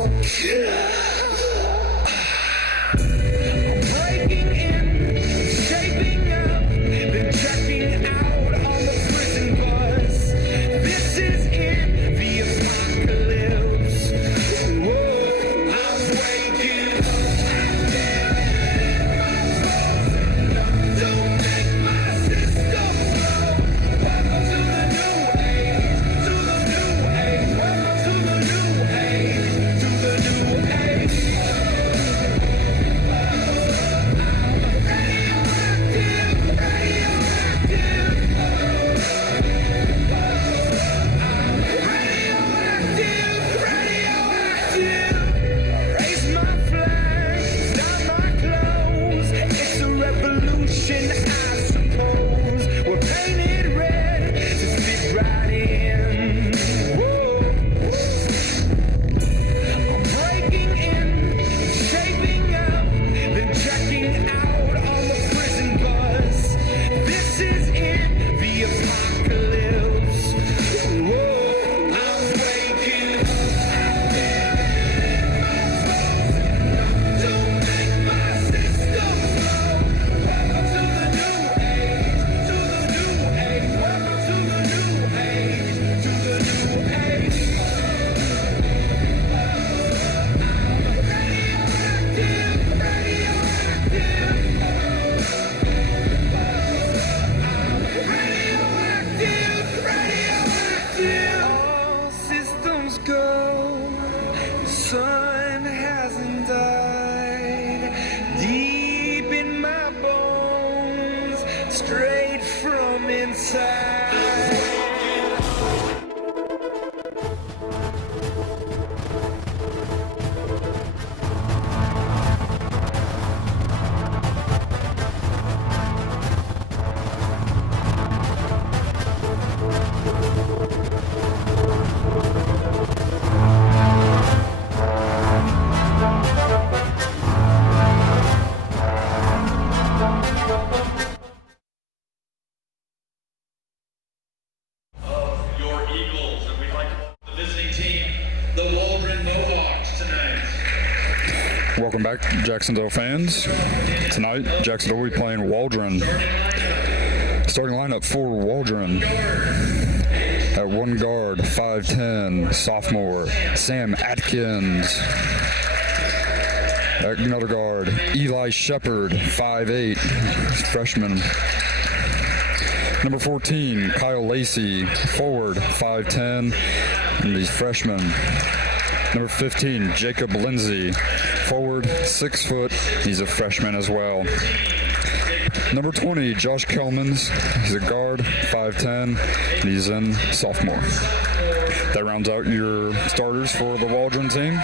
Breaking in, shaping up, then checking out on the prison bus. This is it, the apocalypse. Whoa, I'm waking up. Don't make my system blow. Welcome to the new age, to the new age. Welcome to the new age, to the new age. Raise my flag, dye my clothes. It's a revolution, I suppose. We're painted red to fit right in. Whoa. I'm breaking in, shaping up, then checking out on the prison bus. This is it, the apocalypse. Whoa, I'm waking up. Don't make my system blow. Welcome to the new age, to the new age. Welcome to the new age, to the new age. Radioactive, radioactive. All systems go. The sun hasn't died. Deep in my bones, straight from inside. Of your Eagles, and we'd like to welcome the visiting team, the Waldron Mohawks, tonight. Welcome back, Jac-Cen-Del fans. Tonight, Jac-Cen-Del will be playing Waldron. Starting lineup for Waldron. At one guard, 5'10", sophomore, Sam Atkins. At another guard, Eli Shepard, 5'8", freshman. Number 14, Kyle Lacey, forward, 5'10", and he's freshman. Number 15, Jacob Lindsay, forward, 6 foot, he's a freshman as well. Number 20, Josh Kelmans, he's a guard, 5'10", and he's in sophomore. That rounds out your starters for the Waldron team.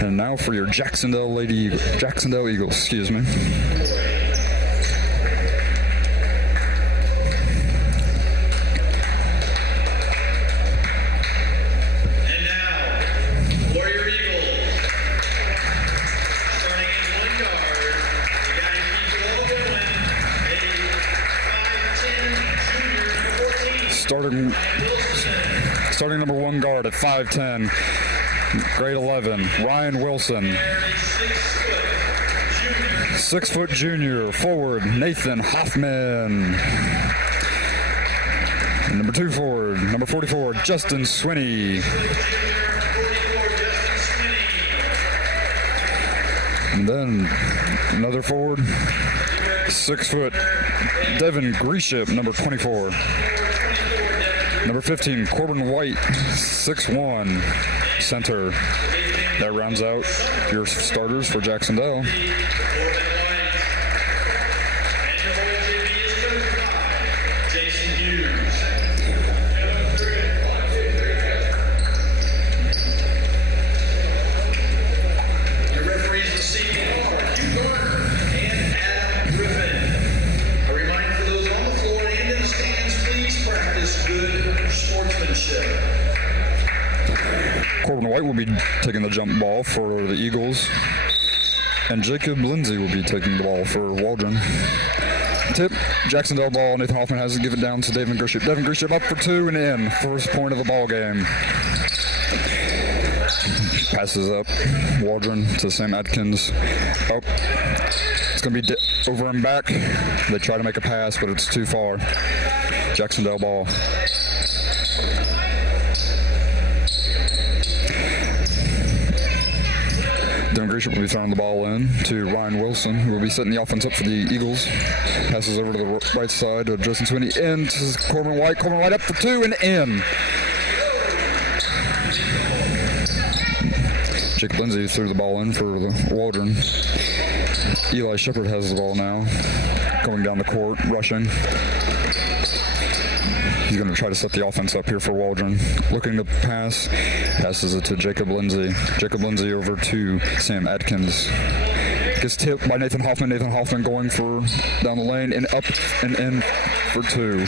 And now for your Jac-Cen-Del Eagles, excuse me. Starting number 1 guard at 5'10", grade 11, Ryan Wilson. 6 foot junior, forward, Nathan Hoffman. And number 2 forward, number 44, Justin Swinney. And then another forward, 6 foot, Devin Greship, number 24. Number 15, Corbin White, 6'1", center. That rounds out your starters for Jac-Cen-Del. Your referees this evening are Hugh Garner and Adam Griffin. A reminder for those on the floor and in the stands, please practice good sportsmanship. Corbin White will be taking the jump ball for the Eagles, and Jacob Lindsay will be taking the ball for Waldron. Tip, Jac-Cen-Del ball, Nathan Hoffman has to give it down to Devin Greship. Devin Greship up for 2 and in, first point of the ball game. Passes up. Waldron to Sam Atkins. Oh, it's going to be over and back. They try to make a pass, but it's too far. Jac-Cen-Del ball. Devin Gresham will be throwing the ball in to Ryan Wilson, who will be setting the offense up for the Eagles. Passes over to the right side to Justin Swinney. In to Corbin White. Corbin White up for two and in. Jacob Lindsay threw the ball in for the Waldron. Eli Shepard has the ball now. Going down the court, rushing. He's going to try to set the offense up here for Waldron. Looking to pass. Passes it to Jacob Lindsay. Jacob Lindsay over to Sam Atkins. Gets tipped by Nathan Hoffman. Nathan Hoffman going for down the lane and up and in for two.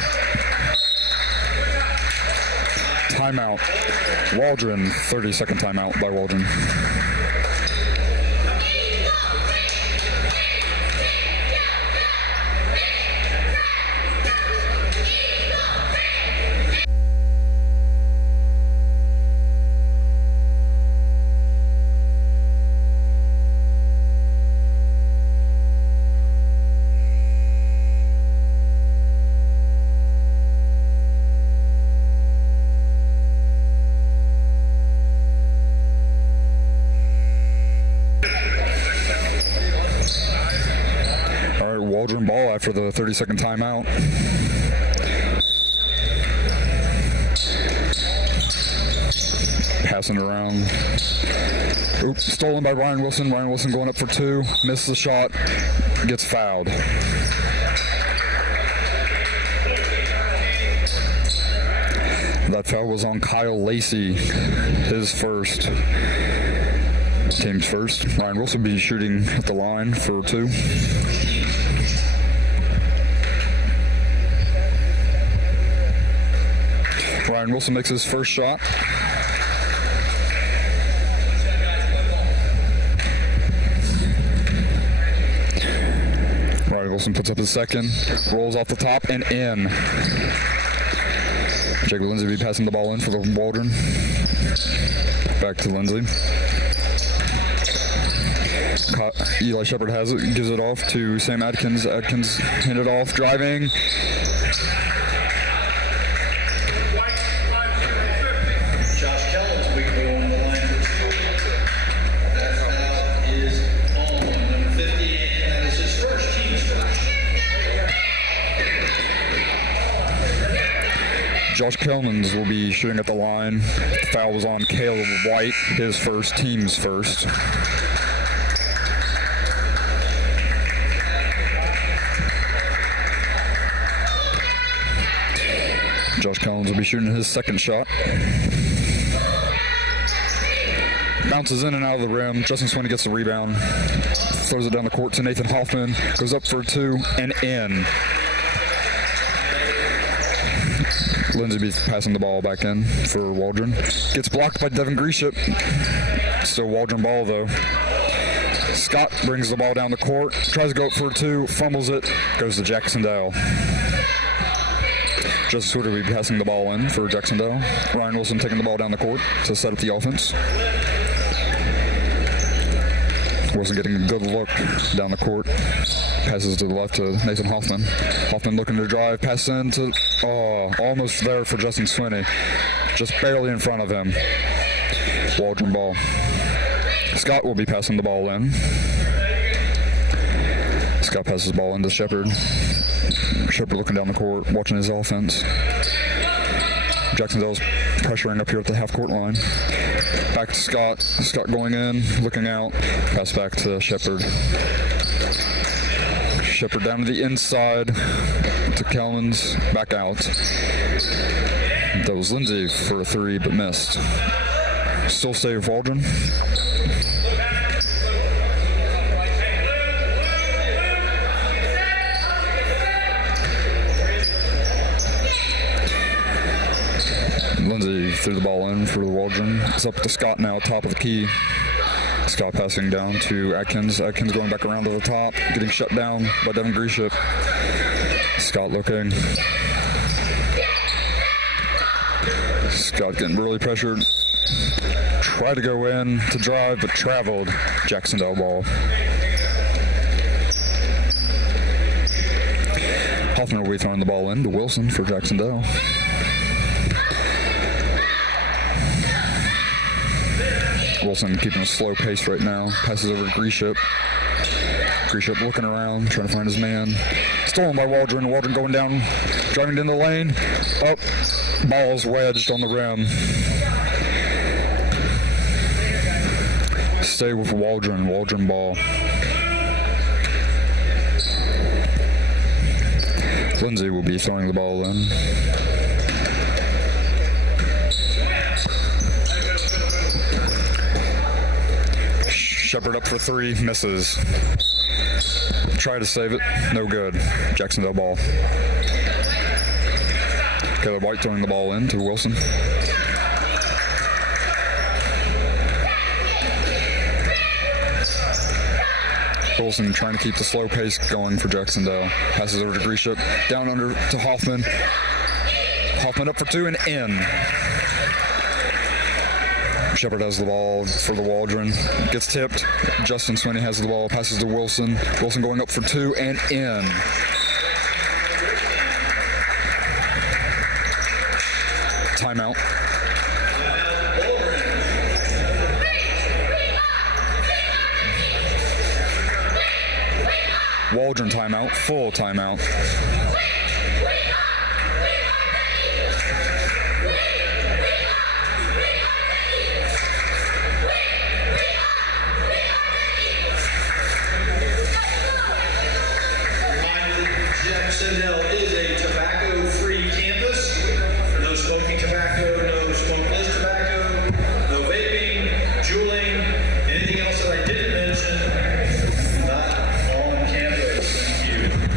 Timeout. Waldron, 30-second timeout by Waldron. Waldron ball after the 30-second timeout. Passing around. Oops, stolen by Ryan Wilson. Ryan Wilson going up for two. Misses the shot. Gets fouled. That foul was on Kyle Lacey. His first. Team's first. Ryan Wilson will be shooting at the line for two. Ryan Wilson makes his first shot. Ryan Wilson puts up his second, rolls off the top and in. Jacob Lindsay will be passing the ball in for the Waldron. Back to Lindsay. Eli Shepard has it, gives it off to Sam Atkins. Atkins handed off, driving. Josh Kellmans will be shooting at the line. The foul was on Caleb White, his first, team's first. Josh Kellmans will be shooting his second shot. Bounces in and out of the rim. Justin Swinney gets the rebound. Throws it down the court to Nathan Hoffman. Goes up for two and in. Lindsay be passing the ball back in for Waldron. Gets blocked by Devin Gresham. Still Waldron ball though. Scott brings the ball down the court. Tries to go up for two. Fumbles it. Goes to Jac-Cen-Del. Justin Swinney will be passing the ball in for Jac-Cen-Del. Ryan Wilson taking the ball down the court to set up the offense. Wilson getting a good look down the court. Passes to the left to Nathan Hoffman. Hoffman looking to drive. Pass in to, almost there for Justin Swinney. Just barely in front of him. Waldron ball. Scott will be passing the ball in. Scott passes the ball into Shepard. Shepard looking down the court, watching his offense. Jac-Cen-Del's pressuring up here at the half-court line. Back to Scott. Scott going in, looking out. Pass back to Shepard. Shepard down to the inside to Kellmans. Back out. That was Lindsay for a three, but missed. Still save Waldron. Lindsay threw the ball in for the Waldron. It's up to Scott now, top of the key. Scott passing down to Atkins. Atkins going back around to the top, getting shut down by Devin Gresham. Scott looking. Scott getting really pressured. Tried to go in to drive, but traveled. Jac-Cen-Del ball. Hoffman will be throwing the ball in to Wilson for Jac-Cen-Del. Wilson keeping a slow pace right now. Passes over to Grisham. Grisham looking around, trying to find his man. Stolen by Waldron. Waldron going down, driving into the lane. Up. Ball's wedged on the rim. Stay with Waldron. Waldron ball. Lindsay will be throwing the ball in. Shepard up for three, misses. Try to save it, no good. Jac-Cen-Del ball. Caleb White throwing the ball in to Wilson. Wilson trying to keep the slow pace going for Jac-Cen-Del. Passes over to Grisham. Down under to Hoffman. Hoffman up for two and in. Shepard has the ball for the Waldron. Gets tipped. Justin Swinney has the ball. Passes to Wilson. Wilson going up for two and in. Timeout. Waldron timeout. Full timeout. Jac-Cen-Del is a tobacco-free campus. No smoking tobacco, no smokeless tobacco, no vaping, juuling, anything else that I didn't mention, not on campus. Thank you.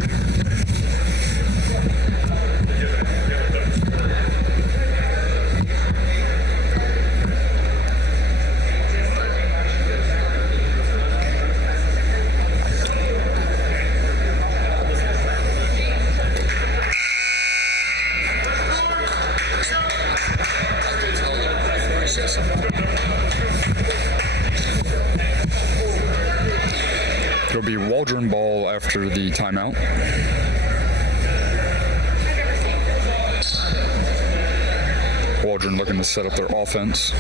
It'll be Waldron ball after the timeout. Waldron looking to set up their offense.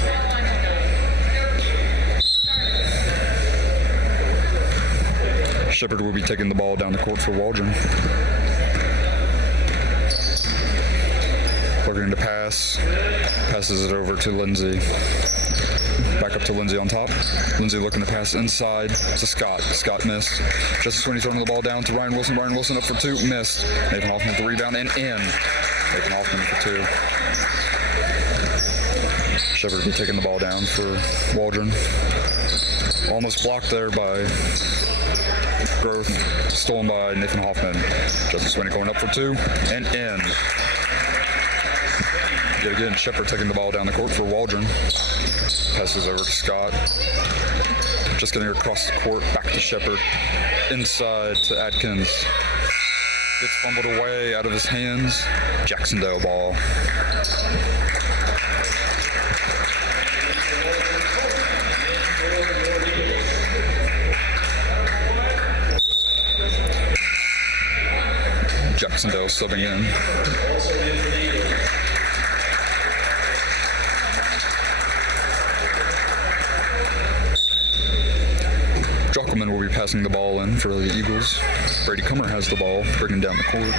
Shepard will be taking the ball down the court for Waldron. Looking to pass. Passes it over to Lindsay. Back up to Lindsay on top. Lindsay looking to pass inside to Scott. Scott missed. Justin Swinney throwing the ball down to Ryan Wilson. Ryan Wilson up for two. Missed. Nathan Hoffman with the rebound and in. Nathan Hoffman for two. Shepard will be taking the ball down for Waldron. Almost blocked there by Growth. Stolen by Nathan Hoffman. Justin Swinney going up for two and in. Yet again, Shepard taking the ball down the court for Waldron. Passes over to Scott. Just getting across the court, back to Shepard. Inside to Atkins. Gets fumbled away out of his hands. Jac-Cen-Del ball. Jac-Cen-Del subbing in. Jac-Cen-Del will be passing the ball in for the Eagles. Brady Comer has the ball, bringing down the court.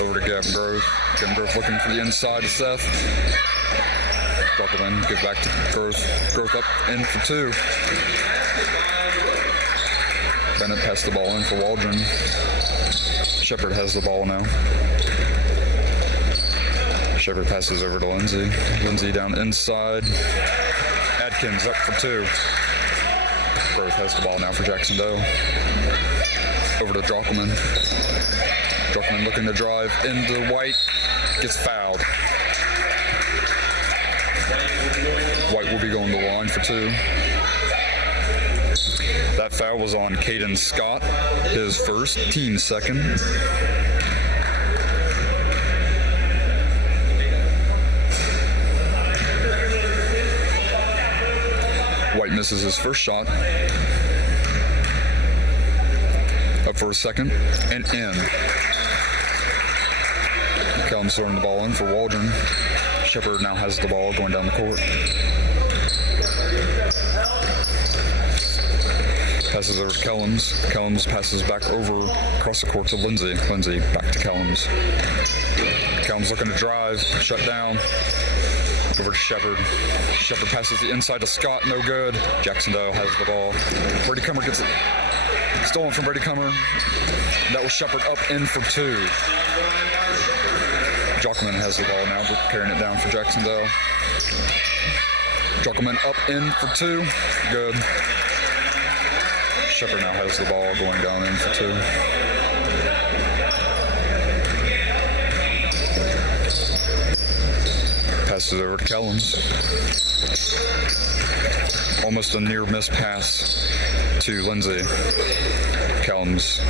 Over to Gavin Grove. Gavin Grove looking for the inside to Seth. Jac-Cen-Del gives back to Grove. Grove up in for two. Bennett passed the ball in for Waldron. Shepard has the ball now. Shepard passes over to Lindsay. Lindsay down inside. Atkins up for two. Growth has the ball now for Jac-Cen-Del. Over to Jac-Cen-Del. Jac-Cen-Del looking to drive into White. Gets fouled. White will be going to the line for two. That foul was on Caden Scott, his first, team second. White misses his first shot. Up for a second and in. Kellum's throwing the ball in for Waldron. Shepard now has the ball going down the court. Passes over to Kellum's. Kellum's passes back over across the court to Lindsay. Lindsay back to Kellum's. Kellum's looking to drive, shut down. Over to Shepard. Shepard passes the inside to Scott, no good. Jac-Cen-Del has the ball. Brady Cummer gets it stolen from Brady Cummer. That was Shepard up in for two. Jac-Cen has the ball now, carrying it down for Jac-Cen-Del. Jac-Cen up in for two. Good. Shepard now has the ball going down in for two. Passes over to Kellum's. Almost a near miss pass to Lindsay. Kellum's.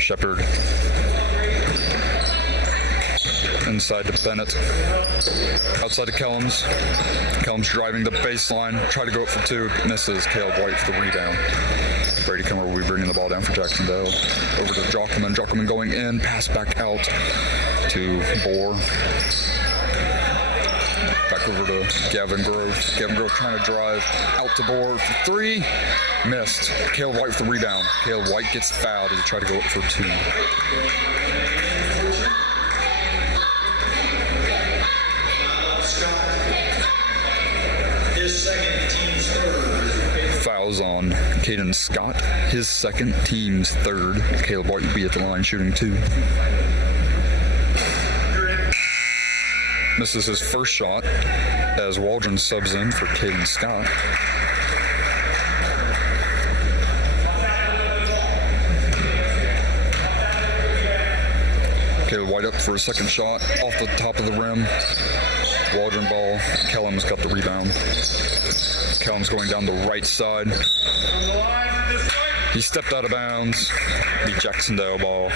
Shepard. Inside to Bennett. Outside to Kellum's. Kellum's driving the baseline. Try to go up for two. Misses. Caleb White for the rebound. Brady Cummer will be bringing the ball down for Jac-Cen-Del. Over to Jac-Cen. Jac-Cen going in. Pass back out to Bohr. Back over to Gavin Grove. Gavin Grove trying to drive out to Bohr for three. Missed. Caleb White with the rebound. Caleb White gets fouled as he tried to go up for two. Fouls on Caden Scott. His second, team's third. Caleb White will be at the line shooting two. Misses his first shot as Waldron subs in for Caden Scott. Caleb White up for a second shot off the top of the rim. Waldron ball. Kellum's got the rebound. Kellum's going down the right side. He stepped out of bounds. Be Jac-Cen-Del ball.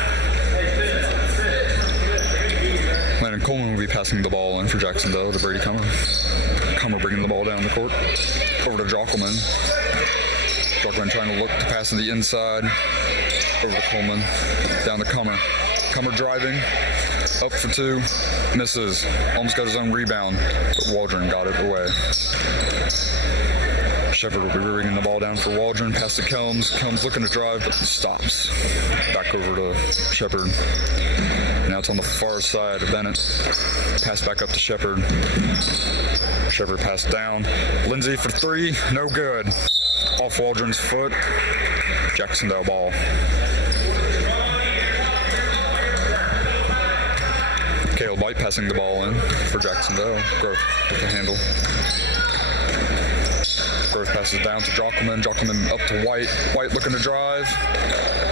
Landon Coleman will be passing the ball in for Jac-Cen-Del to Brady Cummer. Cummer bringing the ball down the court. Over to Jac-Cen. Jac-Cen trying to look to pass to the inside. Over to Coleman. Down to Cummer. Cummer driving. Up for two. Misses. Almost got his own rebound. But Waldron got it away. Shepard will be bringing the ball down for Waldron. Pass to Kellum's. Kellum's looking to drive, but stops. Back over to Shepard. Now it's on the far side of Bennett. Pass back up to Shepard. Shepard pass down. Lindsay for three. No good. Off Waldron's foot. Jac-Cen-Del ball. Caleb White passing the ball in for Jac-Cen-Del. Grove with the handle. Grove passes down to Jac-Cen. Jac-Cen up to White. White looking to drive.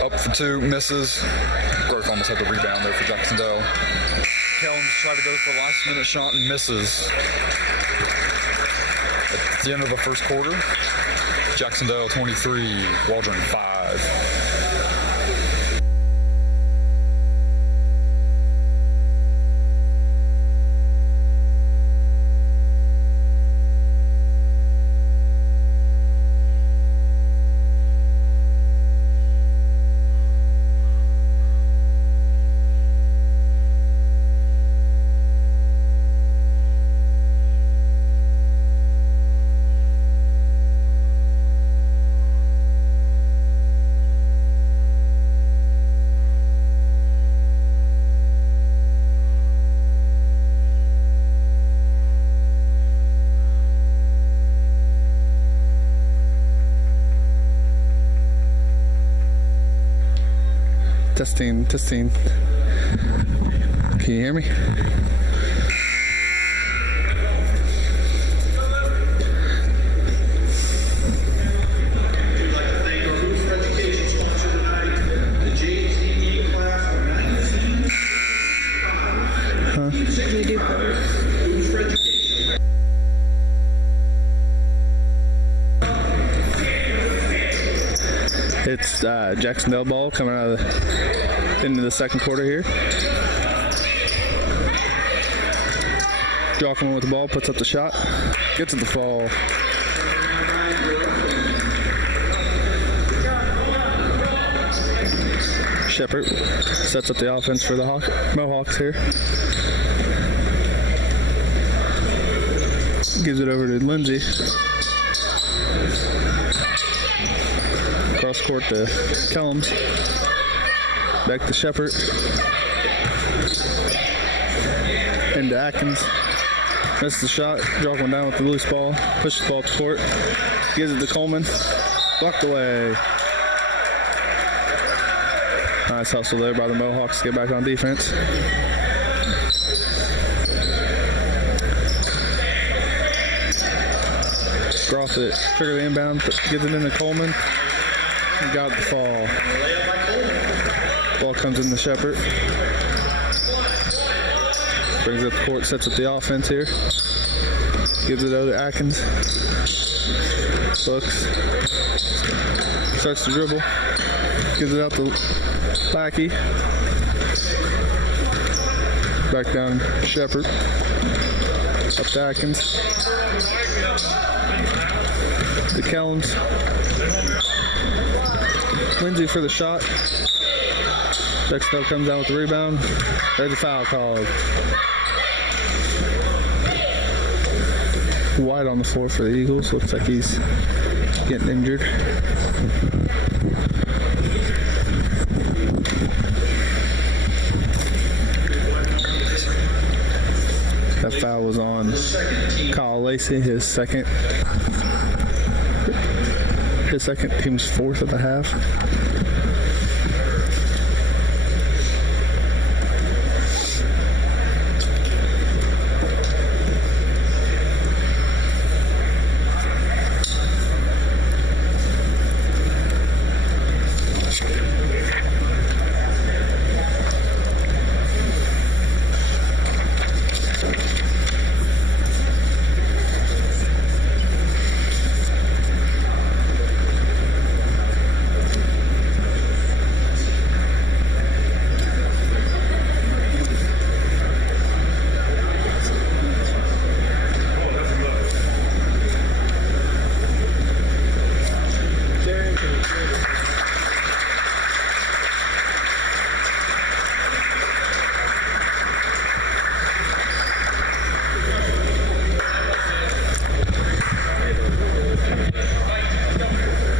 Up for two. Misses. Grove almost had the rebound there for Jac-Cen-Del. Kellum's tried to go for the last minute shot and misses. At the end of the first quarter, Jac-Cen-Del 23, Waldron 5. Testing. Can you hear me? We'd like to thank our Food for Education sponsor tonight, the JCD class of 1965. Food for Education. It's Jac-Cen-Del ball coming out of into the second quarter here. Jac-Cen with the ball, puts up the shot, gets it to fall. Shepard sets up the offense for the Mohawks here. Gives it over to Lindsay. Cross court to Kellums. Back to Shepard. Into Atkins. Missed the shot. Jac-Cen-Del down with the loose ball. Pushes the ball to court. Gives it to Coleman. Blocked away. Nice hustle there by the Mohawks to get back on defense. Groff it. Trigger the inbound. Gives it into Coleman. Got the fall. Ball comes in the Shepard. Brings it up the court. Sets up the offense here. Gives it over to Atkins. Looks. Starts to dribble. Gives it out to Lackey. Back down Shepard. Up to Atkins. To Kellums. Lindsay for the shot. Jac-Cen-Del comes down with the rebound. There's a foul called. White on the floor for the Eagles. Looks like he's getting injured. That foul was on Kyle Lacey, his second, team's fourth of the half.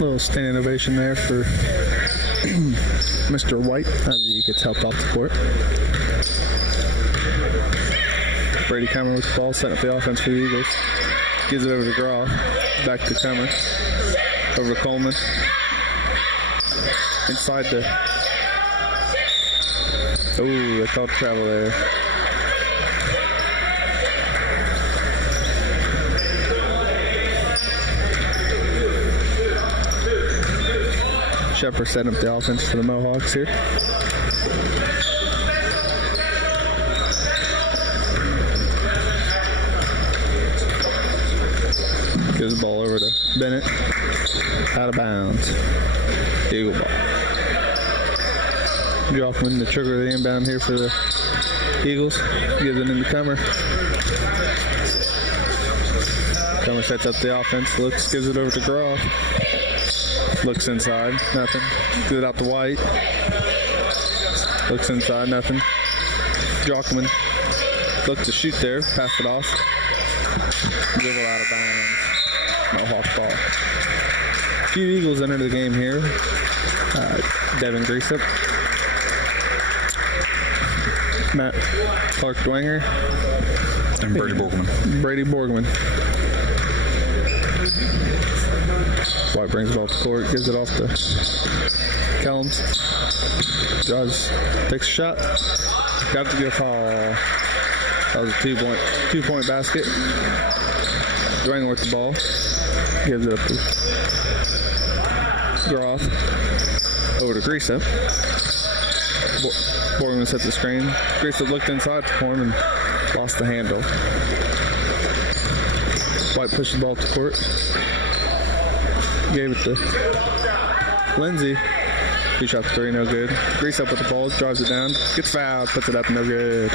Little standing ovation there for Mr. White as he gets helped off the court. Brady Cameron with the ball, setting up the offense for the Eagles. Gives it over to Groff. Back to Cameron. Over to Coleman. Inside to... Ooh, they called travel there. Shepard setting up the offense for the Mohawks here. Gives the ball over to Bennett. Out of bounds. Eagle ball. Jac-Cen to trigger the inbound here for the Eagles. Gives it into Comer. Comer sets up the offense. Looks, gives it over to Groff. Looks inside, nothing. Gives it out to White. Looks inside, nothing. Jac-Cen looked to shoot there, passed it off. Jiggle out of bounds. Mohawk ball. A few Eagles enter the game here. Devin Greasup. Matt Clark Dwenger. And Brady Borgman. Brady Borgman. White brings it off the court, gives it off to Kellums. Drives, takes a shot. Got to get a foul. That was a two-point basket. Dwayne with the ball. Gives it up to Groff. Over to Greasup. Borgman set the screen. Greasup looked inside for him and lost the handle. White pushed the ball to court. Gave it to Lindsay. He shot the three, no good. Greasup with the ball, drives it down, gets fouled, puts it up, no good.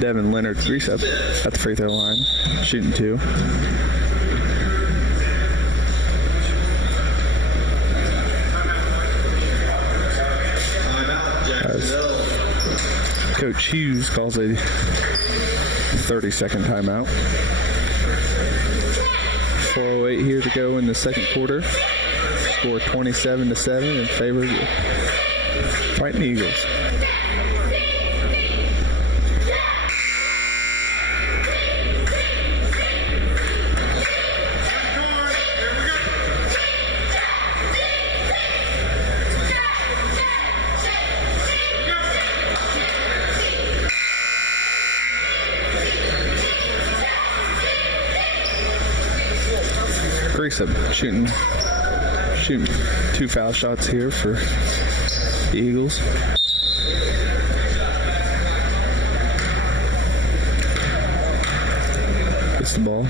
Devin Leonard, Greasup at the free throw line, shooting two. Coach Hughes calls a 30-second timeout. 4:08 here to go in the second quarter. Score 27-7 in favor of the Fighting Eagles. Shooting 2 foul shots here for the Eagles. Gets the ball.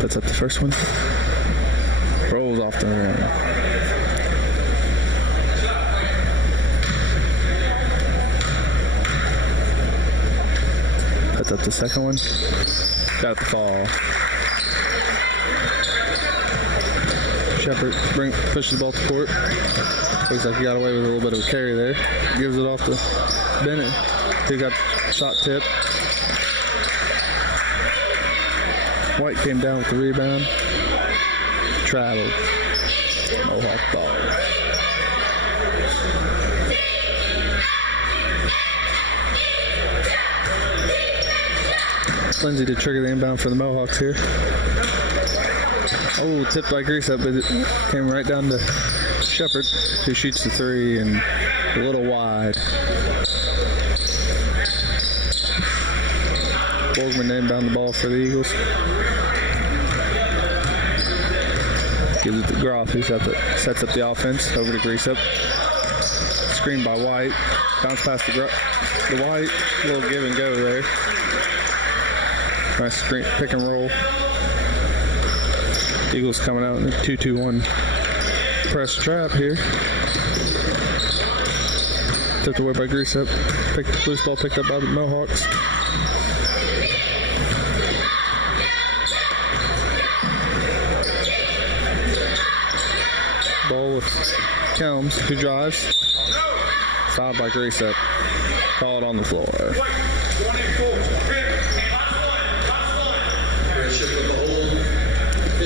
Puts up the first one. Rolls off the rim. Puts up the second one. Got the fall. Shepard pushes the ball to court. Looks like he got away with a little bit of a carry there. Gives it off to Bennett. He got shot tip. White came down with the rebound. Traveled. Mohawk ball. Lindsay to trigger the inbound for the Mohawks here. Oh, tipped by Greaseup, but it came right down to Shepard, who shoots the three and a little wide. Waldron inbound the ball for the Eagles. Gives it to Groff, who sets up the offense over to Greaseup. Screen by White. Bounce past the White. A little give and go there. Nice screen, pick and roll. Eagles coming out in a 2-2-1 press trap here. Tipped away by Greaseup. Loose ball picked up by the Mohawks. Ball with Kelms, who drives. Fouled by Greaseup. Called on the floor.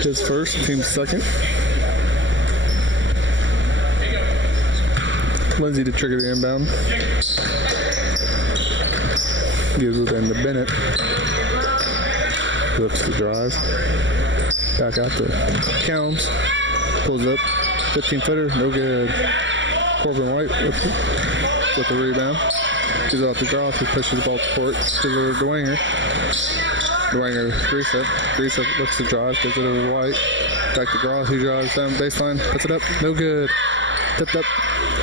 His first, team's second. Lindsay to trigger the inbound. Gives it in to Bennett. Looks the drive. Back out to Kelms. Pulls up. 15-footer, no good. Corbin White with the rebound. Gives it off to Groff, who pushes the ball to court. Gives it over to Dwanger. Dwanger, Greaseup. Greaseup looks to drive, gives it over to White. Back to Groff, who drives down baseline, puts it up, no good. Tipped up,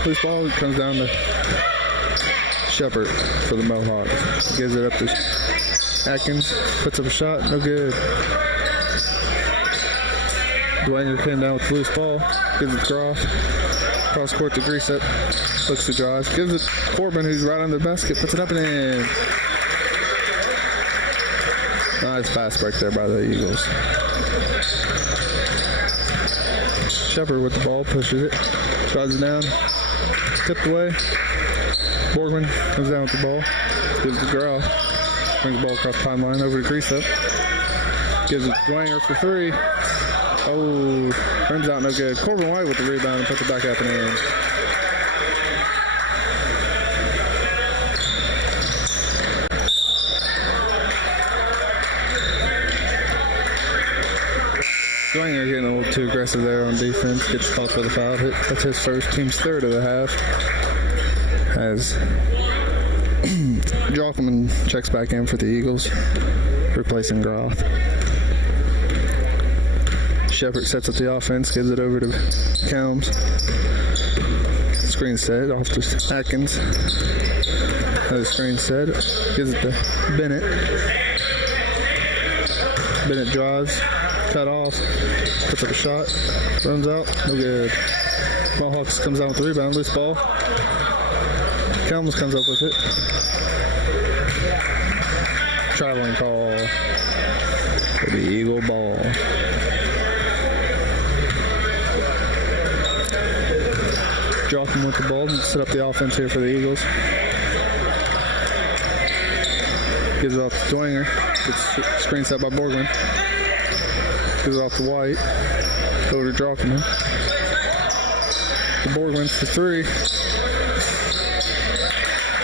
loose ball, comes down to Shepard for the Mohawks. Gives it up to Atkins, puts up a shot, no good. Dwanger came down with the loose ball, gives it to Groff. Cross court to Greaseup, looks to drive, gives it to Corbin, who's right on the basket, puts it up and in. Nice fast break there by the Eagles. Shepard with the ball, pushes it, drives it down, tipped away. Borgman comes down with the ball, gives it to Groff, brings the ball across the timeline over to Greaseup, gives it to Dwanger for three. Oh, rims out no good. Corbin White with the rebound and puts it back up and in. Dwanger getting a little too aggressive there on defense. Gets caught for the foul. That's his first, team's third of the half. As Jac-Cen-Del checks back in for the Eagles, replacing Groff. Shepard sets up the offense, gives it over to Kelms. Screen set off to Atkins. Another screen set. Gives it to Bennett. Bennett drives. Cut off. Puts up a shot. Runs out. No good. Mohawks comes out with the rebound. Loose ball. Kelms comes up with it. Traveling call for the Eagle ball. Jac-Cen with the ball and set up the offense here for the Eagles. Gives it off to Dwanger. Gets screen set by Borgman. Gives it off to White. Over to Jac-Cen-Del. The Borgman for three.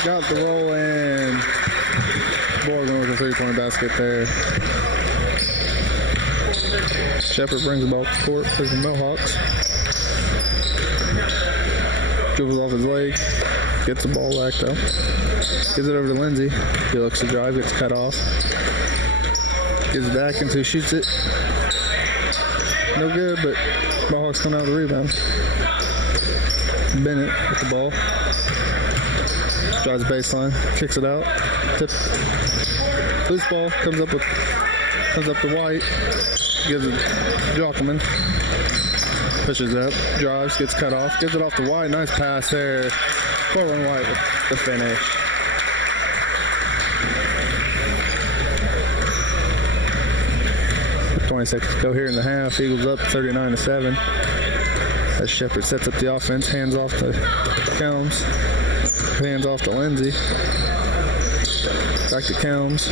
Got the roll in. Waldron with a three-point basket there. Shepard brings the ball to court for the Mohawks. Dribbles off his leg. Gets the ball back though. Gives it over to Lindsay. He looks to drive, gets cut off. Gives it back until he shoots it. No good, but Mohawks come out with the rebound. Bennett with the ball. Drives baseline, kicks it out. Tip. Loose ball comes up to White. Gives it Jac-Cen-Del. Pushes up, drives, gets cut off, gives it off to White. Nice pass there. Waldron White with the finish. With 20 seconds to go here in the half. Eagles up 39-7. As Shepard sets up the offense, hands off to Combs, hands off to Lindsay. Back to Combs.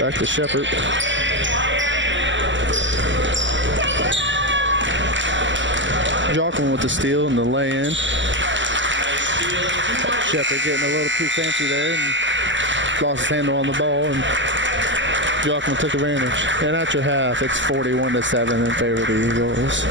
Back to Shepard. Jac-Cen-Del with the steal and the lay-in. Shepard getting a little too fancy there and lost his handle on the ball, and Jac-Cen-Del took advantage. And at your half, it's 41-7 in favor of the Eagles.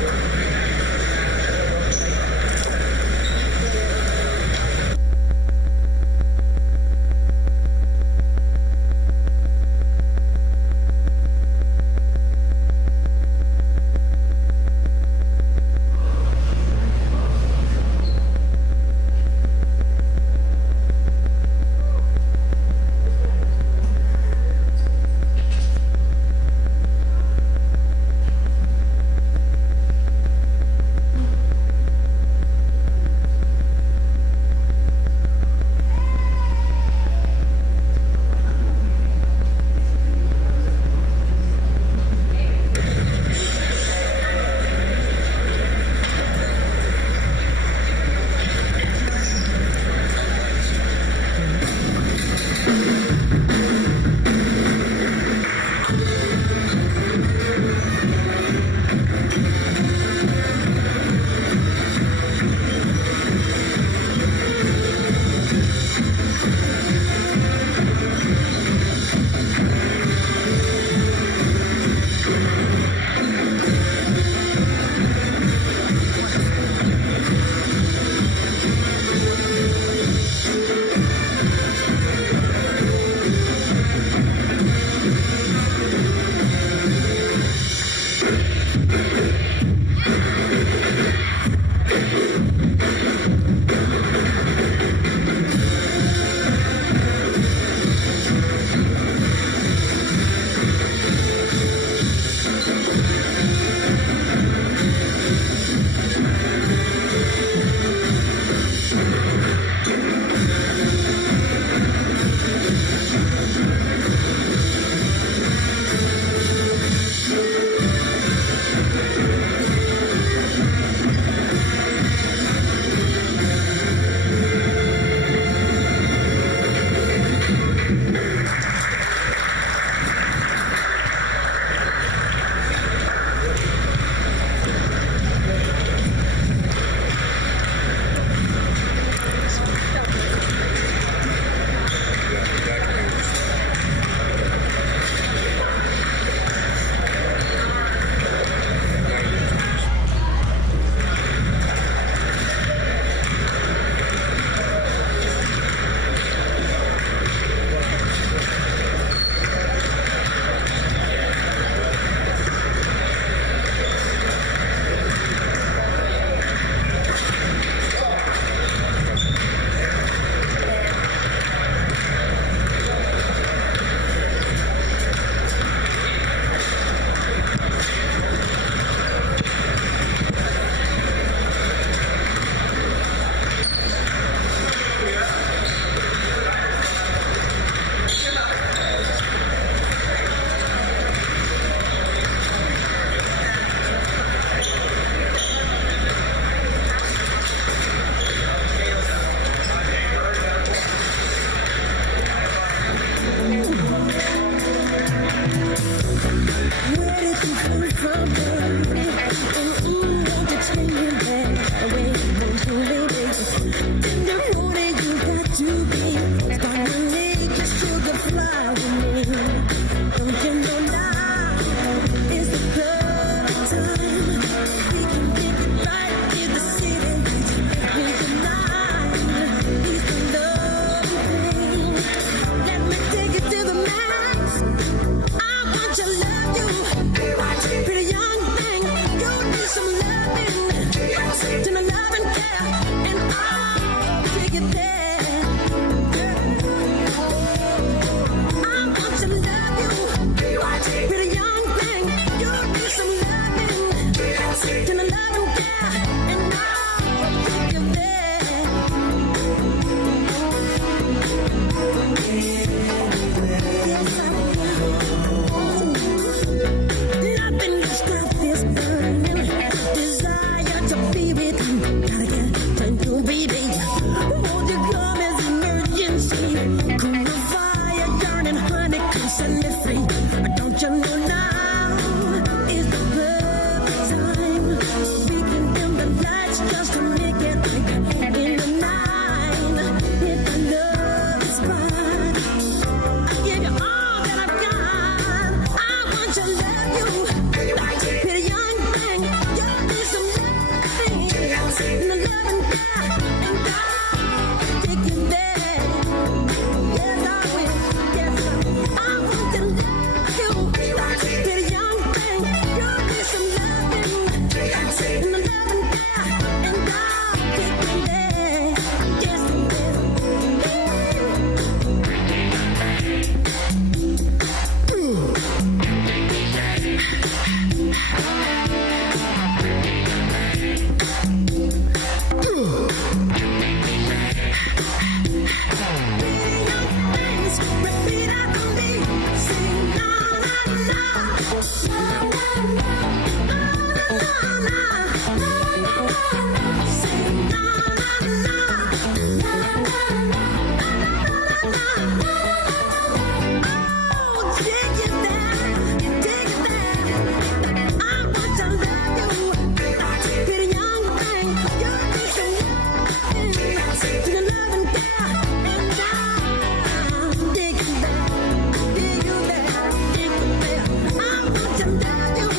to the love and care, and I'll take it there. I want to love you, pretty young thing. You need some loving, to the love and care, and I'll take you there. Yes, I will. Nothing can stop this burning desire to be with you. Gotta get to you, baby. Won't you come as emergency? Cool the fire, yearning, honey, come set me free. Don't you know now is the perfect time? We can dim the lights just to make it right in the night. If the love is right, I give you all that I've got. I want to love you, pretty young thing. You need some loving, and the love and care, and I'll take you there. Yes, I will. Yes, I want to love you, pretty young thing. You need some loving, and the love and care, and I'll take you there. Yes, I will. Repeat after me. Sing na na na. Na na na. Na na na. Na na na. Sing na na na. Na na na. Na na na. Oh, take it there. Take it there. I want to love you, pretty young thing. You need some loving, to the love and care, and I'll dig you there, dig you there, dig you there. I want to love you,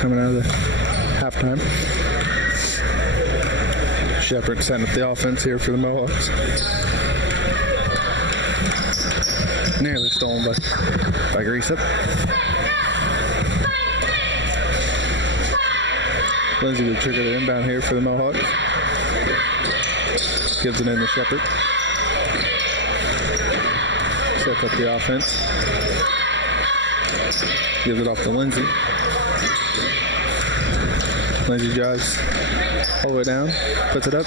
coming out of the halftime. Shepard setting up the offense here for the Mohawks. Nearly stolen by Greaseup. Lindsay would trigger the inbound here for the Mohawks. Gives it in to Shepard. Sets up the offense. Gives it off to Lindsay. Lindsay drives all the way down. Puts it up.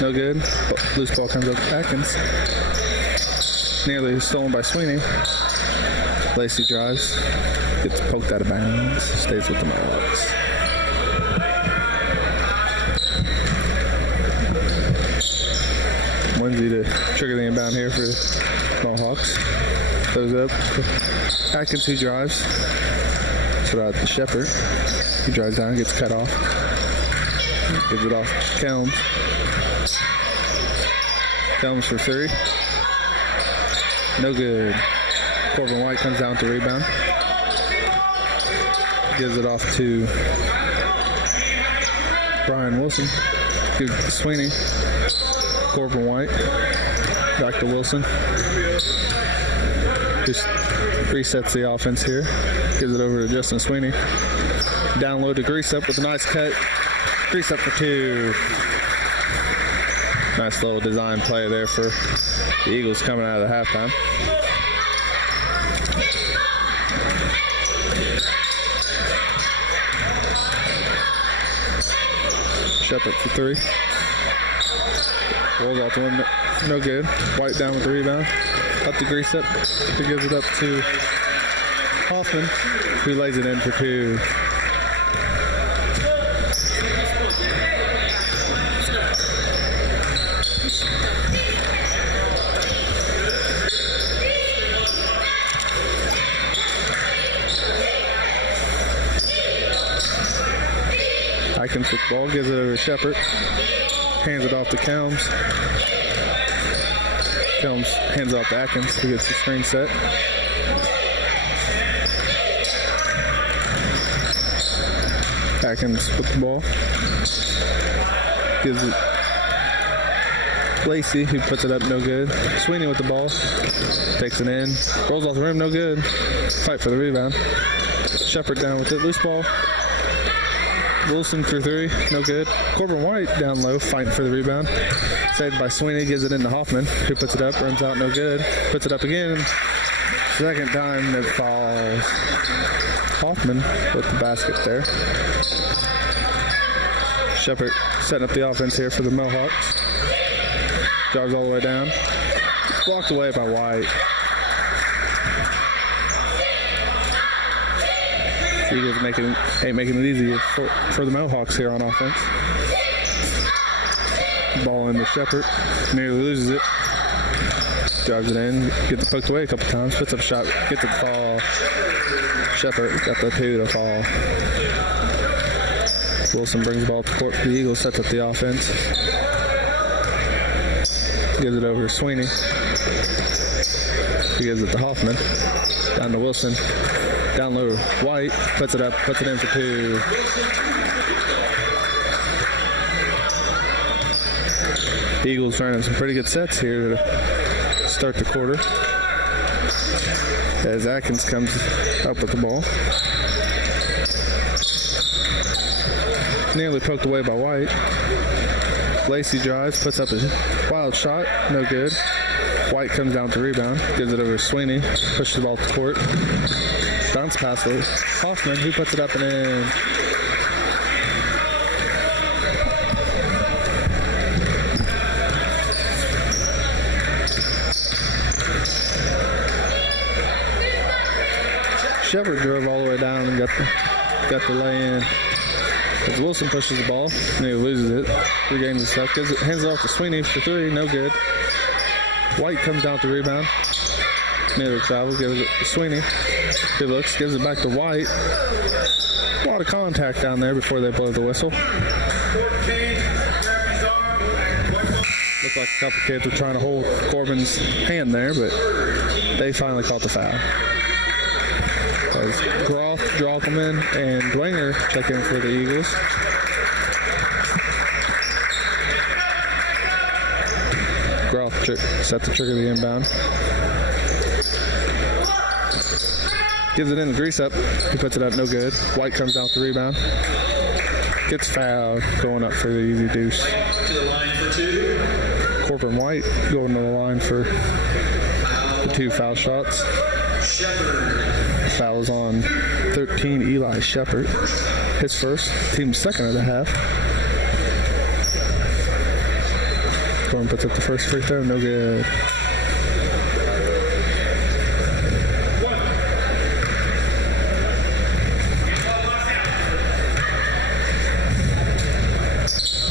No good. Loose ball comes up to Atkins. Nearly stolen by Sweeney. Lacey drives. Gets poked out of bounds. Stays with the Mohawks. Lindsay to trigger the inbound here for Mohawks. Throws up. Atkins who drives. So out to Shepard. He drives down, gets cut off. Gives it off to Kelms. Kelms for three. No good. Corbin White comes down to rebound. Gives it off to Brian Wilson. Gives it to Sweeney. Corbin White. Back to Wilson. Just resets the offense here. Gives it over to Justin Sweeney. Down low to Greaseup with a nice cut. Greaseup for two. Nice little design play there for the Eagles coming out of the halftime. Shepard for three. Rolls out to him. No good. White down with the rebound. Up to Greaseup. He gives it up to Hoffman, who lays it in for two. Atkins with the ball, gives it over to Shepard. Hands it off to Kelms. Kelms hands it off to Atkins. He gets the screen set. Atkins with the ball. Gives it Lacey, who puts it up, no good. Sweeney with the ball. Takes it in. Rolls off the rim, no good. Fight for the rebound. Shepard down with it. Loose ball. Wilson for three, no good. Corbin White down low, fighting for the rebound. Saved by Sweeney, gives it into Hoffman, who puts it up, runs out, no good. Puts it up again. Second time it falls. Hoffman with the basket there. Shepard setting up the offense here for the Mohawks. Drives all the way down. Blocked away by White. Eagles ain't making it easy for the Mohawks here on offense. Ball into Shepard. Nearly loses it. Drives it in. Gets it poked away a couple times. Puts up a shot. Gets it to fall. Shepard got the two to fall. Wilson brings the ball to court for the Eagles. Sets up the offense. Gives it over to Sweeney. He gives it to Hoffman. Down to Wilson. Down low, White puts it up, puts it in for two. The Eagles running some pretty good sets here to start the quarter. As Atkins comes up with the ball. Nearly poked away by White. Lacey drives, puts up a wild shot, no good. White comes down to rebound, gives it over to Sweeney, pushes the ball to court. Bounce pass to Hoffman, who puts it up and in. Shepard drove all the way down and got the lay in. As Wilson pushes the ball, and he loses it. Regains the stuff, hands it off to Sweeney for three, no good. White comes down to rebound. Near the travel, gives it to Sweeney. He looks, gives it back to White. A lot of contact down there before they blow the whistle. Looked like a couple kids were trying to hold Corbin's hand there, but they finally caught the foul. As Groff, Jac-Cen-Del, and Dwenger check in for the Eagles. Groff set the trigger the inbound. Gives it in the grease up. He puts it up, no good. White comes down with the rebound. Gets fouled, going up for the easy deuce. To the line for two. Corbin White going to the line for the 2 foul shots. Shepard. Fouls on 13, Eli Shepard. His first, team's second of the half. Corbin puts up the first free throw, no good.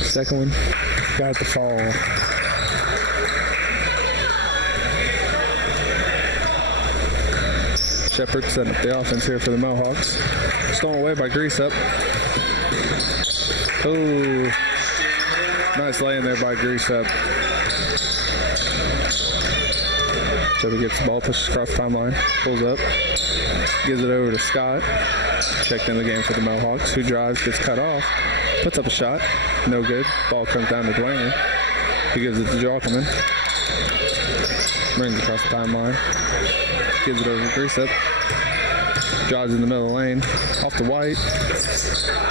Second one, got the fall. Shepard setting up the offense here for the Mohawks. Stolen away by Grease Up. Oh, nice lay in there by Grease Up. Shepard gets the ball, pushes across the timeline, pulls up, gives it over to Scott. Checked in the game for the Mohawks, who drives, gets cut off, puts up a shot, no good. Ball comes down to Dwenger. He gives it to Jac-Cen-Del. Brings it across the timeline. Gives it over to Grease Up. Drives in the middle of the lane. Off to White.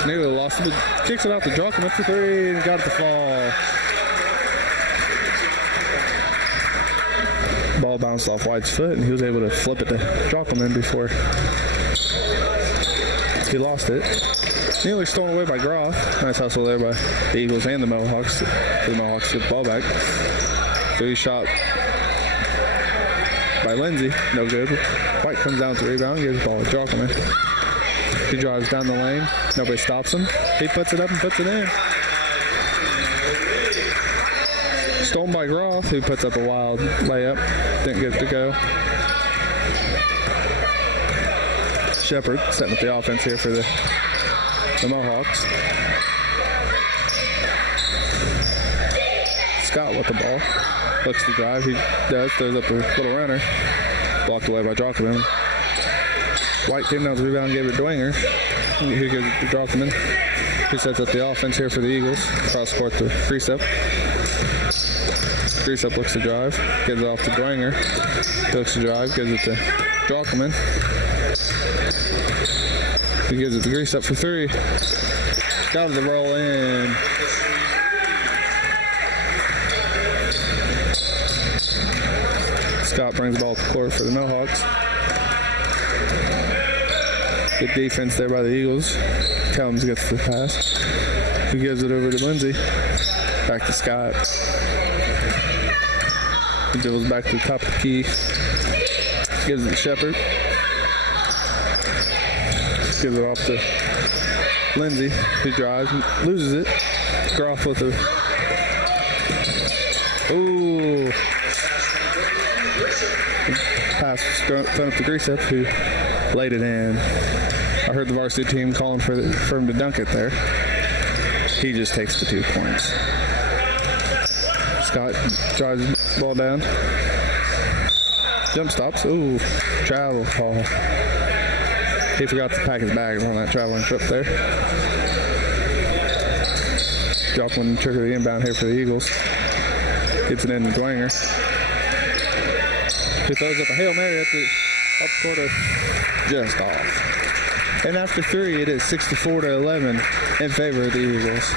Nearly lost it, but kicks it out to Jac-Cen-Del for 3 and got it to fall. Ball bounced off White's foot and he was able to flip it to Jac-Cen-Del before he lost it. Nearly stolen away by Groff. Nice hustle there by the Eagles and the Mohawks. The Mohawks get the ball back. 3 shot by Lindsay. No good. White comes down with the rebound. Gives the ball to Jac-Cen-Del. He drives down the lane. Nobody stops him. He puts it up and puts it in. Stolen by Groff, who puts up a wild layup. Didn't get it to go. Shepard setting up the offense here for the Mohawks. Scott with the ball. Looks to drive. He does. Throws up a little runner. Blocked away by Jac-Cen-Del. White came down to the rebound, gave it to Dwenger. Who gives it to Jac-Cen-Del. Who sets up the offense here for the Eagles. Cross court to Grease Up. Grease Up looks to drive. Gives it off to Dwenger. He looks to drive. Gives it to Jac-Cen-Del. He gives it to Grease Up for 3. Got the roll in. Scott brings the ball to the court for the Mohawks. Good defense there by the Eagles. Helms gets the pass. He gives it over to Lindsay. Back to Scott. He dribbles back to the top of the key. Gives it to Shepard. Gives it off to Lindsay, who drives, loses it. Groff with the. Ooh. Pass thrown up to Grease Up, who laid it in. I heard the varsity team calling for him to dunk it there. He just takes the 2 points. Scott drives the ball down. Jump stops. Ooh. Travel call. He forgot to pack his bags on that traveling trip there. Jac-Cen-Del trigger the inbound here for the Eagles. Gets it in to Dwenger. He throws up a Hail Mary at the up quarter. Just off. And after 3, it is 64-11 in favor of the Eagles.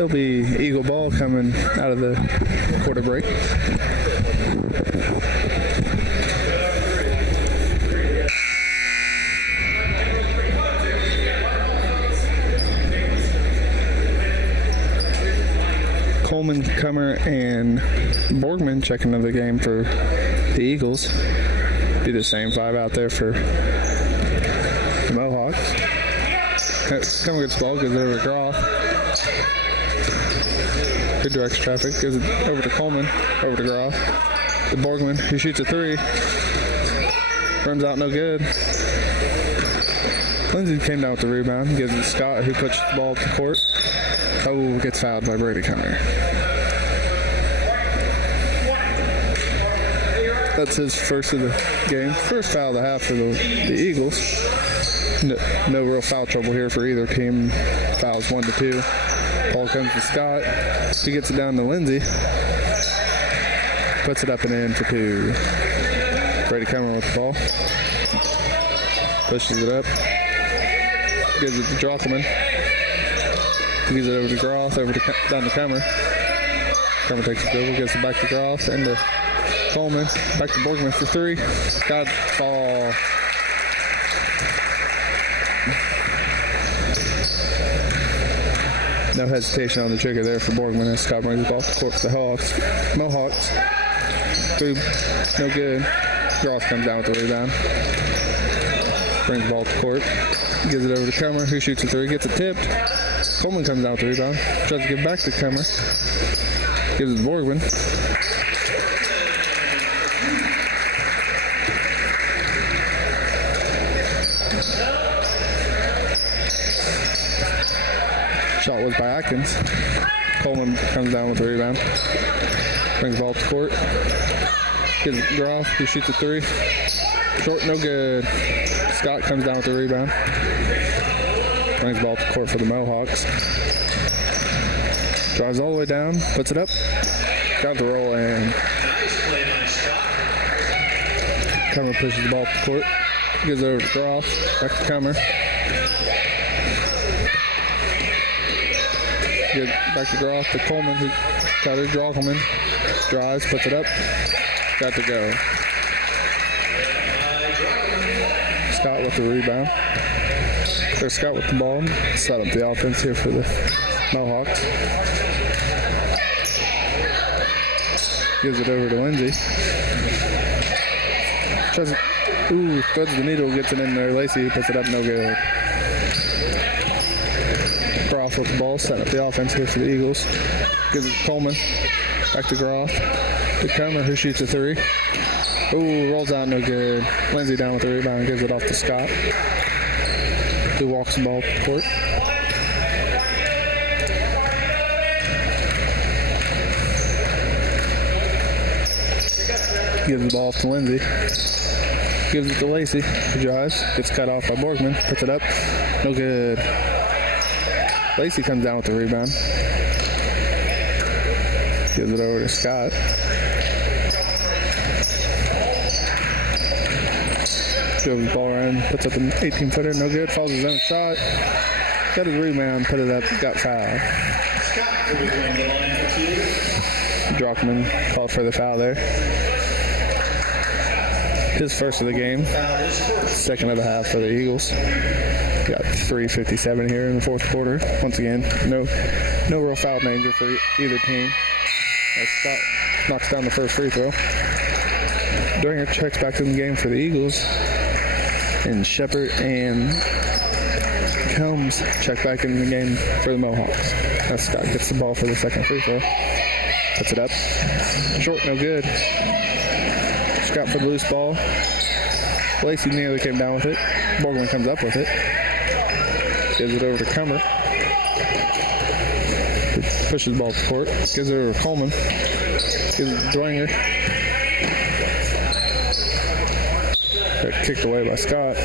There'll be Eagle ball coming out of the quarter break. Coleman, Cummer, and Borgman checking into the game for the Eagles. Be the same 5 out there for the Mohawks. Cummer gets the ball, gives it over to Groff. Good directs traffic, gives it over to Coleman, over to Groff. To Borgman, who shoots a 3. Runs out no good. Lindsay came down with the rebound, gives it to Scott, who pushes the ball up the court. Oh, gets fouled by Brady Cummer. That's his first of the game. First foul of the half for the Eagles. No real foul trouble here for either team. Fouls 1 to 2. Ball comes to Scott. He gets it down to Lindsay. Puts it up and in for 2. Brady Cummer with the ball. Pushes it up. Gives it to Jac-Cen-Del. Gives it over to Groff, down to Cummer. Cummer takes the dribble, gives it back to Groff, into Coleman, back to Borgman for 3. Got fall. No hesitation on the trigger there for Borgman as Scott brings the ball to court for the Mohawks. 3, no good. Groff comes down with the rebound. Brings the ball to court. Gives it over to Cummer, who shoots a 3, gets it tipped. Coleman comes down with the rebound. Tries to get back to Cummer. Gives it to Borgman. Shot was by Atkins. Coleman comes down with the rebound. Brings the ball to court. Gives it to Groff, who shoots a 3. Short, no good. Scott comes down with the rebound. Brings the ball to court for the Mohawks. Drives all the way down, puts it up. Got the roll and Cummer pushes the ball to the court. Gives it over to Groff. Back to Cummer. Back to Groff to Coleman, who got her. Jac-Cen-Del drives, puts it up. Got to go. Scott with the rebound. There's Scott with the ball. Set up the offense here for the Mohawks. Gives it over to Lindsay. Tries it. Ooh, threads the needle, gets it in there. Lacey puts it up, no good. Groff with the ball, setting up the offense here for the Eagles. Gives it to Coleman. Back to Groff. To Cummer, who shoots a 3. Ooh, rolls out, no good. Lindsay down with the rebound and gives it off to Scott, who walks the ball to the court. Gives the ball off to Lindsay. Gives it to Lacey, who drives. Gets cut off by Borgman. Puts it up. No good. Lacey comes down with the rebound. Gives it over to Scott. Dribbles the ball around. Puts up an 18-footer. No good. Falls his own shot. Got his rebound. Put it up. Got fouled. Jac-Cen-Del called for the foul there. His first of the game. Second of the half for the Eagles. Got 3:57 here in the fourth quarter. Once again, no real foul danger for either team. As Scott knocks down the first free throw. Dwinger checks back in the game for the Eagles. And Shepard and Combs check back in the game for the Mohawks. As Scott gets the ball for the second free throw. Puts it up. Short, no good. Scott for the loose ball. Lacey nearly came down with it. Borgman comes up with it. Gives it over to Cummer. Pushes the ball to the court. Gives it over to Coleman. Gives it to Dwinger. Got kicked away by Scott.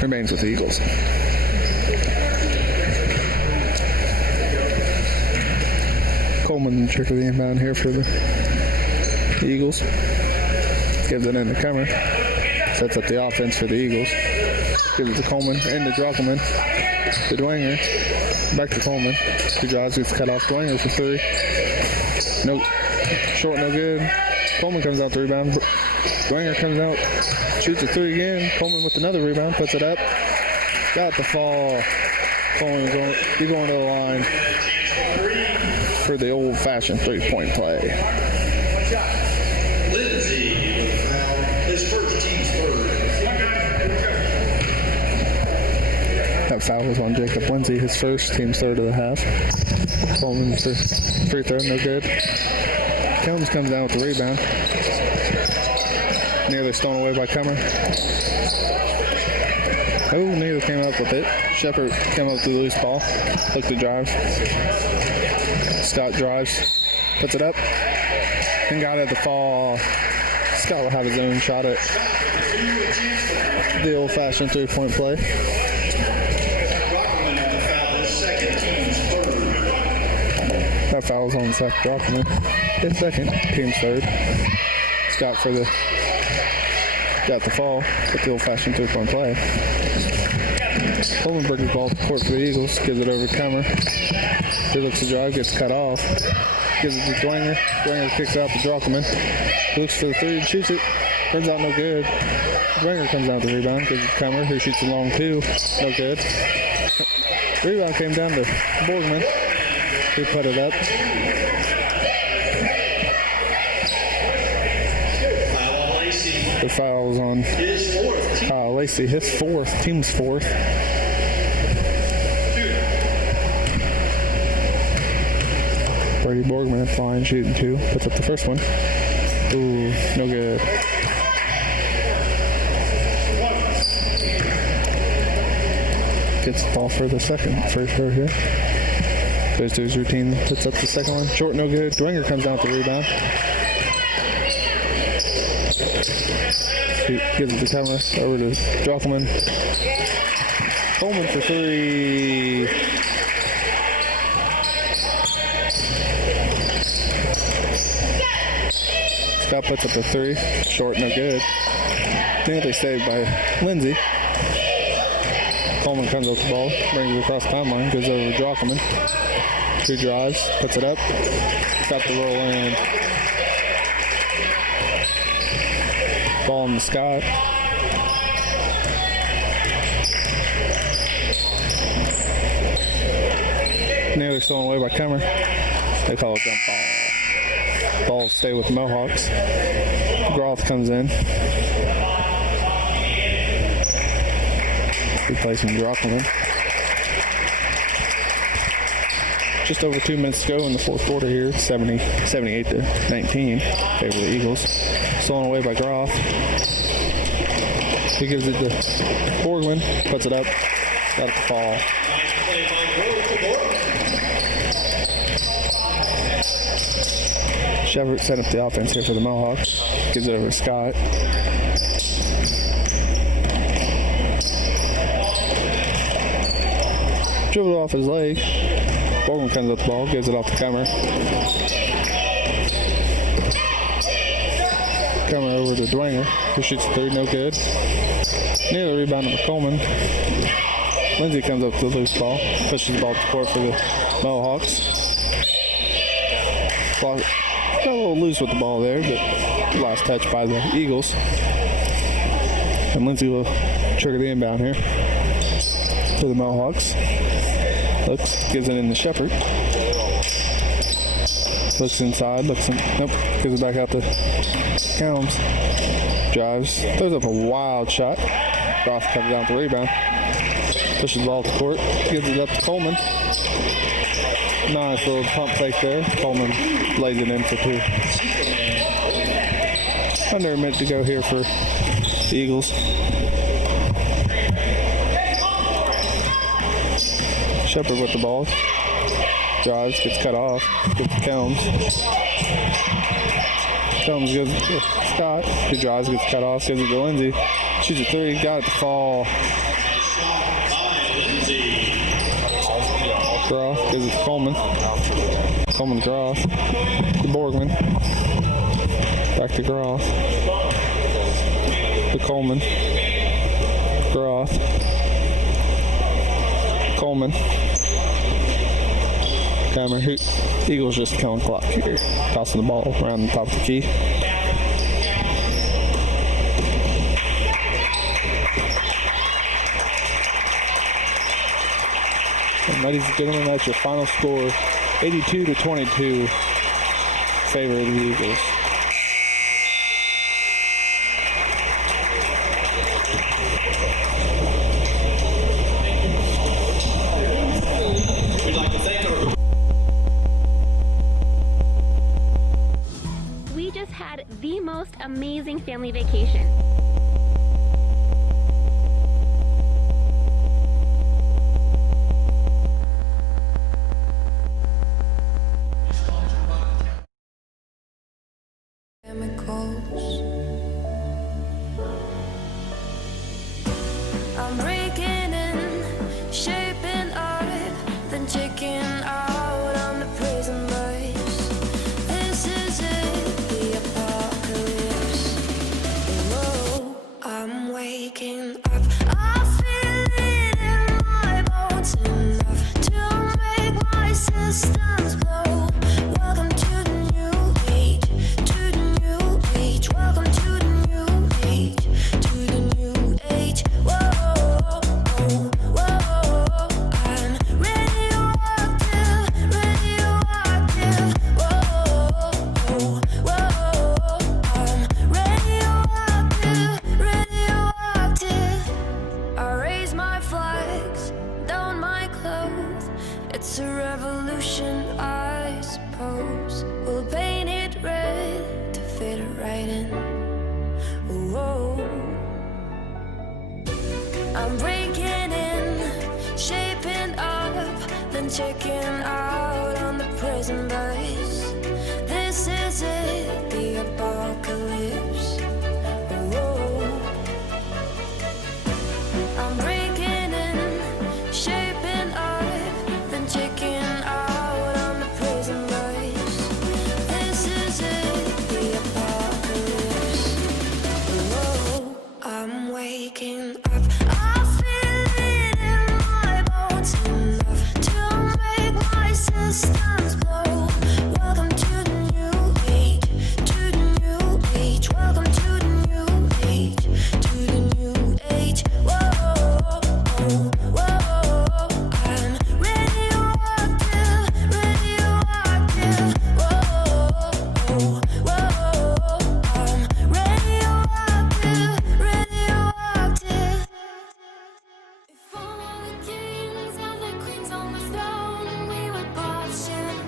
Remains with the Eagles. Coleman trick of the inbound here for the Eagles. Gives it in to Cummer. Sets up the offense for the Eagles. Gives it to Coleman and to Jac-Cen-Del. To Dwinger. Back to Coleman. He drives, gets cut off. Dwanger for three. Nope. Short, no good. Coleman comes out the rebound. Dwanger comes out, shoots a three again. Coleman with another rebound, puts it up. Got the fall. Coleman going to the line for the old-fashioned three-point play. Lindsay, his first team's third. That foul was on Jacob Lindsay, his first, team's third of the half. Coleman for free throw, no good. Combs comes down with the rebound. Nearly stolen away by Cummer. Oh, nearly came up with it. Shepard came up with the loose ball. Looked to drive. Scott drives. Puts it up. And got it to fall. Scott will have his own shot at the old-fashioned three-point play. That foul's on Zach Brockman. His second, team's third. Scott for the got the fall with the old-fashioned three-point play. Coleman brings the ball to the court for the Eagles. Gives it over to Cummer. He looks to drive, gets cut off. Gives it to Dwanger. Dwanger kicks it out to Brockman. Looks for the three and shoots it. Turns out no good. Dwanger comes out the rebound. Gives it to Cummer, who shoots a long two. No good. Rebound came down to Borgman. He put it up. The foul was on Kyle Lacey, his fourth, team's fourth. Brady Borgman flying, shooting two. Puts up the first one. Ooh, no good. Gets the ball for the first row here. Goes to his routine, puts up the second one. Short, no good. Dwanger comes down with the rebound. Gives it to Cummer, over to Drockelman. Coleman for three. Scott puts up a three. Short, no good. Nearly saved by Lindsay. Coleman comes up the ball, brings it across the timeline, goes over to Drockelman. Two drives, puts it up. Got the roll in. Ball in the Scott. Nearly stolen away by Cummer. They call it jump ball. Balls stay with the Mohawks. Groth comes in. Replacing Brockman. Just over 2 minutes to go in the fourth quarter here. 78 to 19. Favor the Eagles. Stolen away by Groth. He gives it to Borgman. Puts it up. Got it to fall. Shepard set up the offense here for the Mohawks. Gives it over to Scott. Dribbled off his leg. Borgman comes up the ball, gives it off to Cummer. Cummer over to Dwanger, who shoots the three, no good. Nearly rebounded by Coleman. Lindsay comes up to the loose ball, pushes the ball to the court for the Mohawks. Got a little loose with the ball there, but last touch by the Eagles. And Lindsay will trigger the inbound here for the Mohawks. Looks, gives it in to Shepard. Looks inside, nope, gives it back out to Combs. Drives, throws up a wild shot. Groth comes down with the rebound. Pushes the ball to court, gives it up to Coleman. Nice little pump fake there. Coleman lays it in for two. Under a minute to go here for the Eagles. Shepard with the ball. Drives, gets cut off. Gets to Combs. Combs goes to Scott. He drives, gets cut off. Gives it to Lindsay. Shoots a three. Got it to fall. Groth gives it to Coleman. Coleman to Groth. To Borgman. Back to Groth. To Coleman. Groth. Coleman. Timer. Eagles just killing clock here. Tossing the ball around the top of the key. And ladies and gentlemen, that's your final score. 82-22. Favor of the Eagles. We just had the most amazing family vacation. I'm breaking in, shaping up, then checking out on the prison bus. This is it, the apocalypse. Whoa, I'm waking up. I feel it in my bones enough to make my systems blow. Welcome to the new age, to the new age. Welcome to the new age, to the new age. Whoa. It's a revolution, I suppose. We'll paint it red to fit it right in. Whoa. I'm breaking in, shaping up, then checking out on the prison bus. This is it, the apocalypse. Whoa. I'm breaking in, shaping up, then checking out on the prison bus. This is it, the apocalypse. Whoa, I'm waking up. I feel it in my bones enough to make my systems blow. Welcome to the new age, to the new age. Welcome to the new age, to the new age. Whoa, whoa, I'm radioactive, radioactive. Whoa, I'm radioactive, radioactive. If all the kings and the queens on the throne, we would both share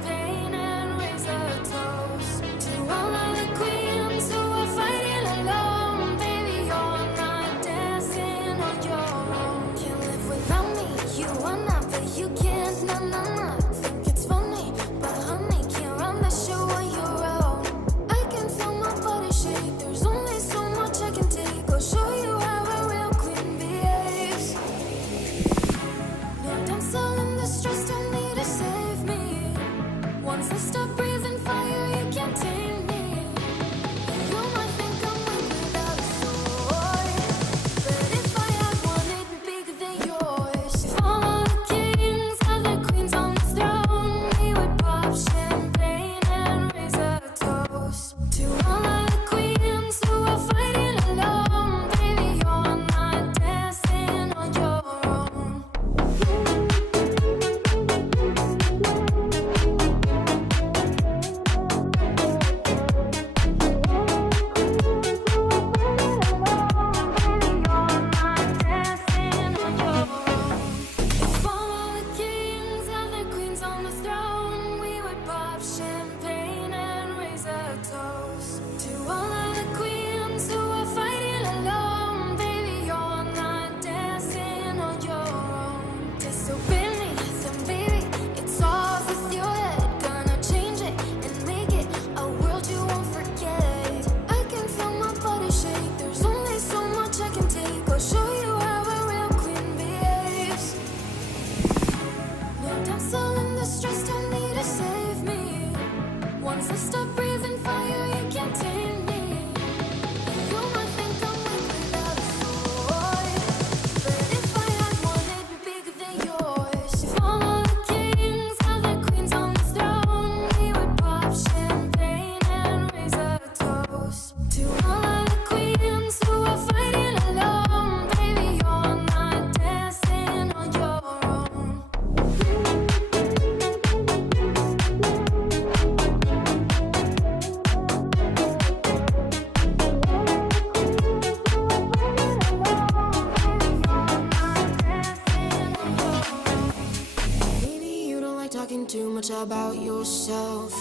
much about yourself.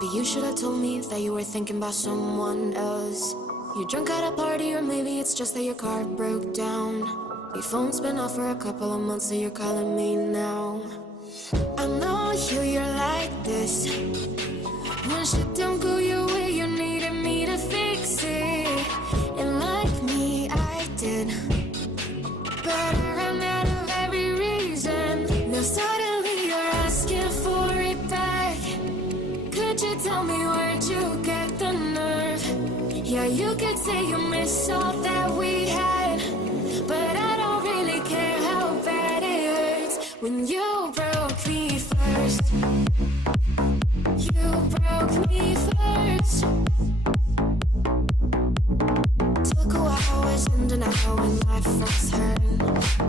But you should have told me that you were thinking about someone else. You're drunk at a party, or maybe it's just that your car broke down. Your phone's been off for a couple of months, so you're calling me now. I know you're like this. When shit don't go your way, you needed me to fix it. And like me, I did. But I ran out of every reason. Now suddenly you're asking for it back. Could you tell me where'd you get the nerve? Yeah, you could say you miss all that we had, but I don't really care how bad it hurts when you broke me first. You broke me first. Took a while, was ending out when I first heard.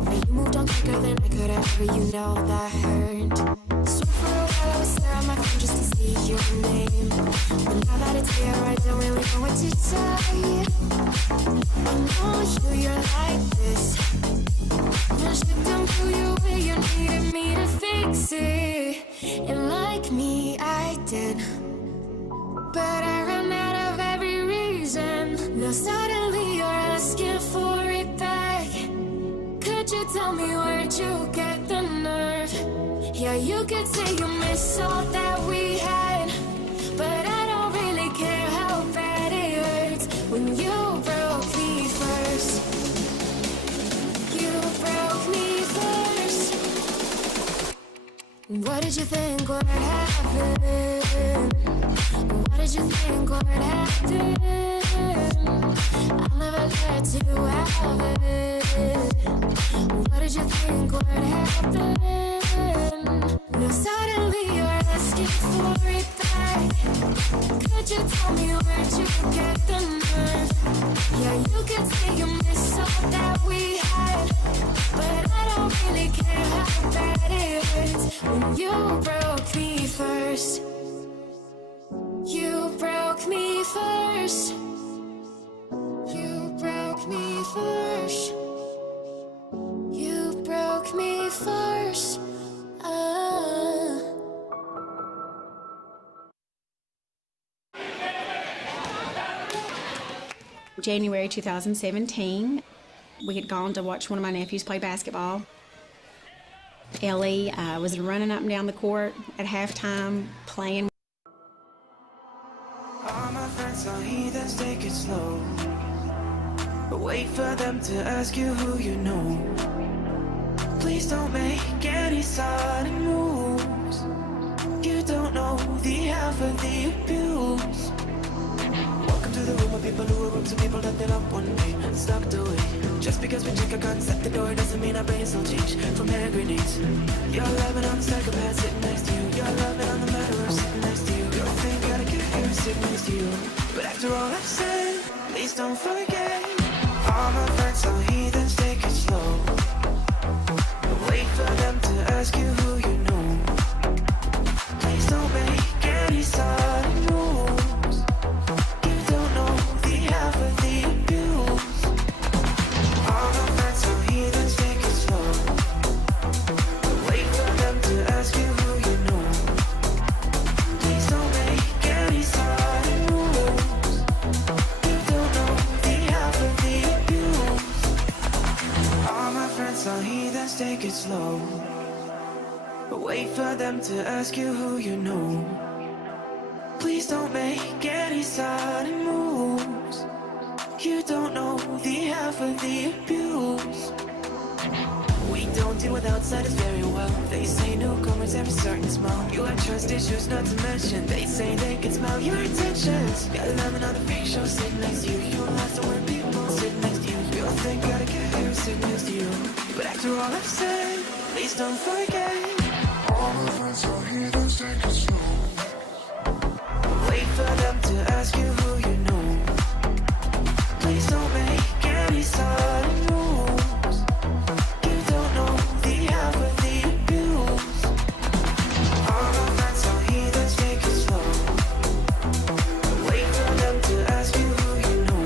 But you moved on quicker than I could ever, you know that hurt. So for a while I was staring at my phone just to see your name. But now that it's here, I don't really know what to say. I know you're like this. When shit don't go your way, you needed me to fix it. And like me, I did. But I ran out of every reason. Now suddenly you're asking for it back. Could you tell me where'd you get the nerve? Yeah, you could say you miss all that we had, but I don't really care how bad it hurts when you broke me first. You broke me first. What did you think would happen? What did you think would happen? I'll never let you have it. What did you think would happen? Now suddenly you're asking for it back. Could you tell me where'd you get the nerve? Yeah, you could say you miss all that we had, but I don't really care how bad it hurts when you broke me first. You broke me first. You broke me first. You broke me first. January 2017, we had gone to watch one of my nephews play basketball. Ellie was running up and down the court at halftime playing. All my friends are heathens, take it slow. But wait for them to ask you who you know. Please don't make any sudden moves. You don't know the half of the abuse. Welcome to the room of people who are rooms of people that they love one day and stuck away. Just because we check a guns at the door doesn't mean our brains will change from hand grenades. You're loving on the psychopath sitting next to you. You're loving on the murderer sitting next to you. You don't think I'd get here sitting next to you. But after all I've said, please don't forget. All my friends are heathens, take it slow. But wait for them to ask you who you know. Please don't make any sudden moves. You don't know the half of the abuse. All my friends are heathens, take it slow. But wait for them to ask you who you know. Please don't make any sudden moves. You don't know the half of the abuse. All my friends are heathens, take it slow. But wait for them to ask you who you know. Please don't make any sudden moves. You don't know the half of the abuse. We don't deal with outsiders very well. They say newcomers have a certain smell. You have trust issues, not to mention. They say they can smell your intentions. Got lemon on the fake show sitting next to you. You don't have to wear people sitting next to you. You don't think I'd get here sitting next to you. But after all I've said, please don't forget. All my friends are heathens, take it slow. Wait for them to ask you who you know. Please don't make any sudden moves. You don't know the half of the abuse. All my friends are heathens, take it slow. Wait for them to ask you who you know.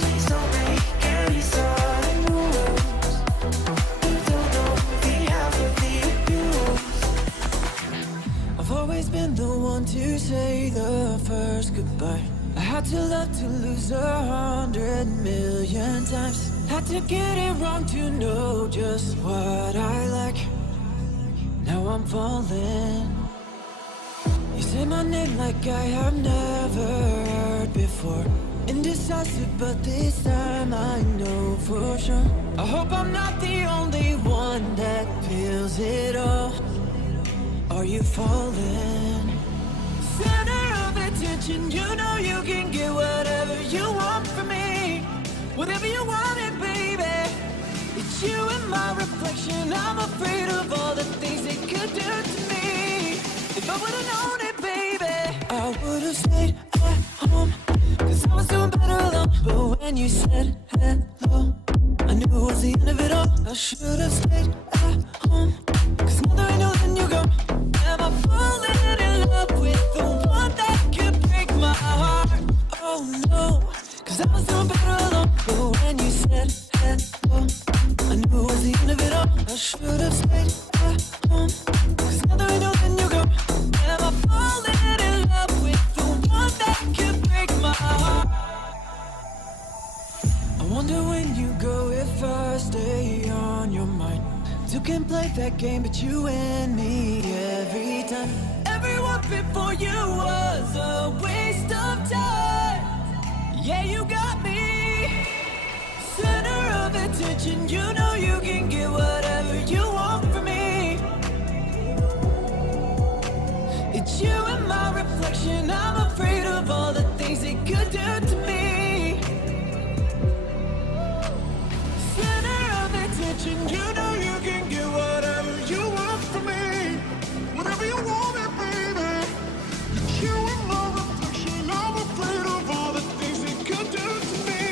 Please don't make any sudden moves. You don't know the half of the abuse. I've always been the one to say the first goodbye. I had to love to lose 100 million times. Had to get it wrong to know just what I like. Now I'm falling. You say my name like I have never heard before. Indecisive, but this time I know for sure. I hope I'm not the only one that feels it all. Are you falling? Center of attention, you know you can get whatever you want from me. Whatever you want it, baby. It's you and my reflection. I'm afraid of all the things it could do to me. If I would've known it, baby, I would've stayed at home, 'cause I was doing better alone. But when you said hello, I knew it was the end of it all. I should've stayed at home, 'cause now that I know, then you go. Am I falling in love with the one that could break my heart? Oh no, 'cause I was doing better alone. But when you said hello, I knew it was the end of it all. I should've stayed at home, 'cause now that I know, then you go. Am I falling in love with the one that could break my heart? I wonder when you go if I stay on your mind. You can play that game, but you and me every time. Everyone before you was a waste of time. Yeah, you got me. Center of attention, you know you can get whatever you want from me. It's you and my reflection. I'm afraid of all the things it could do to me. Center of attention, you know you can get whatever you want from me. Whatever you want it, baby. It's you and my reflection. I'm afraid of all the things it could do to me.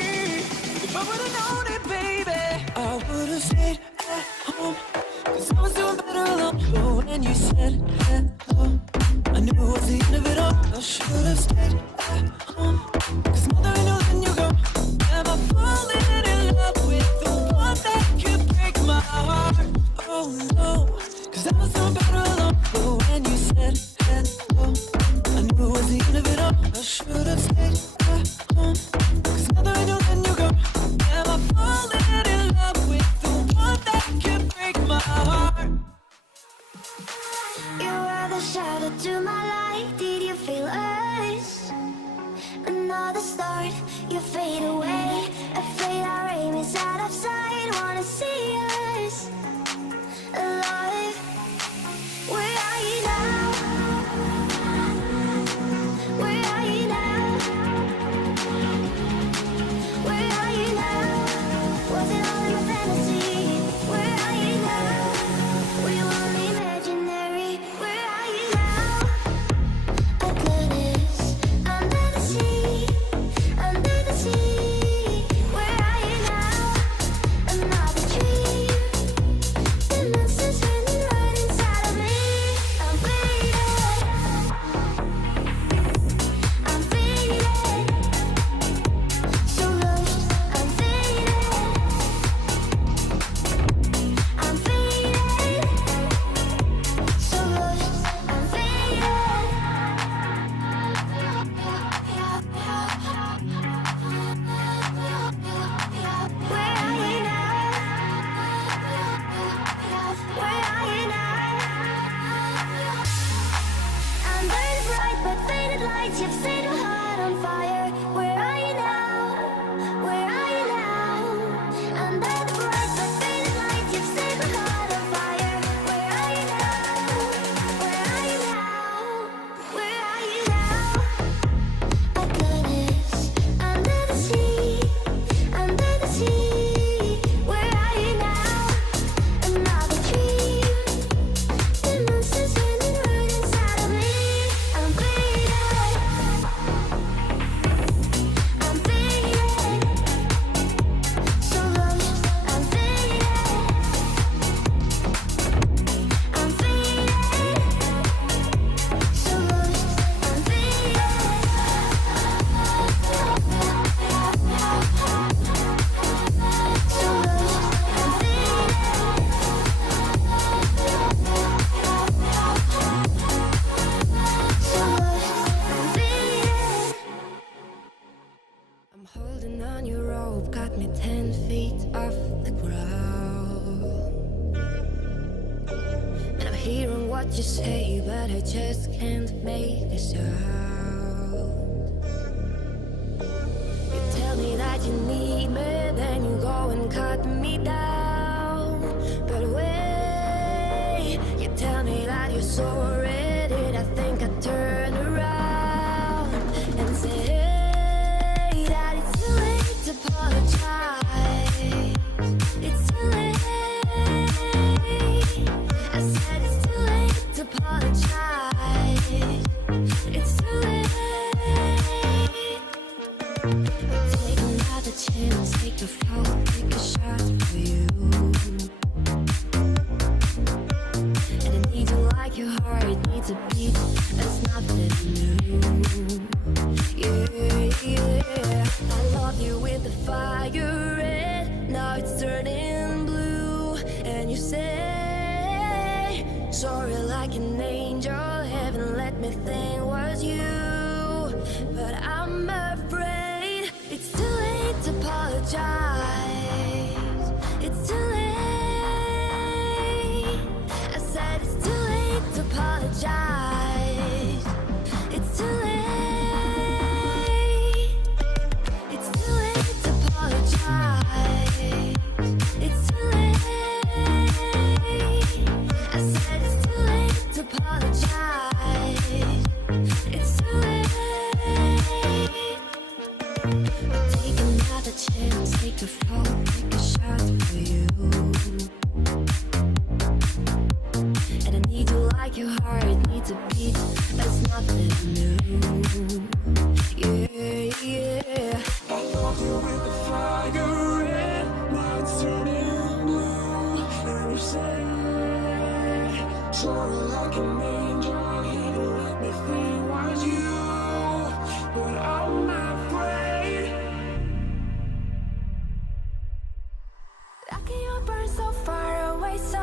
If I would've known it, baby, I would've stayed at home, 'cause I was doing better alone. But when you said hello, I knew it was the end of it all. I should've stayed at home, 'cause now that I know, then you go. Am I falling in love with the one that could break my heart? Oh no, 'cause I was doing better alone. But when you said hello, I knew it was the end of it all. I should've stayed at home, 'cause now that I know, then you go. Am I falling in love with the one that could break my heart? You were the shadow to my light. Did you feel us? Another start, you fade away. Afraid our aim is out of sight. Wanna see us alive. Where are you now? Where are you now? Where are you now? Was it all in my fantasy? Where are you now? We were imaginary. Where are you now? Atlantis, under the sea, under the sea. Where are you now? Another dream. what you say, but I just can't make a sound. You tell me that you need me, then you go and cut me down. But wait, you tell me that you're sorry, did I think I'd turn around and say that it's too late to apologize? It's too late. I said it's too late to apologize. It's too late. Take another chance, take a fall, take a shot for you. And I need you like your heart needs a beat. That's nothing new. Yeah, yeah. I love you with the fire red. Now it's turning blue. And you say sorry like an angel. Heaven let me think was you. But I'm afraid it's too late to apologize. It's too late. I said it's too late to apologize. It's too late. It's too late to apologize. It's too late. I said it's too late to apologize. It's too late. Take another chance, take a fall, take a shot for you. And I need you like your heart needs a beat. That's nothing new. Yeah, yeah. I love you with the fire red, now it's turning blue. And you say, sorry like an angel, heaven let me think was you. But I'm afraid. Lucky you burn so far away, so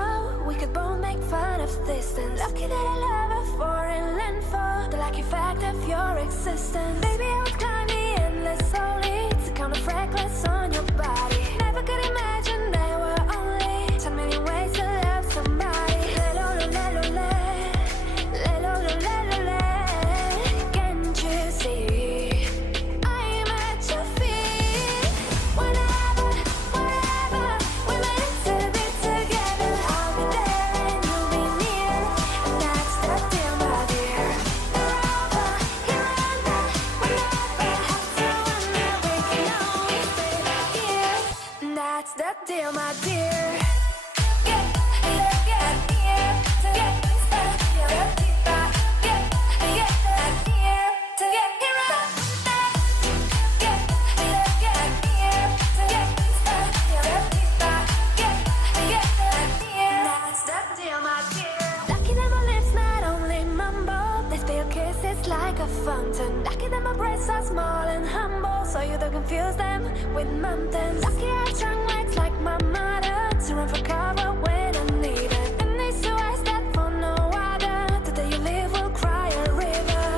we could both make fun of distance. Lucky that I love a foreign land for the lucky fact of your existence. Baby, I would climb the endless slowly to count the freckles on your body. Never could imagine there were only 10 million ways to love somebody. Can't you see? I'm at your feet. Whenever, wherever we're meant to be together, I'll be there and you'll be near. And that's the deal, my dear. You're over, you're under. We never have to wonder. We can always stay here. And that's the deal, my dear. Like a fountain. Lucky that my breasts are small and humble, so you don't confuse them with mountains. Lucky I strong legs like my mother to run for cover when I need it. And these two eyes that for no other. The day you leave will cry a river.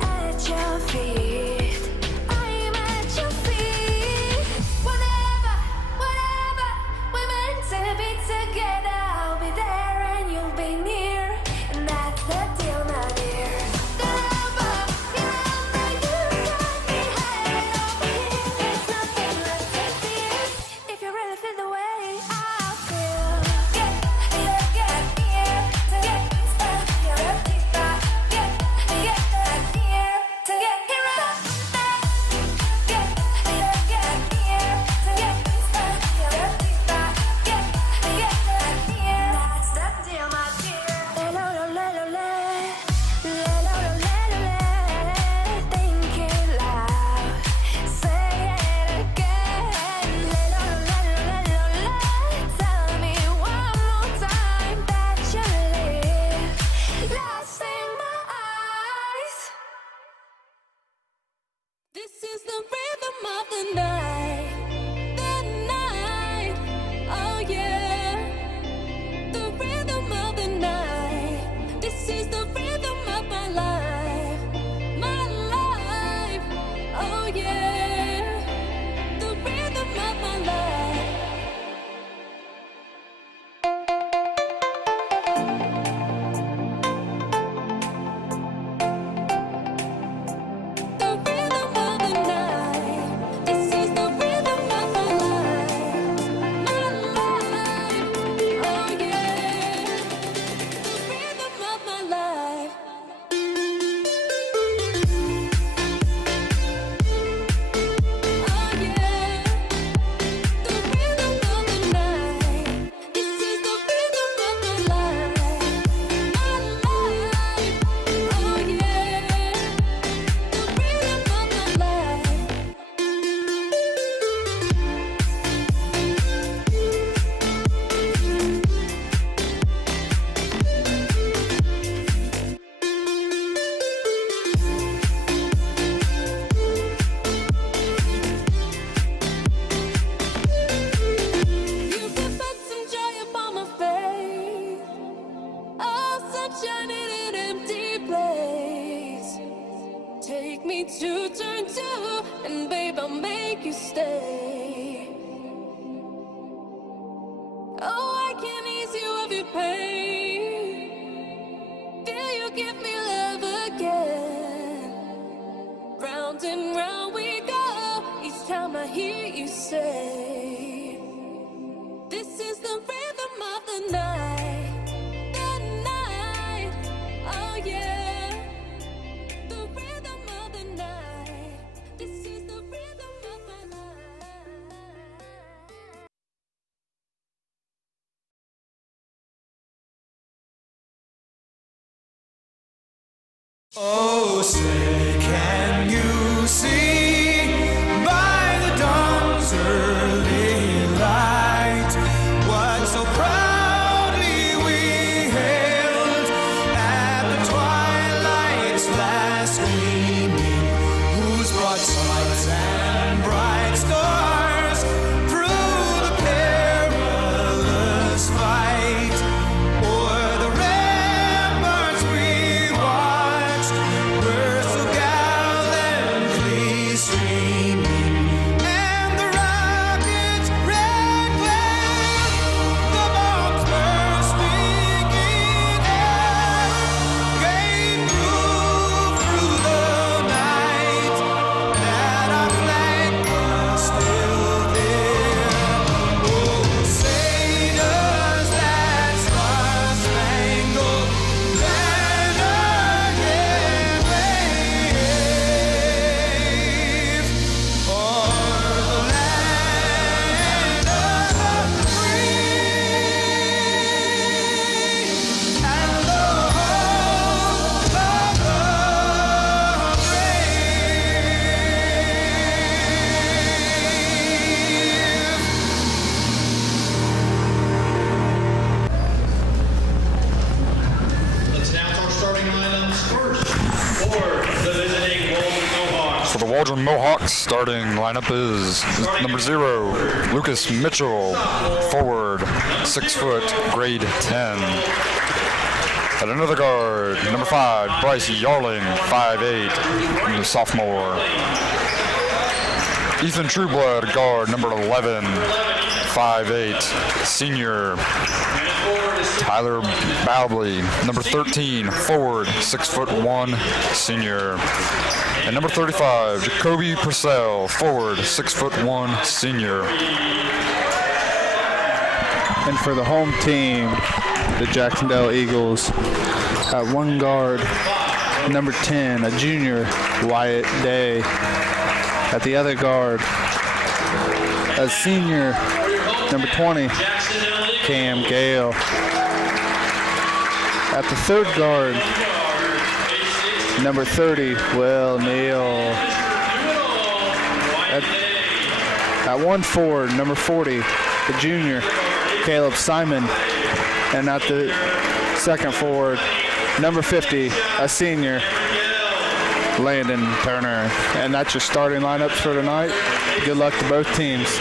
At your feet, I'm at your feet. Whenever, wherever we're meant to be together, I'll be there and you'll be near. And that's the deal, my dear. You're over, you're under, you got me hanging over here. There's nothing left to turn to, and babe, I'll make you stay. Oh, I can ease you of your pain. Feel you give me love again. Round and round we go, each time I hear you say, this is the rhythm of the night, oh yeah, the rhythm of the night, this is the rhythm of the night. Oh, say, can you see by the dawn's early light what so proudly we hailed at the twilight's last gleaming, whose broad lights and bright stars through the perilous fight o'er the ramparts we watched were so gallantly streaming, and the rocket's red glare, the bombs bursting in air, gave proof through the night that our flag was still there. Oh, say does that star-spangled banner yet wave o'er the land of the free and the hope of the Let's announce our starting lineups first. For the visiting Waldron Mohawks. For the Waldron Mohawks, starting lineup is number 0, Lucas Mitchell, forward, 6 foot, grade 10. At another guard, number 5, Bryce Yarling, 5'8", the sophomore. Ethan Trueblood, guard, number 11, 5'8", senior. Tyler Bowley, number 13, forward, 6'1", senior. And number 35, Jacoby Purcell, forward, 6'1", senior. And for the home team, the Jac-Cen-Del Eagles, at one guard, number 10, a junior, Wyatt Day. At the other guard, a senior, number 20, Cam Gale. At the third guard, number 30, Will Neal. At one forward, number 40, the junior, Caleb Simon. And at the second forward, number 50, a senior, Landon Turner. And that's your starting lineups for tonight. Good luck to both teams.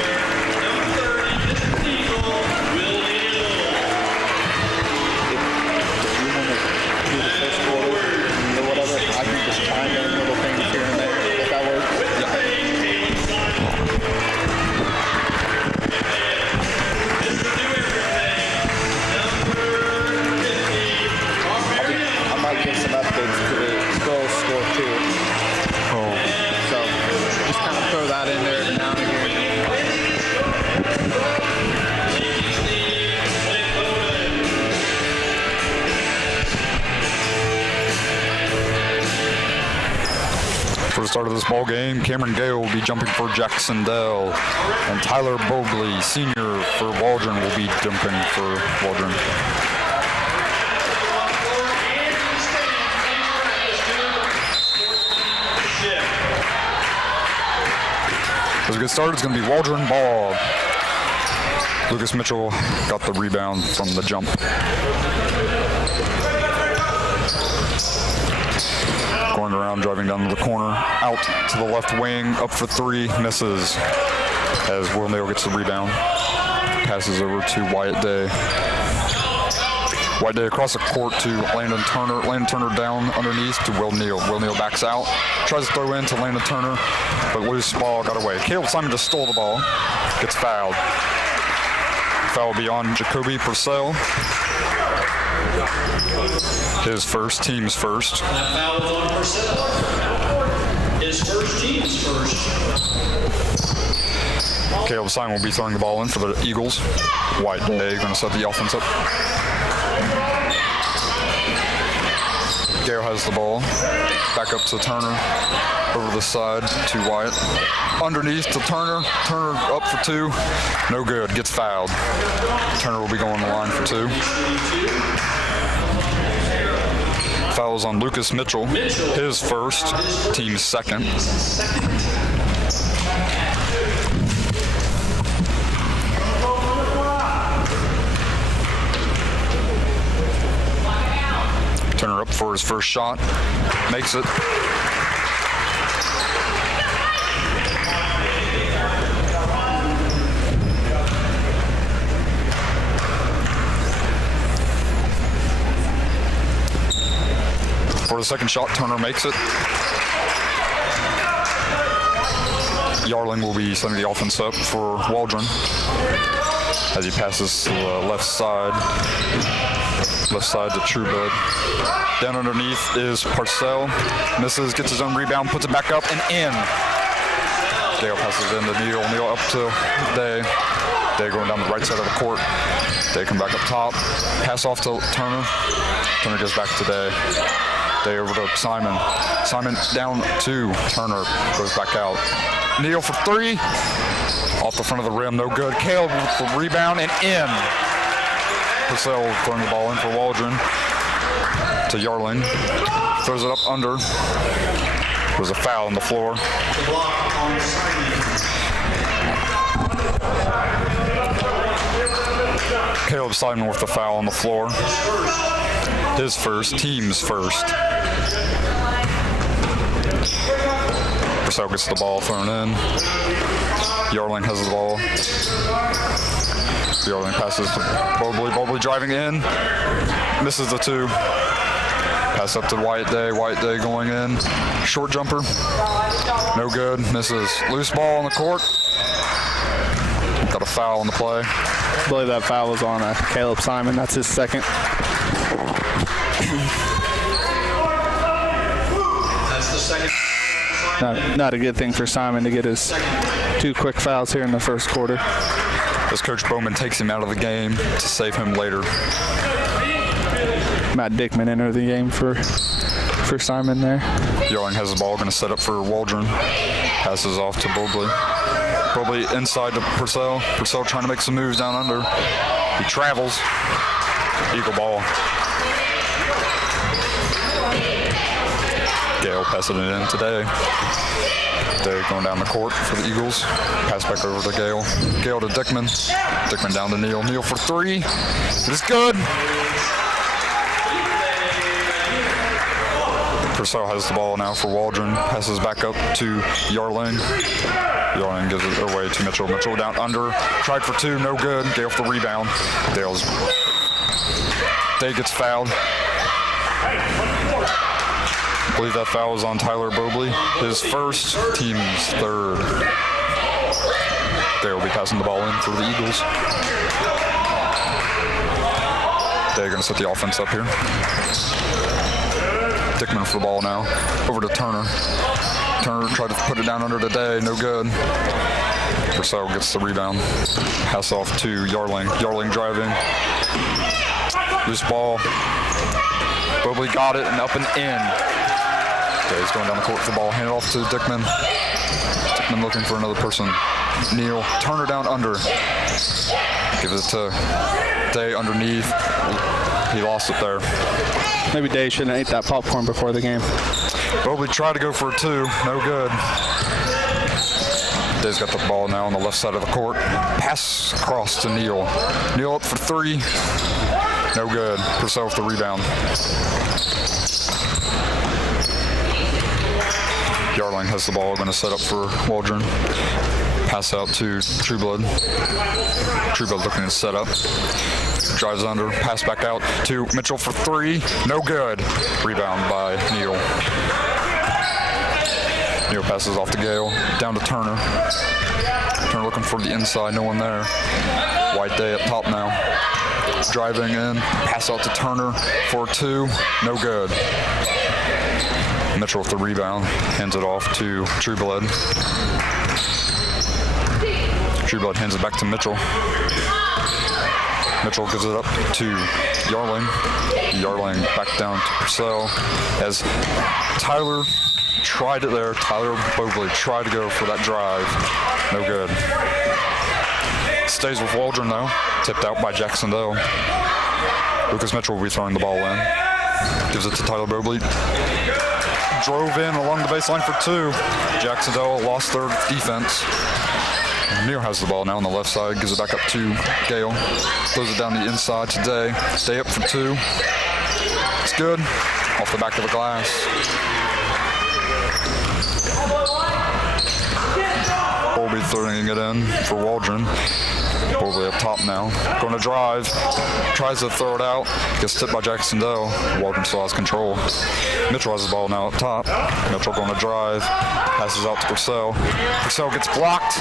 For the start of this ball game, Cameron Gale will be jumping for Jac-Cen-Del, and Tyler Bobley, senior for Waldron, will be jumping for Waldron. As we get started, it's going to be Waldron ball. Lucas Mitchell got the rebound from the jump. Going around, driving down to the corner, out to the left wing, up for 3, misses. As Will Neal gets the rebound. Passes over to Wyatt Day. White Day across the court to Landon Turner. Landon Turner down underneath to Will Neal. Will Neal backs out. Tries to throw in to Landon Turner, but loose ball got away. Caleb Simon just stole the ball. Gets fouled. Foul will be on Jacoby Purcell. His first, team's first. That foul is on Purcell. His first, team's first. Caleb Simon will be throwing the ball in for the Eagles. White Day going to set the offense up. Gale has the ball. Back up to Turner. Over the side to Wyatt. Underneath to Turner. Turner up for two. No good. Gets fouled. Turner will be going the line for two. Fouls on Lucas Mitchell. His first. Team's second. Turner up for his first shot. Makes it. For the second shot, Turner makes it. Yarling will be setting the offense up for Waldron as he passes to the left side to Trueblood. Down underneath is Purcell. Misses, gets his own rebound, puts it back up and in. Gale passes in to Neal. Neal up to Day. Day going down the right side of the court. Day come back up top. Pass off to Turner. Turner goes back to Day. Day over to Simon. Simon down to Turner. Goes back out. Neal for three. Off the front of the rim. No good. Caleb with the rebound and in. Purcell throwing the ball in for Waldron. To Yarling. Throws it up under. There's a foul on the floor. Caleb Simon with the foul on the floor. His first, team's first. Purcell gets the ball thrown in. Yarling has the ball. Yarling passes to Bobley. Bobley driving in. Misses the two. Pass up to Wyatt Day. Wyatt Day going in. Short jumper. No good. Misses. Loose ball on the court. Got a foul on the play. I believe that foul was on Caleb Simon. That's his second. That's the second. Not a good thing for Simon to get his two quick fouls here in the first quarter. As Coach Bowman takes him out of the game to save him later. Matt Dickman entered the game for Simon there. Yarling has the ball, going to set up for Waldron. Passes off to Bobley. Bobley inside to Purcell. Purcell trying to make some moves down under. He travels. Eagle ball. Gale passing it in today. Day going down the court for the Eagles. Pass back over to Gale. Gale to Dickman. Dickman down to Neal. Neal for three. It is good. Purcell has the ball now for Waldron. Passes back up to Yarling. Yarling gives it away to Mitchell. Mitchell down under. Tried for two. No good. Gale for the rebound. Day gets fouled. I believe that foul was on Tyler Bobley. His first, team's third. Day will be passing the ball in for the Eagles. Day going to set the offense up here. Dickman for the ball now. Over to Turner. Turner tried to put it down under to Day. No good. Purcell gets the rebound. Pass off to Yarling. Yarling driving. Loose ball. Bobley got it and up and in. Day's going down the court for the ball. Hand it off to Dickman. Dickman looking for another person. Neal. Turner down under. Give it to Day underneath. He lost it there. Maybe Day shouldn't have ate that popcorn before the game. Bobley tried to go for a two. No good. Day's got the ball now on the left side of the court. Pass across to Neal. Neal up for three. No good. Purcell with the rebound. Yarling has the ball, going to set up for Waldron. Pass out to Trueblood. Trueblood looking to set up. drives under, pass back out to Mitchell for 3, no good. Rebound by Neal. Neal passes off to Gale, down to Turner. Turner looking for the inside, no one there. White Day up top now. Driving in, pass out to Turner for 2, no good. Mitchell with the rebound, hands it off to Trueblood. Trueblood hands it back to Mitchell. Mitchell gives it up to Yarling. Yarling back down to Purcell as Tyler tried it there. Tyler Bobley tried to go for that drive. No good. Stays with Waldron though. Tipped out by Jac-Cen-Del. Lucas Mitchell will be throwing the ball in. Gives it to Tyler Bobley. Drove in along the baseline for 2. Jac-Cen-Del lost their defense. Neal has the ball now on the left side. Gives it back up to Gale. Throws it down the inside to Day. Day up for 2. It's good. Off the back of the glass. Bolby throwing it in for Waldron. Bolby up top now. Going to drive. Tries to throw it out. Gets tipped by Jac-Cen-Del. Waldron still has control. Mitchell has the ball now up top. Mitchell going to drive. Passes out to Purcell. Purcell gets blocked.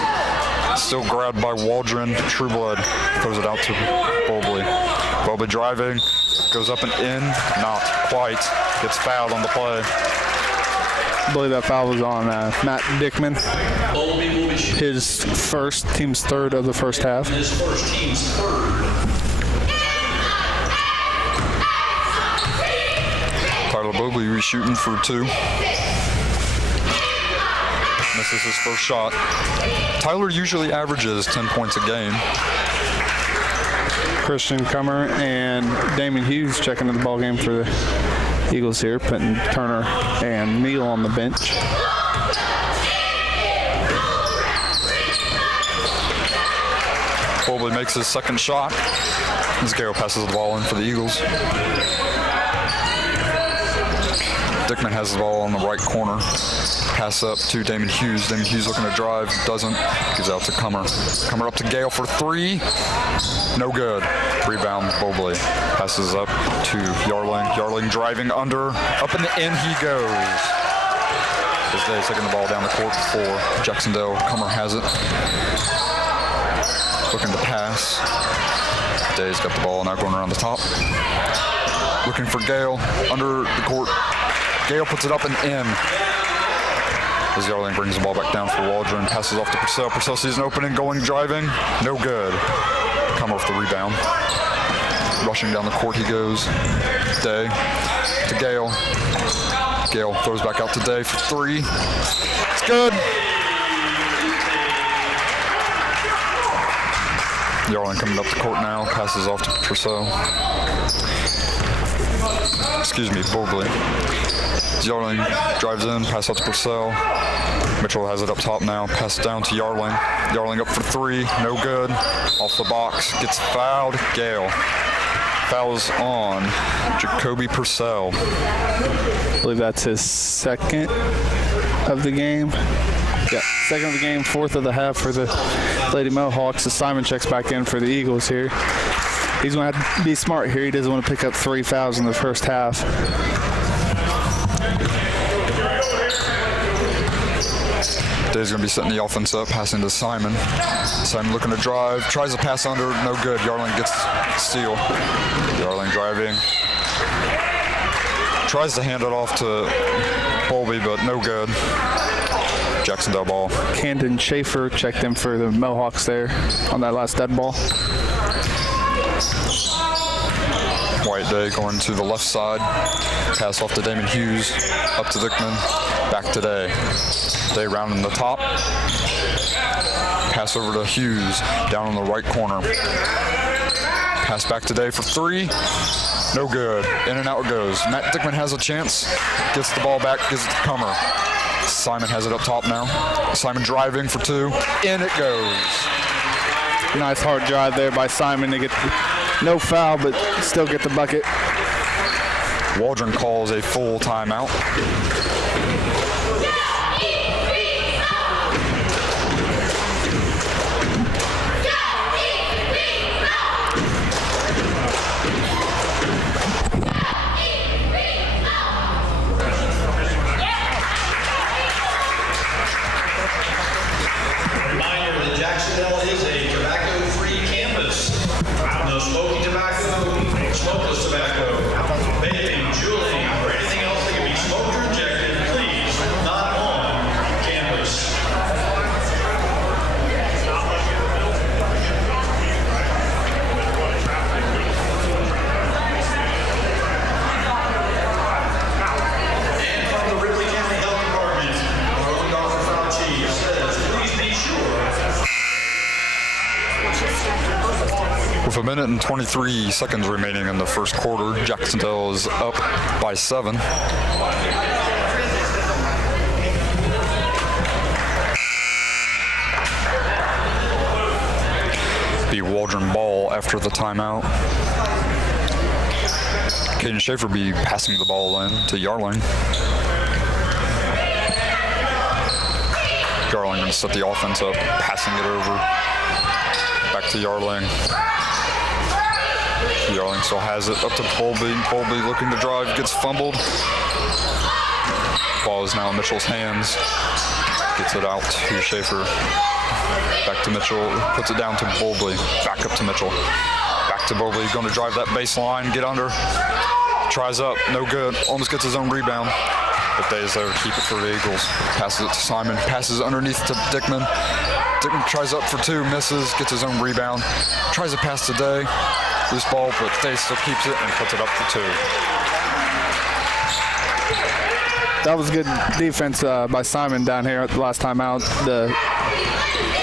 Still grabbed by Waldron. Trueblood throws it out to Bolby. Bolby driving. Goes up and in. Not quite. Gets fouled on the play. I believe that foul was on Matt Dickman. His first, team's third of the first half. His first team's third. Tyler Bobley shooting for 2. Misses his first shot. Tyler usually averages 10 points a game. Christian Cummer and Damon Hughes checking into the ball game for the Eagles here, putting Turner and Neal on the bench. Bobley makes his second shot. As Gale passes the ball in for the Eagles. Dickman has the ball on the right corner. Pass up to Damon Hughes. Damon Hughes looking to drive, doesn't. Gives out to Cummer. Cummer up to Gale for 3. No good. Rebound, Bobley. Passes up to Yarling. Yarling driving under. Up and in he goes. As Day taking the ball down the court for Jac-Cen-Del. Cummer has it. Looking to pass. Day's got the ball now going around the top. Looking for Gale under the court. Gale puts it up and in. As Yarling brings the ball back down for Waldron, passes off to Purcell. Purcell sees an opening, going, driving. No good. Come off the rebound. Rushing down the court he goes. Day to Gale. Gale throws back out to Day for 3. It's good. Yarling coming up the court now, passes off to Purcell. Excuse me, Bobley. Yarling drives in, pass out to Purcell. Mitchell has it up top now, pass down to Yarling. Yarling up for 3, no good. Off the box, gets fouled. Gale. Fouls on Jacoby Purcell. I believe that's his second of the game. Yeah, second of the game, fourth of the half for the Lady Mohawks. As Simon checks back in for the Eagles here. He's going to have to be smart here. He doesn't want to pick up 3 fouls in the first half. Day's going to be setting the offense up, passing to Simon. Simon looking to drive, tries to pass under, no good. Yarling gets steal. Yarling driving. Tries to hand it off to Bolby, but no good. Jac-Cen-Del ball. Camden Schaefer checked in for the Mohawks there on that last dead ball. White Day going to the left side. Pass off to Damon Hughes. Up to Dickman. Back to Day. Day rounding the top. Pass over to Hughes. Down on the right corner. Pass back to Day for 3. No good. In and out it goes. Matt Dickman has a chance. Gets the ball back. Gives it to Cummer. Simon has it up top now. Simon driving for 2. In it goes. Nice hard drive there by Simon to get no foul, but still get the bucket. Waldron calls a full timeout. minute and 23 seconds remaining in the first quarter. Jac-Cen-Del is up by 7. Be Waldron ball after the timeout. Caden Schaefer be passing the ball in to Yarling. Yarling going to set the offense up, passing it over. Back to Yarling. Yarling still has it up to Bowlby. Bowlby looking to drive, gets fumbled. Ball is now in Mitchell's hands. Gets it out to Schaefer. Back to Mitchell, puts it down to Bowlby. Back up to Mitchell. Back to Bowlby, going to drive that baseline, get under. Tries up, no good. Almost gets his own rebound. But Day is there to keep it for the Eagles. Passes it to Simon, passes underneath to Dickman. Dickman tries up for 2, misses, gets his own rebound. Tries to pass to Day. Loose ball, but Day still keeps it and puts it up for 2. That was good defense by Simon down here at the last time out.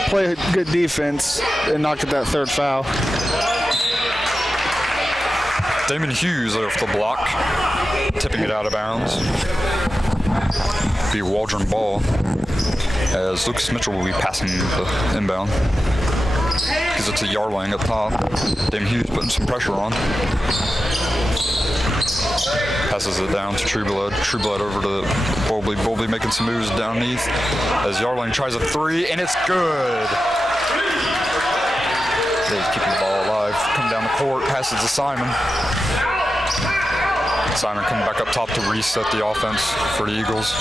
Play good defense and not get that 3rd foul. Damon Hughes off the block, tipping it out of bounds. Be Waldron ball, as Lucas Mitchell will be passing the inbound. Gives it to Yarling up top. Damon Hughes putting some pressure on. Passes it down to Trueblood. Trueblood over to Bowlby. Bowlby making some moves underneath as Yarling tries a 3, and it's good. He's keeping the ball alive. Come down the court, passes to Simon. Simon coming back up top to reset the offense for the Eagles.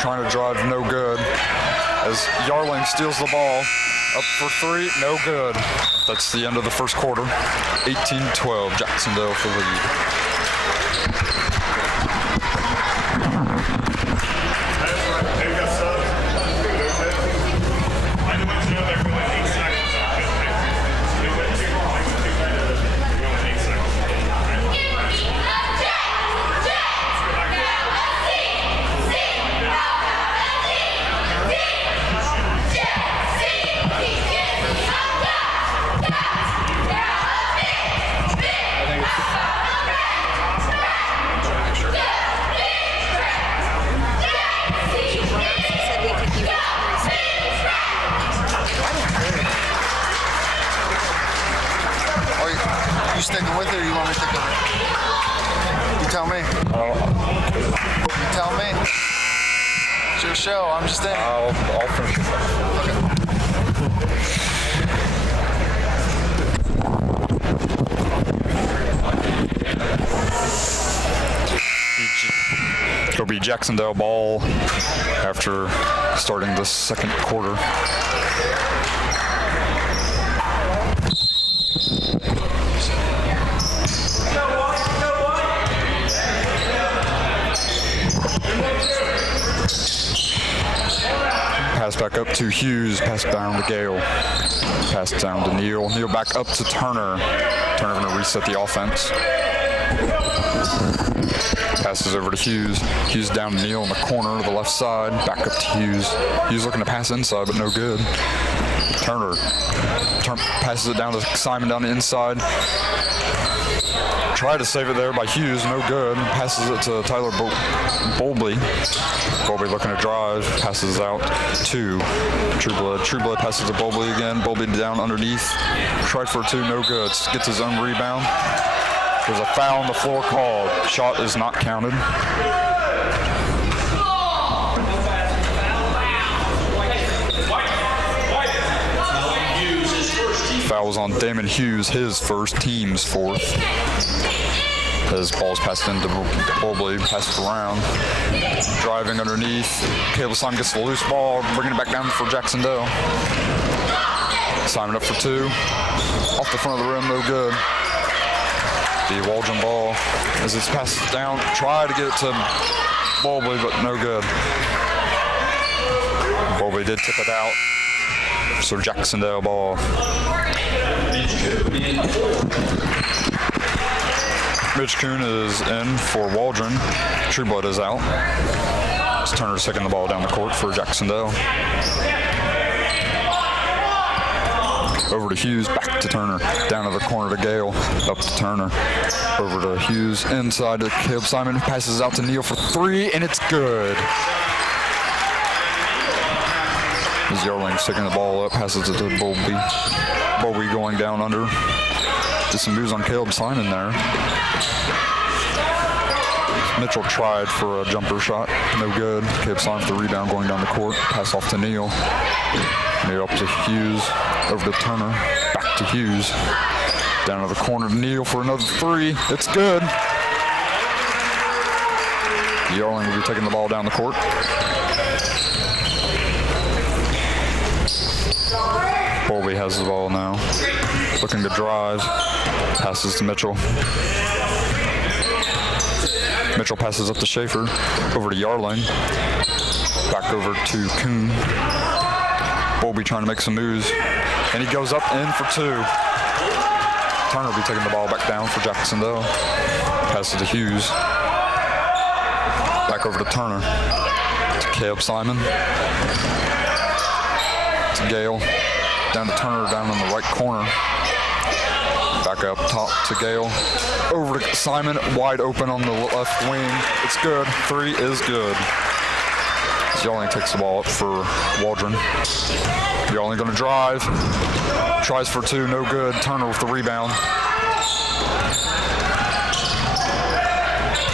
Trying to drive, no good. As Yarling steals the ball. Up for 3, no good. That's the end of the first quarter. 18-12, Jac-Cen-Del for the lead. You sticking with it or you want me to stick with it? You tell me. You tell me. It's your show. I'm just in. I'll finish it. Okay. It'll be Jac-Cen-Del ball after starting the second quarter. Pass back up to Hughes, pass down to Gale, pass down to Neal. Neal back up to Turner. Turner going to reset the offense. Passes over to Hughes. Hughes down to Neal in the corner to the left side. Back up to Hughes. Hughes looking to pass inside, but no good. Turner passes it down to Simon down the inside. Try to save it there by Hughes, no good. Passes it to Tyler Bowlby. Bowlby looking to drive, passes out to Trueblood. Trueblood passes to Bowlby again. Bowlby down underneath. Tried for 2, no good. Gets his own rebound. There's a foul on the floor called. Shot is not counted. Foul was on Damon Hughes, his first, team's 4th. As ball's passed into Bowlby, passed around. Driving underneath. Caleb Simon gets the loose ball, bringing it back down for Jac-Cen-Del. Simon up for 2. Off the front of the rim, no good. The Waldron ball as it's passed down. Try to get it to Bowlby, but no good. Bowlby did tip it out. So Jac-Cen-Del ball. Mitch Kuhn is in for Waldron. Trueblood is out. It's Turner taking the ball down the court for Jac-Cen-Del. over to Hughes, back to Turner, down to the corner to Gale, up to Turner, over to Hughes, inside to Caleb Simon, passes out to Neal for 3, and it's good. As Yarling's taking the ball up, passes it to Bowlby. Bowlby going down under. Did some moves on Caleb Simon there. Mitchell tried for a jumper shot, no good. Caleb Simon for the rebound, going down the court. Pass off to Neal. Neal up to Hughes, over to Turner, back to Hughes. Down to the corner to Neal for another 3. It's good. Yarling will be taking the ball down the court. Bowlby has the ball now. Looking to drive. Passes to Mitchell. Mitchell passes up to Schaefer. Over to Yarling. Back over to Kuhn. Bowlby trying to make some moves. And he goes up in for 2. Turner will be taking the ball back down for Jac-Cen-Del. Passes to Hughes. Back over to Turner. To Caleb Simon. To Gale. Down to Turner, down in the right corner. Back up top to Gale. Over to Simon, wide open on the left wing. It's good. 3 is good. Yarling takes the ball up for Waldron. Yarling going to drive. Tries for 2, no good. Turner with the rebound.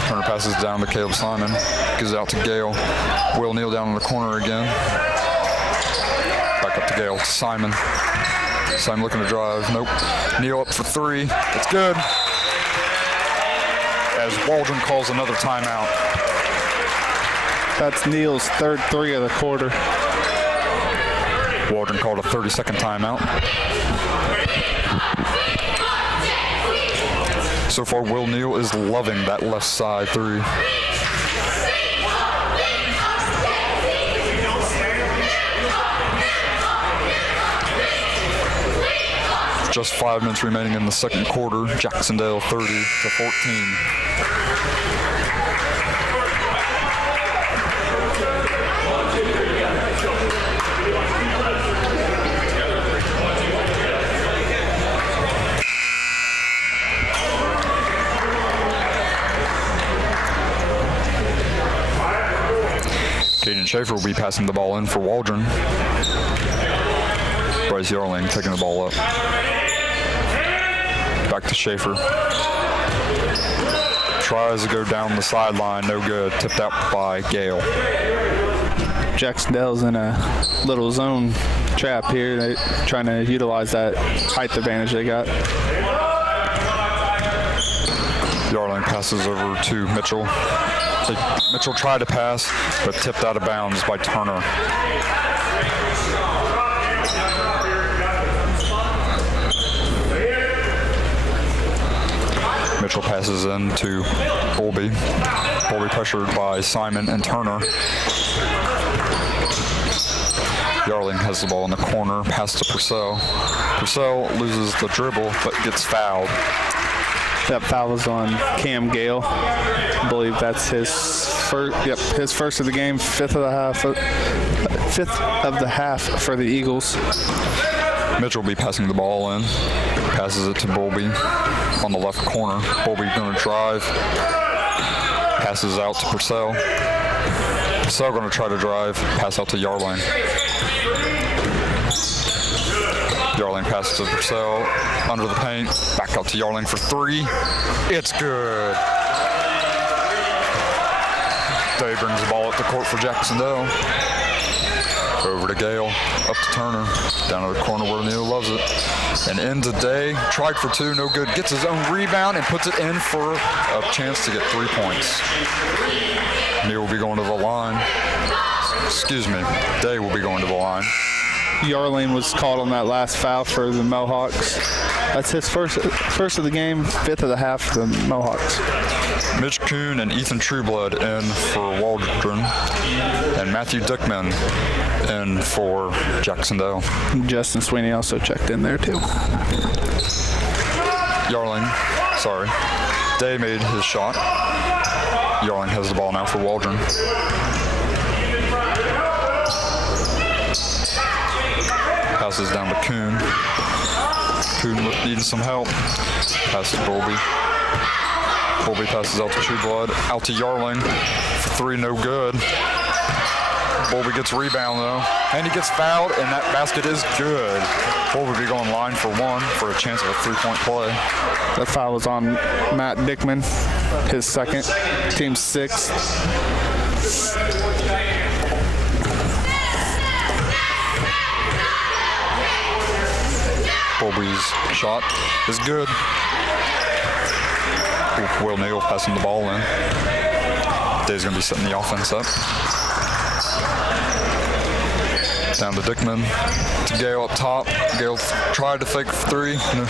Turner passes down to Caleb Simon. Gives it out to Gale. Will Neal down in the corner again. Back up to Gale. Simon. Simon looking to drive. Nope. Neal up for 3. It's good. As Waldron calls another timeout. That's Neal's third 3 of the quarter. Waldron called a 30-second timeout. So far, Will Neal is loving that left side 3. Just 5 minutes remaining in the second quarter. Jac-Cen-Del 30-14. Caden Schaefer will be passing the ball in for Waldron. Bryce Yarling taking the ball up. Back to Schaefer. Tries to go down the sideline, no good. Tipped out by Gale. Jac-Cen-Del's in a little zone trap here. They're trying to utilize that height advantage they got. Yarling passes over to Mitchell. Mitchell tried to pass, but tipped out of bounds by Turner. Mitchell passes in to Bowlby. Bowlby pressured by Simon and Turner. Yarling has the ball in the corner, pass to Purcell. Purcell loses the dribble, but gets fouled. That foul was on Cam Gale. I believe that's his first. Yep, his first of the game, fifth of the half for the Eagles. Mitchell will be passing the ball in. Passes it to Bowlby on the left corner. Bowlby going to drive. Passes out to Purcell. Purcell going to try to drive. Pass out to Yarling. Yarling passes to Purcell under the paint. Back out to Yarling for 3. It's good. Day brings the ball up the court for Jac-Cen-Del. Over to Gale, up to Turner, down to the corner where Neal loves it. And ends the day, tried for 2, no good. Gets his own rebound and puts it in for a chance to get 3 points. Neal will be going to the line. Excuse me, Day will be going to the line. Yarling was called on that last foul for the Mohawks. That's his first of the game, 5th of the half for the Mohawks. Mitch Kuhn and Ethan Trueblood in for Waldron, and Matthew Dickman in for Jac-Cen-Del. Justin Sweeney also checked in there too. Day made his shot. Yarling has the ball now for Waldron. Passes down to Kuhn. Coon needing some help. Pass to Bolby. Bolby passes out to Trueblood. Out to Yarling. For 3, no good. Bolby gets rebound though. And he gets fouled, and that basket is good. Bolby will be going line for 1 for a chance of a 3-point play. That foul was on Matt Dickman, his second, team 6th. Bolby's shot is good. Will Neal passing the ball in. Dave's going to be setting the offense up. Down to Dickman. To Gale up top. Gale tried to fake 3. No.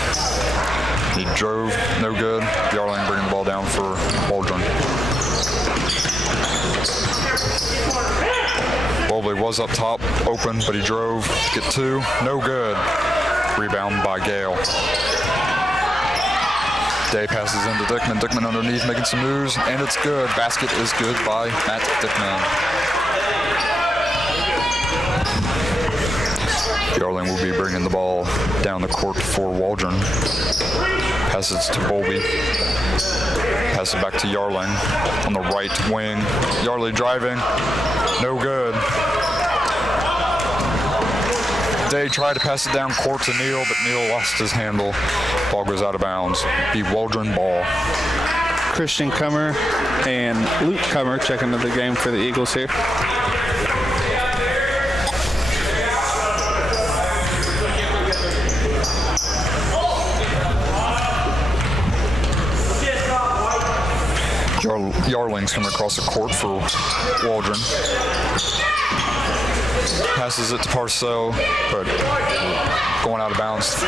He drove, no good. Yarling bringing the ball down for Waldron. Bolby was up top, open, but he drove. Get 2, no good. Rebound by Gale. Day passes into Dickman. Dickman underneath, making some moves, and it's good. Basket is good by Matt Dickman. Yarling will be bringing the ball down the court for Waldron. Passes to Bolby. Passes back to Yarling on the right wing. Yarling driving, no good. Day tried to pass it down court to Neal, but Neal lost his handle. Ball goes out of bounds. Be Waldron ball. Christian Cummer and Luke Cummer checking into the game for the Eagles here. Yarling's coming across the court for Waldron. Passes it to Parcell, but going out of bounds.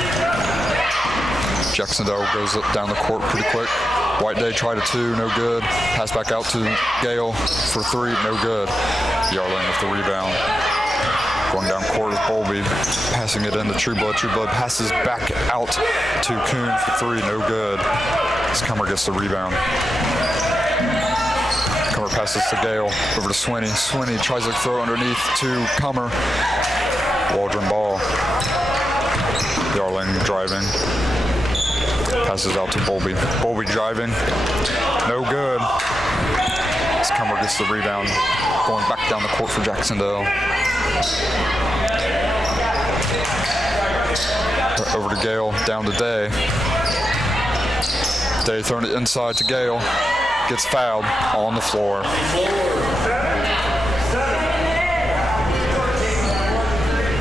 Jac-Cen-Del goes down the court pretty quick. White Day tried a 2, no good. Pass back out to Gale for 3, no good. Yarling with the rebound. Going down court is Bolby, passing it into Trueblood. Trueblood passes back out to Coon for 3, no good. As Cummer gets the rebound. Cummer passes to Gale, over to Swinney. Swinney tries to throw underneath to Cummer. Waldron ball. Yarling driving. Passes out to Bolby. Bolby driving. No good. As Cummer gets the rebound. Going back down the court for Jac-Cen-Del. Over to Gale, down to Day. Day throwing it inside to Gale. Gets fouled on the floor.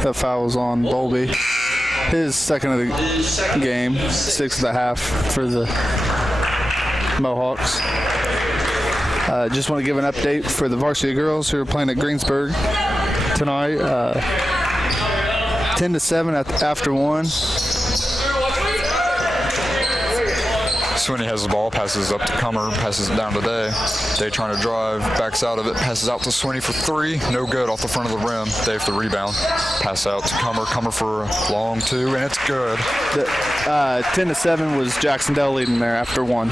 That foul was on Bolby. His second of the game, 6.5 for the Mohawks. Just want to give an update for the varsity girls who are playing at Greensburg tonight. 10-7 after 1. Swinney has the ball, passes up to Cummer, passes it down to Day. Day trying to drive, backs out of it, passes out to Swinney for 3, no good off the front of the rim. Day for the rebound. Pass out to Cummer, Cummer for long 2, and it's good. 10-7 was Jac-Cen-Del leading there after 1.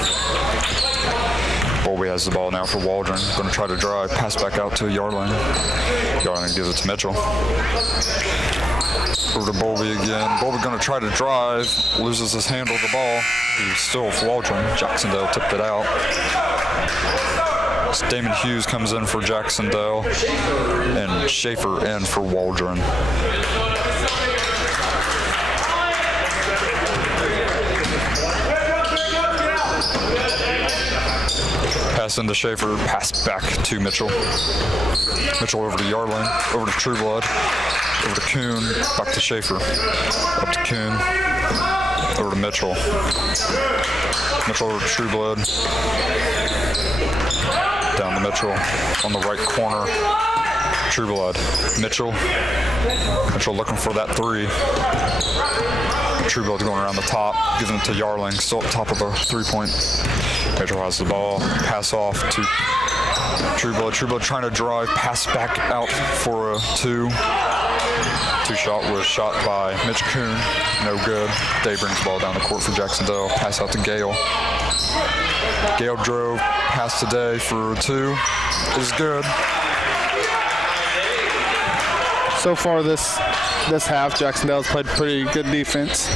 Bolby has the ball now for Waldron. Going to try to drive, pass back out to Yarling. Yarling gives it to Mitchell. Over to Bolby again. Bolby going to try to drive, loses his handle of the ball. He's still with Waldron. Jac-Cen-Del tipped it out. Damon Hughes comes in for Jac-Cen-Del, and Schaefer in for Waldron. Pass into Schaefer, pass back to Mitchell. Mitchell over to Yarling, over to Trueblood, over to Kuhn, back to Schaefer, up to Kuhn, over to Mitchell. Mitchell over to Trueblood, down to Mitchell on the right corner. Trueblood, Mitchell looking for that 3. Trueblood going around the top, giving it to Yarling, still up top of the 3-point. Mitchell has the ball, pass off to Trueblood. Trueblood trying to drive, pass back out for a 2. 2-shot was shot by Mitch Kuhn, no good. Day brings the ball down the court for Jac-Cen-Del, pass out to Gale. Gale drove, pass to Day for 2, is good. So far this half, Jac-Cen-Del's played pretty good defense.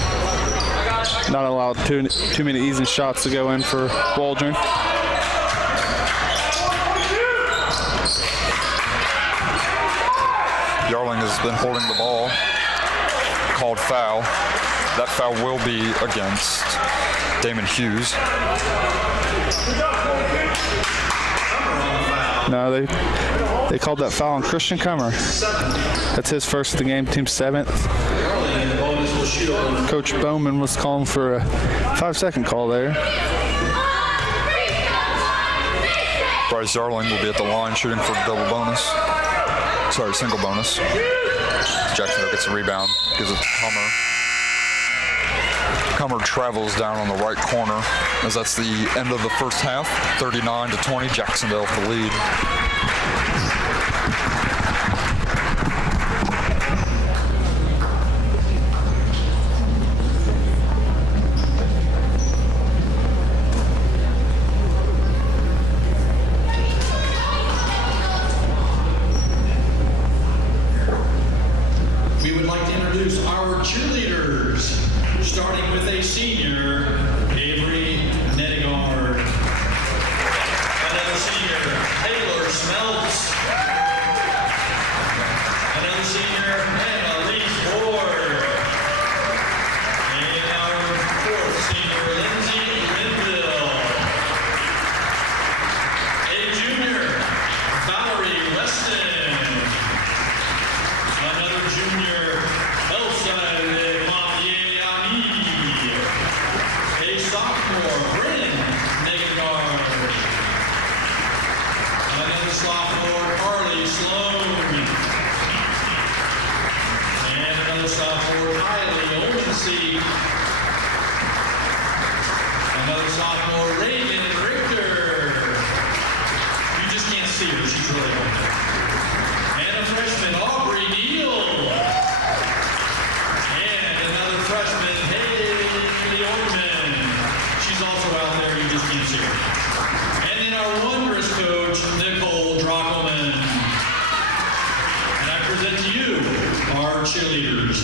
not allowed too many easy shots to go in for Waldron. Yarling has been holding the ball. Called foul. That foul will be against Damon Hughes. No, they called that foul on Christian Kummer. That's his first of the game, team 7th. Coach Bowman was calling for a 5-second call there. Bryce Yarling will be at the line shooting for double bonus. Sorry, single bonus. Jac-Cen-Del gets a rebound, gives it to Kummer. Kummer travels down on the right corner as that's the end of the first half. 39-20, Jac-Cen-Del for the lead. We would like to introduce our cheerleaders, starting with a senior, Avery Nedigard. Another senior, Taylor Smeltz. Another senior, Annalise Ford. And our fourth senior, Lindsay Linville. A junior, Valerie Weston. Another junior, Elsa Lemoyani. A sophomore, Bryn Nedigard. Another sophomore, Carly Sloan. And another sophomore, Kylie Olensey. Another sophomore, Reagan Richter. You just can't see her, she's really on there. And a freshman, Aubrey Neal. And another freshman, Haley Orman. She's also out there, you just can't see her. And then our wondrous coach, Nicole Drockelman. And I present to you our cheerleaders.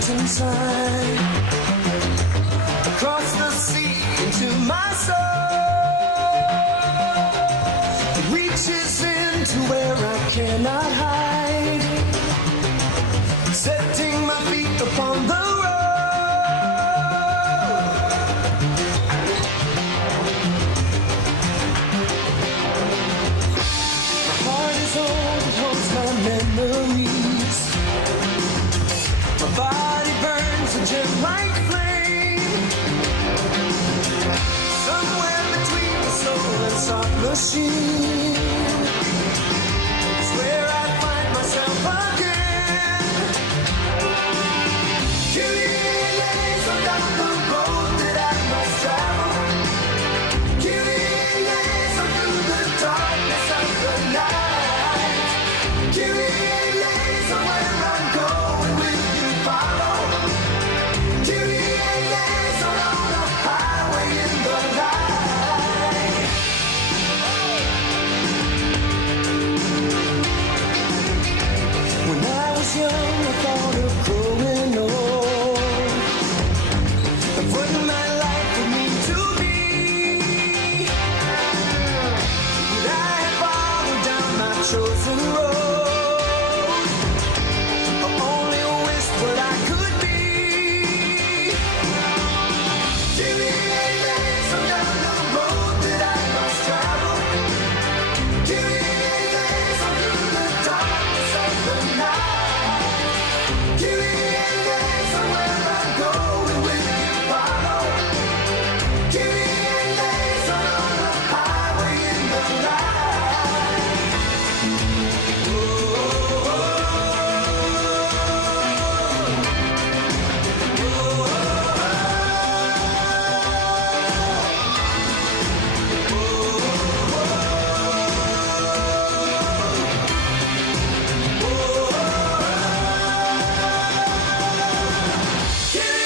mountainside, across the sea into my soul. It reaches into where I cannot hide, setting my feet upon the road. My heart is old, it holds my memories. My body burns a gem-like flame, somewhere between the soul and soft machine is where I find myself again. Killing days down the road that I must travel. Killing days through the darkness of the night. Killing days where I'm going, will you follow? Killing days on the highway in the night. When I was young, I thought of growing old, of what my life would mean to me. But I had followed down my chosen road. I only wished what I could be. Killing days down the road that I must travel. Killing days through the darkness of the night. Killing days where I'm going, will you follow? Killing days on the highway in the night.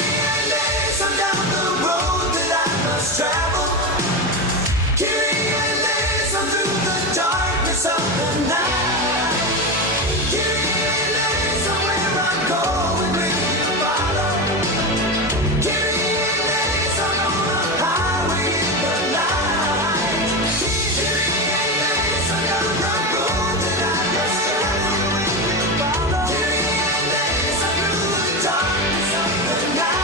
Killing days down the road that I must travel. Killing days through the darkness of the night. Killing days where I'm going, will you follow? Killing days on the highway in the night. Killing days down the road that I must travel. Will you follow? Killing days through the darkness of the night.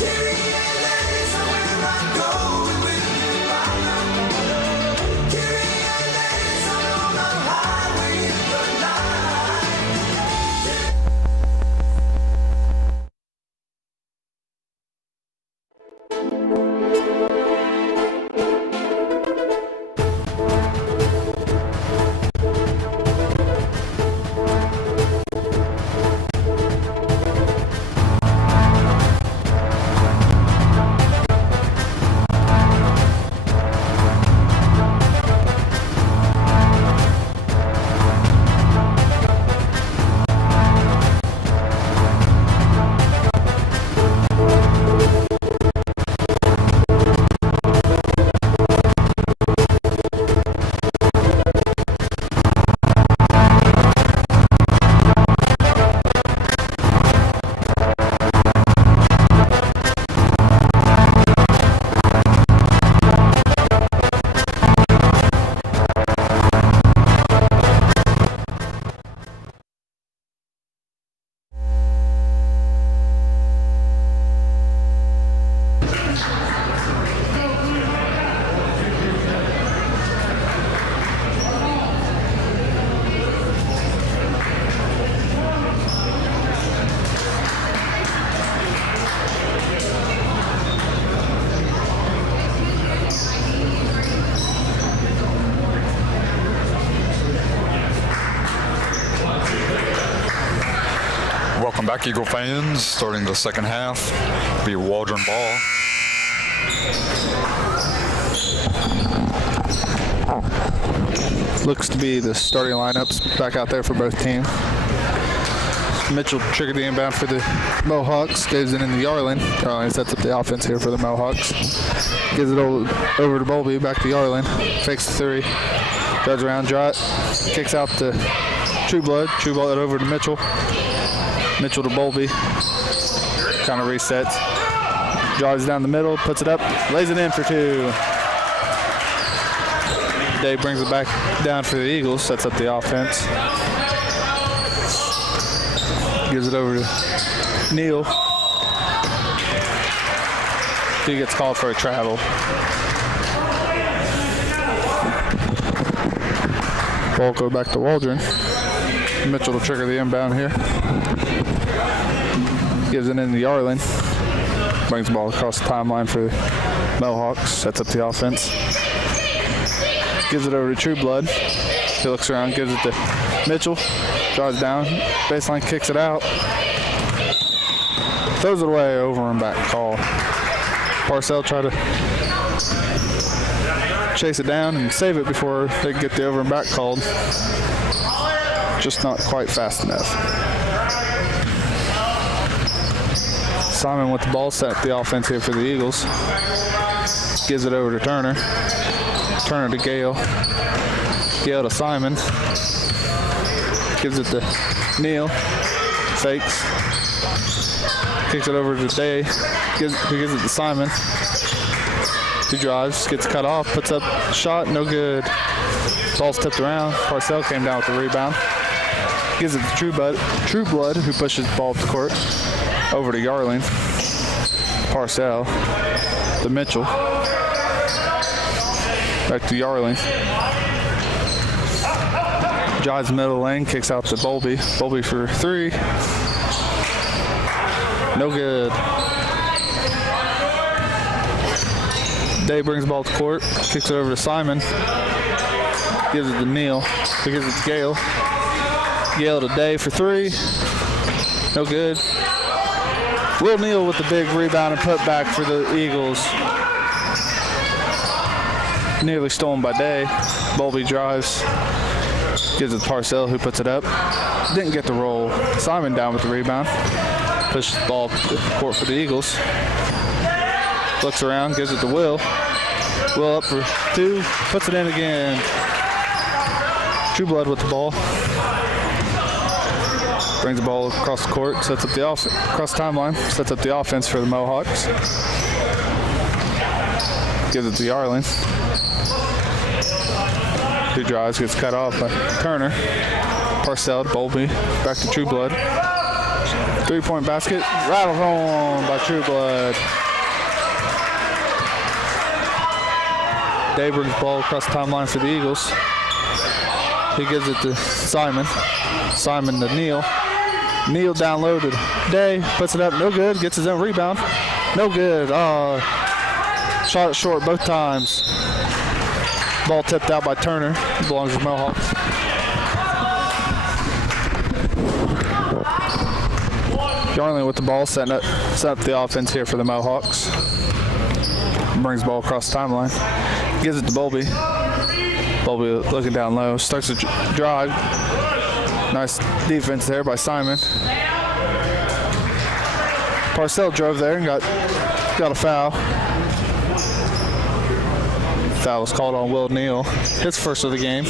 Killing days where I'm going, will you follow? Killing days on the highway in the night. Welcome back, Eagle fans. Starting the second half, be a Waldron ball. Looks to be the starting lineups back out there for both teams. Mitchell triggered the inbound for the Mohawks, goes in the Yarlin. Yarlin sets up the offense here for the Mohawks. Gives it over to Bowlby, back to Yarlin. Fakes the three. Drives around, kicks out to Trueblood. Trueblood over to Mitchell. Mitchell to Bowlby. Kind of resets. Drives down the middle, puts it up, lays it in for 2. Day brings it back down for the Eagles, sets up the offense. Gives it over to Neal. He gets called for a travel. Ball go back to Waldron. Mitchell will trigger the inbound here. Gives it in to Yarlin. Brings the ball across the timeline for the Mohawks. Sets up the offense. Gives it over to Trueblood. He looks around, gives it to Mitchell. Drives down. Baseline kicks it out. Throws it away, over and back call. Parcell try to chase it down and save it before they get the over and back called. Just not quite fast enough. Simon with the ball, set the offense here for the Eagles. Gives it over to Turner. Turner to Gale. Gale to Simon. Gives it to Neal. Fakes. Kicks it over to Day. Gives it to Simon. He drives, gets cut off, puts up a shot, no good. Ball's tipped around. Parcell came down with the rebound. Gives it to Trueblood, who pushes the ball up the court. Over to Yarling. Parcell to Mitchell. Back to Yarling. Drives middle lane, kicks out to Bowlby. Bowlby for 3. No good. Day brings the ball to court, kicks it over to Simon. Gives it to Neal. He gives it to Gale. Gale to Day for 3. No good. Will Neal with the big rebound and put back for the Eagles. Nearly stolen by Day. Bowlby drives. Gives it to Parcell, who puts it up. Didn't get the roll. Simon down with the rebound. Pushes the ball to the court for the Eagles. Looks around, gives it to Will. Will up for 2, puts it in again. Trueblood with the ball. Brings the ball across the court, sets up the across the timeline, sets up the offense for the Mohawks. Gives it to Yarling. Who drives, gets cut off by Turner. Parcell, Bowlby, back to Trueblood. 3-point basket, rattled home by Trueblood. Day brings the ball across the timeline for the Eagles. He gives it to Simon. Simon to Neal. Neal down low to Day, puts it up, no good, gets his own rebound. No good. Shot it short both times. Ball tipped out by Turner. Belongs to Mohawks. Yarling with the ball, setting up the offense here for the Mohawks. Brings the ball across the timeline. Gives it to Bowlby. Bowlby looking down low. Starts to drive. Nice defense there by Simon. Parcell drove there and got a foul. Foul was called on Will Neal. His first of the game.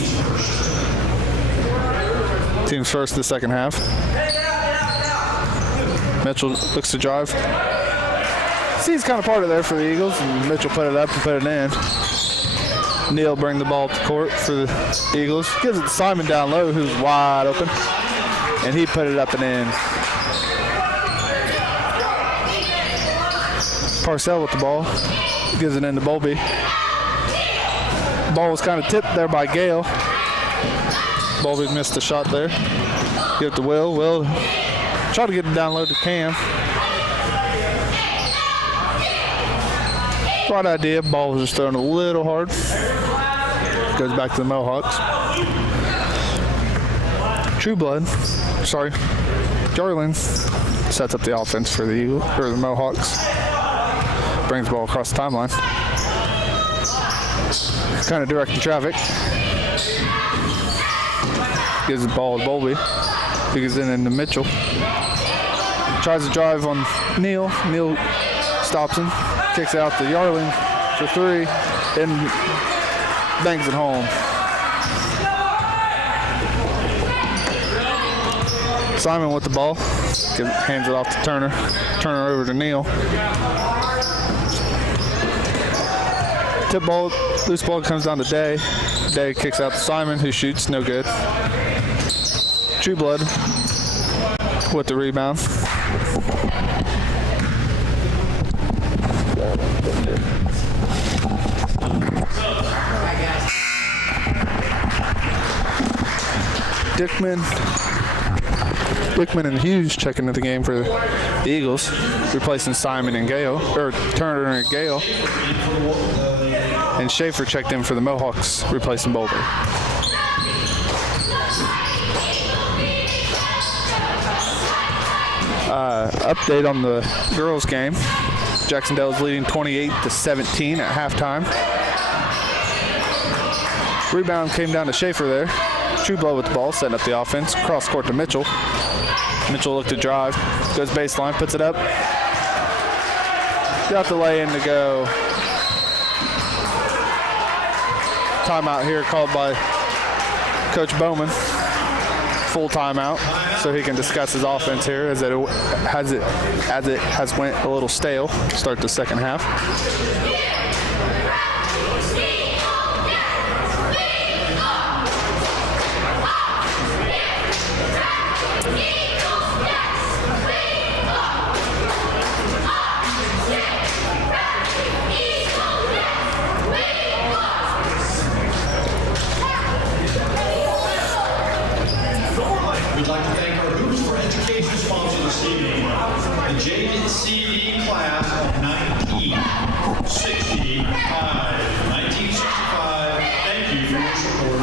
Team's first of the second half. Mitchell looks to drive. Sees kind of part of there for the Eagles, and Mitchell put it up and put it in. Neal bring the ball to court for the Eagles. Gives it to Simon down low, who's wide open, and he put it up and in. Parcell with the ball. Gives it in to Bowlby. Ball was kind of tipped there by Gale. Bowlby missed the shot there. Give it to Will. Will try to get it down low to Cam. Right idea. Ball was just thrown a little hard. Goes back to the Mohawks. Yarling sets up the offense for the Mohawks. Brings the ball across the timeline. Kind of directing traffic. Gives the ball to Bowlby. He gets in into Mitchell. Tries to drive on Neal. Neal stops him. Kicks out to Yarling for 3 and bangs it home. Simon with the ball. Hands it off to Turner. Turner over to Neal. Tip ball, loose ball comes down to Day. Day kicks out to Simon, who shoots, no good. True Blood with the rebound. Dickman and Hughes checking into the game for the Eagles, replacing Simon and Gale, or Turner and Gale. And Schaefer checked in for the Mohawks, replacing Boulder. Update on the girls' game. Jac-Cen-Del is leading 28-17 at halftime. Rebound came down to Schaefer there. True Blood with the ball, setting up the offense. Cross court to Mitchell. Mitchell looked to drive. Goes baseline, puts it up. Got the lay in to go. Timeout here called by Coach Bowman. Full timeout, so he can discuss his offense here as it has went a little stale. Start the second half. We'd like to thank our Hoops for Education sponsor this evening, the JCD class of 1965. Thank you for your support.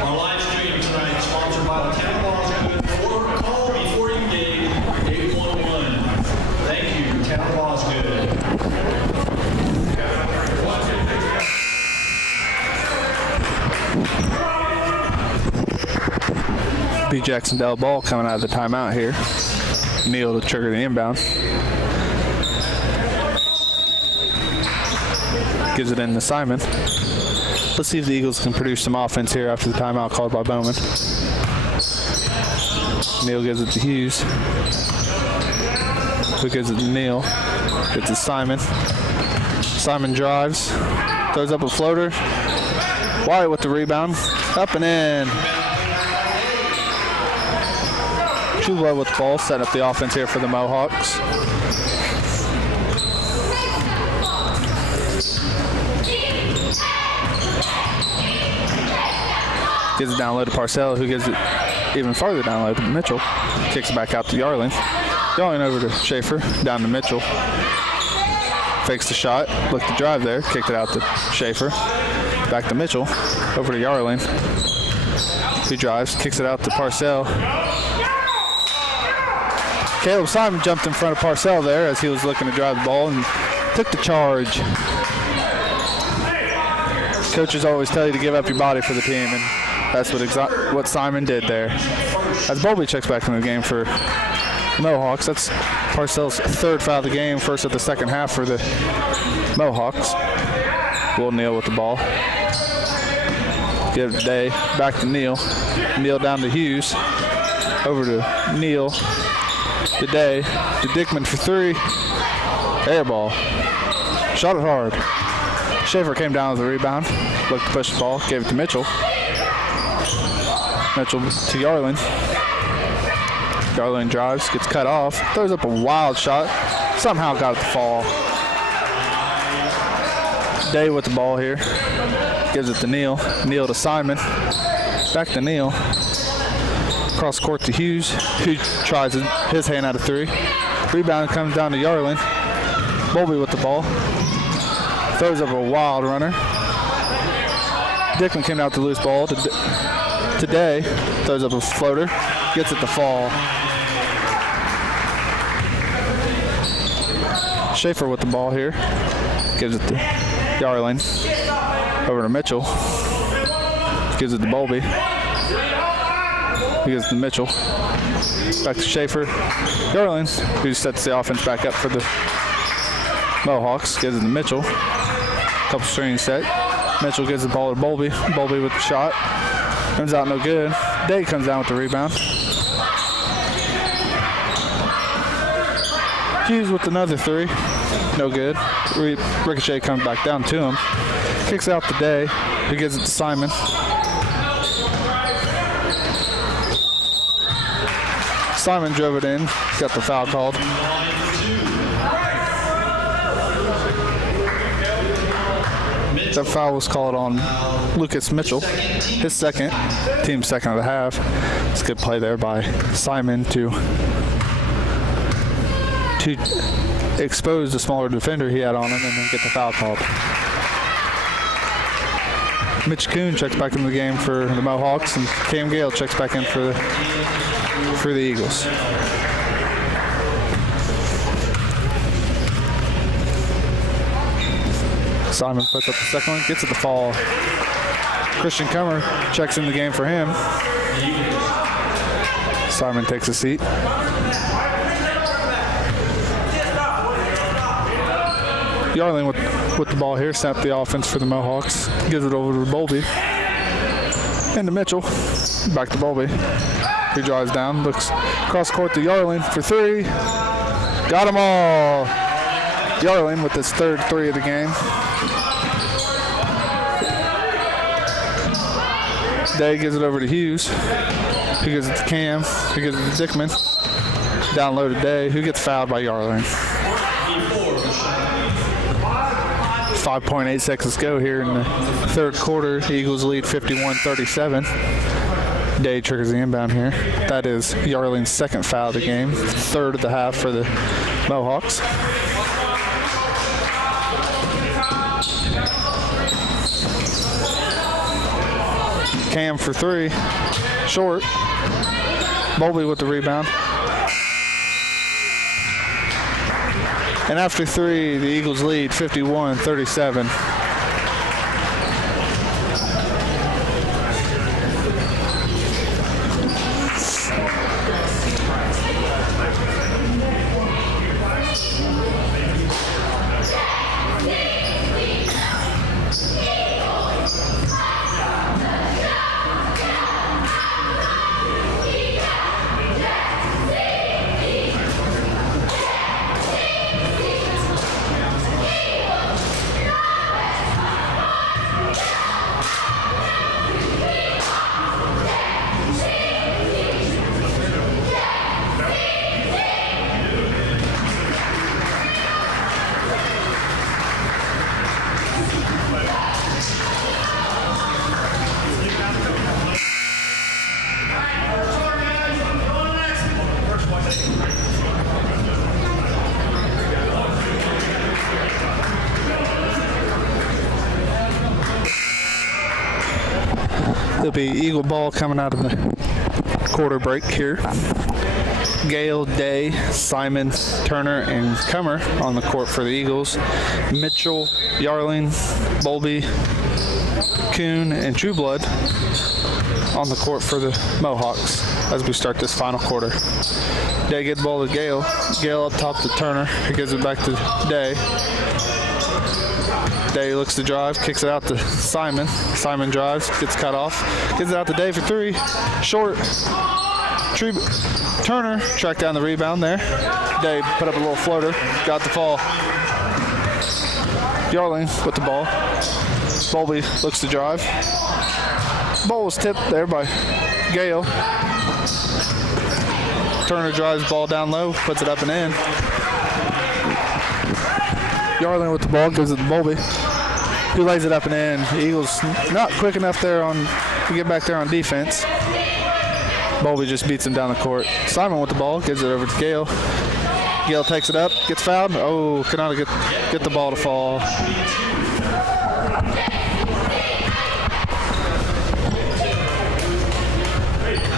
Our live stream tonight is sponsored by the Town of Osgood. Or call before you dig 811. Thank you, Town of Osgood. B. Jac-Cen-Del ball coming out of the timeout here. Neal to trigger the inbound. Gives it in to Simon. Let's see if the Eagles can produce some offense here after the timeout called by Bowman. Neal gives it to Hughes. Who gives it to Neal? Gets it to Simon. Simon drives. Throws up a floater. Wyatt with the rebound. Up and in. True Blood with the ball. Set up the offense here for the Mohawks. Gives it down low to Parcell, who gives it even farther down low to Mitchell. Kicks it back out to Yarling. Going over to Schaefer, down to Mitchell. Fakes the shot, looked to drive there, kicked it out to Schaefer. Back to Mitchell, over to Yarling. Who drives, kicks it out to Parcell. Caleb Simon jumped in front of Parcell there as he was looking to drive the ball and took the charge. Coaches always tell you to give up your body for the team, and that's what Simon did there. As Bowlby checks back in the game for Mohawks, that's Parcell's third foul of the game, first of the second half for the Mohawks. Will Neal with the ball. Give it to Day, back to Neal. Neal down to Hughes. Over to Neal. To Day. To Dickman for three. Air ball. Shot it hard. Schaefer came down with the rebound. Looked to push the ball. Gave it to Mitchell. Mitchell to Yarling. Yarling drives, gets cut off, throws up a wild shot, somehow got it to fall. Day with the ball here, gives it to Neal. Neal to Simon, back to Neal. Cross court to Hughes, who tries his hand out of three. Rebound comes down to Yarling. Bowlby with the ball, throws up a wild runner. Dickman came out to loose ball to Day, throws up a floater, gets it to fall. Schaefer with the ball here, gives it to Yarling. Over to Mitchell, gives it to Bowlby. He gives it to Mitchell. Back to Schaefer. Yarling, who sets the offense back up for the Mohawks. Gives it to Mitchell. Couple screen set. Mitchell gives the ball to Bowlby. Bowlby with the shot. Comes out no good. Day comes down with the rebound. Hughes with another three. No good. Ricochet comes back down to him. Kicks out to Day. He gives it to Simon. Simon drove it in. Got the foul called. That foul was called on Lucas Mitchell. His second. Team second of the half. It's a good play there by Simon to expose the smaller defender he had on him and then get the foul called. Mitch Kuhn checks back into the game for the Mohawks, and Cam Gale checks back in for the Eagles. Simon puts up the second one, gets it to fall. Christian Comer checks in the game for him. Simon takes a seat. Yarling with the ball here, snapped the offense for the Mohawks. Gives it over to Bowlby. And to Mitchell. Back to Bowlby. He drives down, looks cross court to Yarling for three. Got them all. Yarling with his third three of the game. Day gives it over to Hughes. He gives it to Cam. He gives it to Dickman. Down low to Day, who gets fouled by Yarling. 5.8 seconds to go here in the third quarter. The Eagles lead 51-37. Day triggers the inbound here. That is Yarling's second foul of the game. Third of the half for the Mohawks. Cam for three. Short. Bowlby with the rebound. And after three, the Eagles lead 51-37. There'll be Eagle ball coming out of the quarter break here. Gale, Day, Simon, Turner, and Comer on the court for the Eagles. Mitchell, Yarling, Bowlby, Kuhn, and Trueblood on the court for the Mohawks as we start this final quarter. Day gets the ball to Gale. Gale up top to Turner. He gives it back to Day. Day looks to drive, kicks it out to Simon. Simon drives, gets cut off, gives it out to Day for three. Short. Turner tracked down the rebound there. Day put up a little floater, got the fall. Yarling with the ball. Bowlby looks to drive. Ball was tipped there by Gale. Turner drives ball down low, puts it up and in. Yarling with the ball, gives it to Bowlby. He lays it up and in. The Eagles not quick enough there to get back there on defense. Bowlby just beats him down the court. Simon with the ball, gives it over to Gale. Gale takes it up, gets fouled. Oh, cannot get the ball to fall.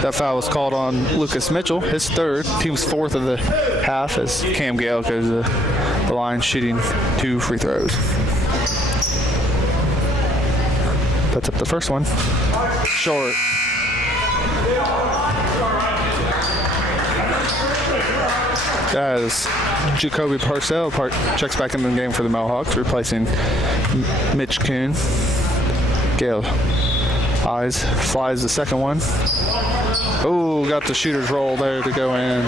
That foul was called on Lucas Mitchell, his third, team's fourth of the half, as Cam Gale goes to the line shooting 2 free throws. Puts up the first one. Short. as Jacoby Parcell checks back into the game for the Mohawks, replacing Mitch Kuhn. Gale eyes, flies the second one. Oh, got the shooter's roll there to go in.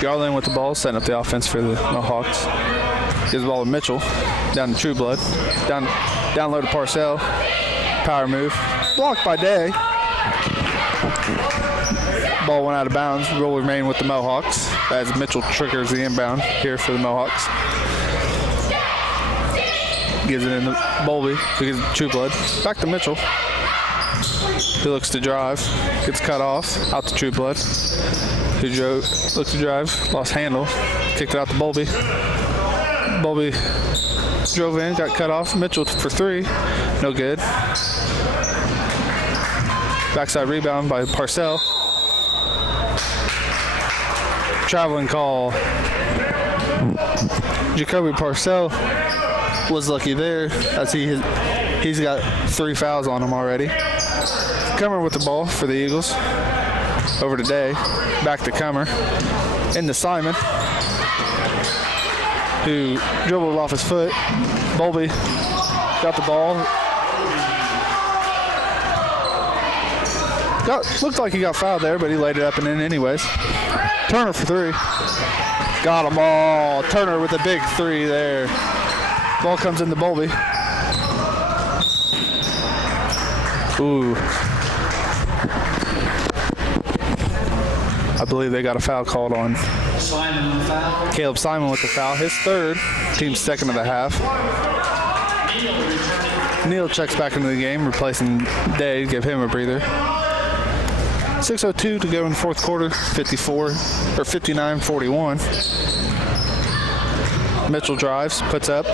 Garland with the ball, setting up the offense for the Mohawks. Gives the ball to Mitchell, down to Trueblood. Down low to Parcell. Power move. Blocked by Day. Ball went out of bounds. Will remain with the Mohawks as Mitchell triggers the inbound here for the Mohawks. Gives it in to Bowlby, who gives it to Trueblood. Back to Mitchell. He looks to drive. Gets cut off. Out to Trueblood. Who looked to drive. Lost handle. Kicked it out to Bowlby. Bowlby drove in. Got cut off. Mitchell for three. No good. Backside rebound by Parcell. Traveling call. Jacoby Parcell was lucky there as he's got 3 fouls on him already. Comer with the ball for the Eagles. Over to Day. Back to Comer. Into Simon, who dribbled off his foot. Bowlby got the ball. Looked like he got fouled there, but he laid it up and in anyways. Turner for three. Got them all. Turner with a big three there. Ball comes into Bowlby. Ooh. I believe they got a foul called on Caleb Simon with the foul. His third, team's second of the half. Neal checks back into the game, replacing Day, give him a breather. 6:02 to go in the fourth quarter, 59-41. Mitchell drives, puts up,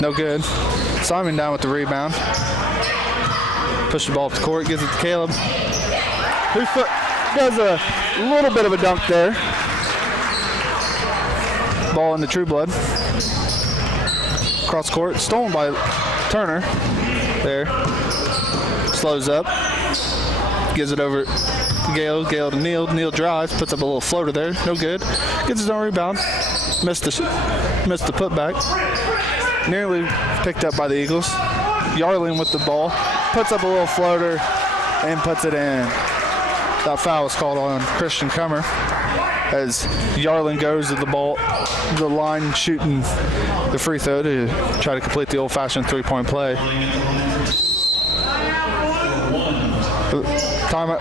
no good. Simon down with the rebound. Push the ball up the court, gives it to Caleb. Who does a little bit of a dunk there. Ball into Trueblood. Cross court, stolen by Turner. There. Slows up. Gives it over to Gale. Gale to Neal. Neal drives, puts up a little floater there. No good. Gets his own rebound. Missed the putback. Nearly picked up by the Eagles. Yarling with the ball. Puts up a little floater and puts it in. That foul was called on Christian Comer as Yarling goes to the line shooting the free throw to try to complete the old-fashioned three-point play.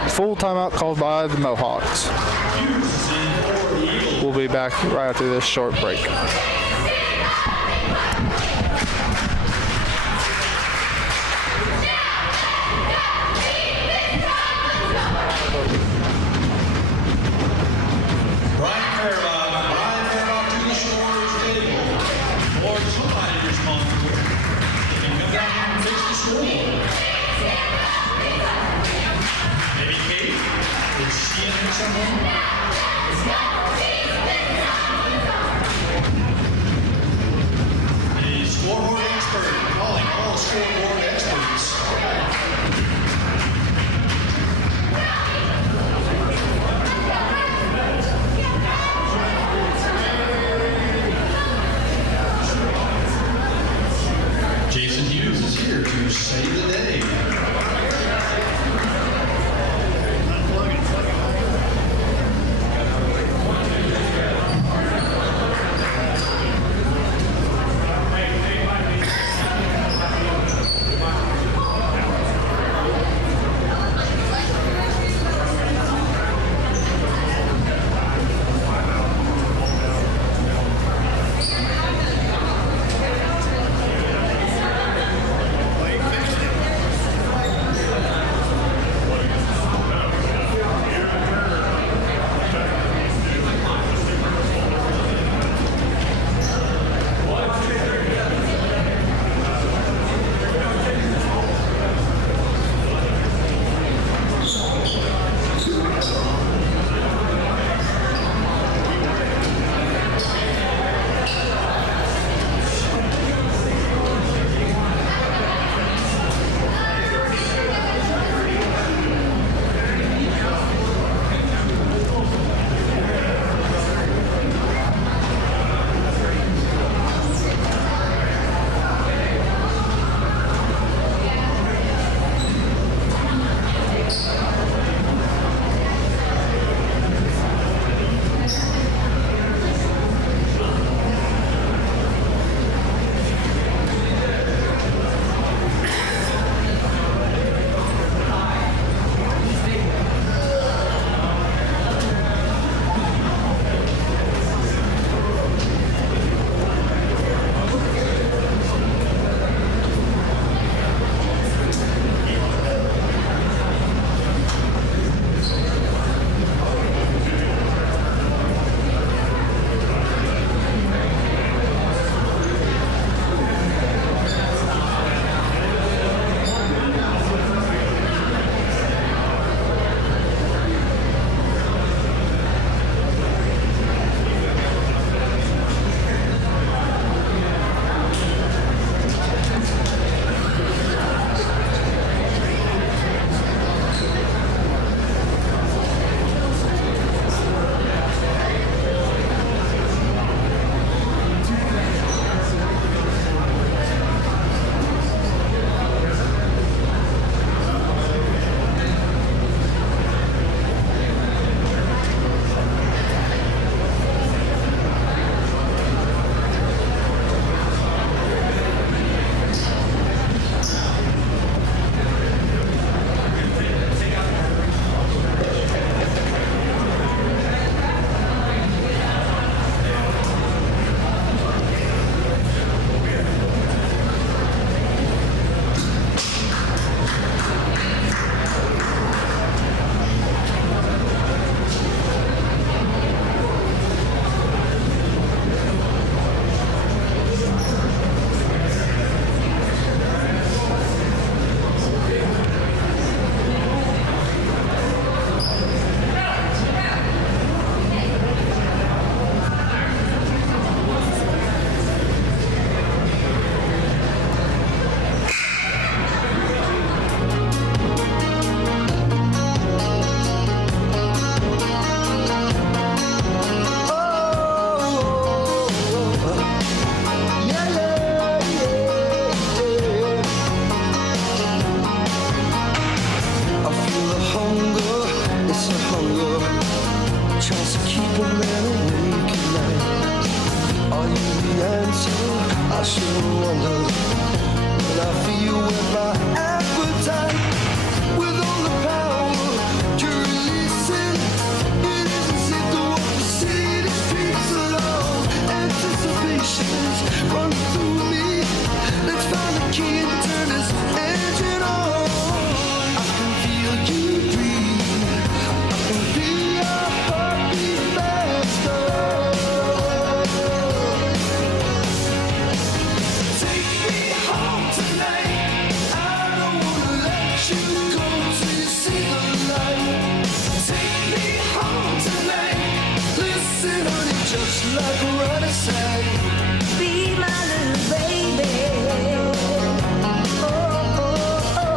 Full timeout called by the Mohawks. We'll be back right after this short break. Brian Fairlock to the scorer's table. Or somebody responsible. You can come down here and fix the score. Maybe Kate? Is she in there somewhere? The scoreboard expert calling all scoreboard experts. Jason Hughes is here to save the day. key and turn this engine on. I can feel you breathe. I can feel your heartbeat faster. Take me home tonight. I don't wanna let you go till you see the light. Take me home tonight. Listen, honey, just like Ronnie sang. Be my little baby. Oh, oh, oh.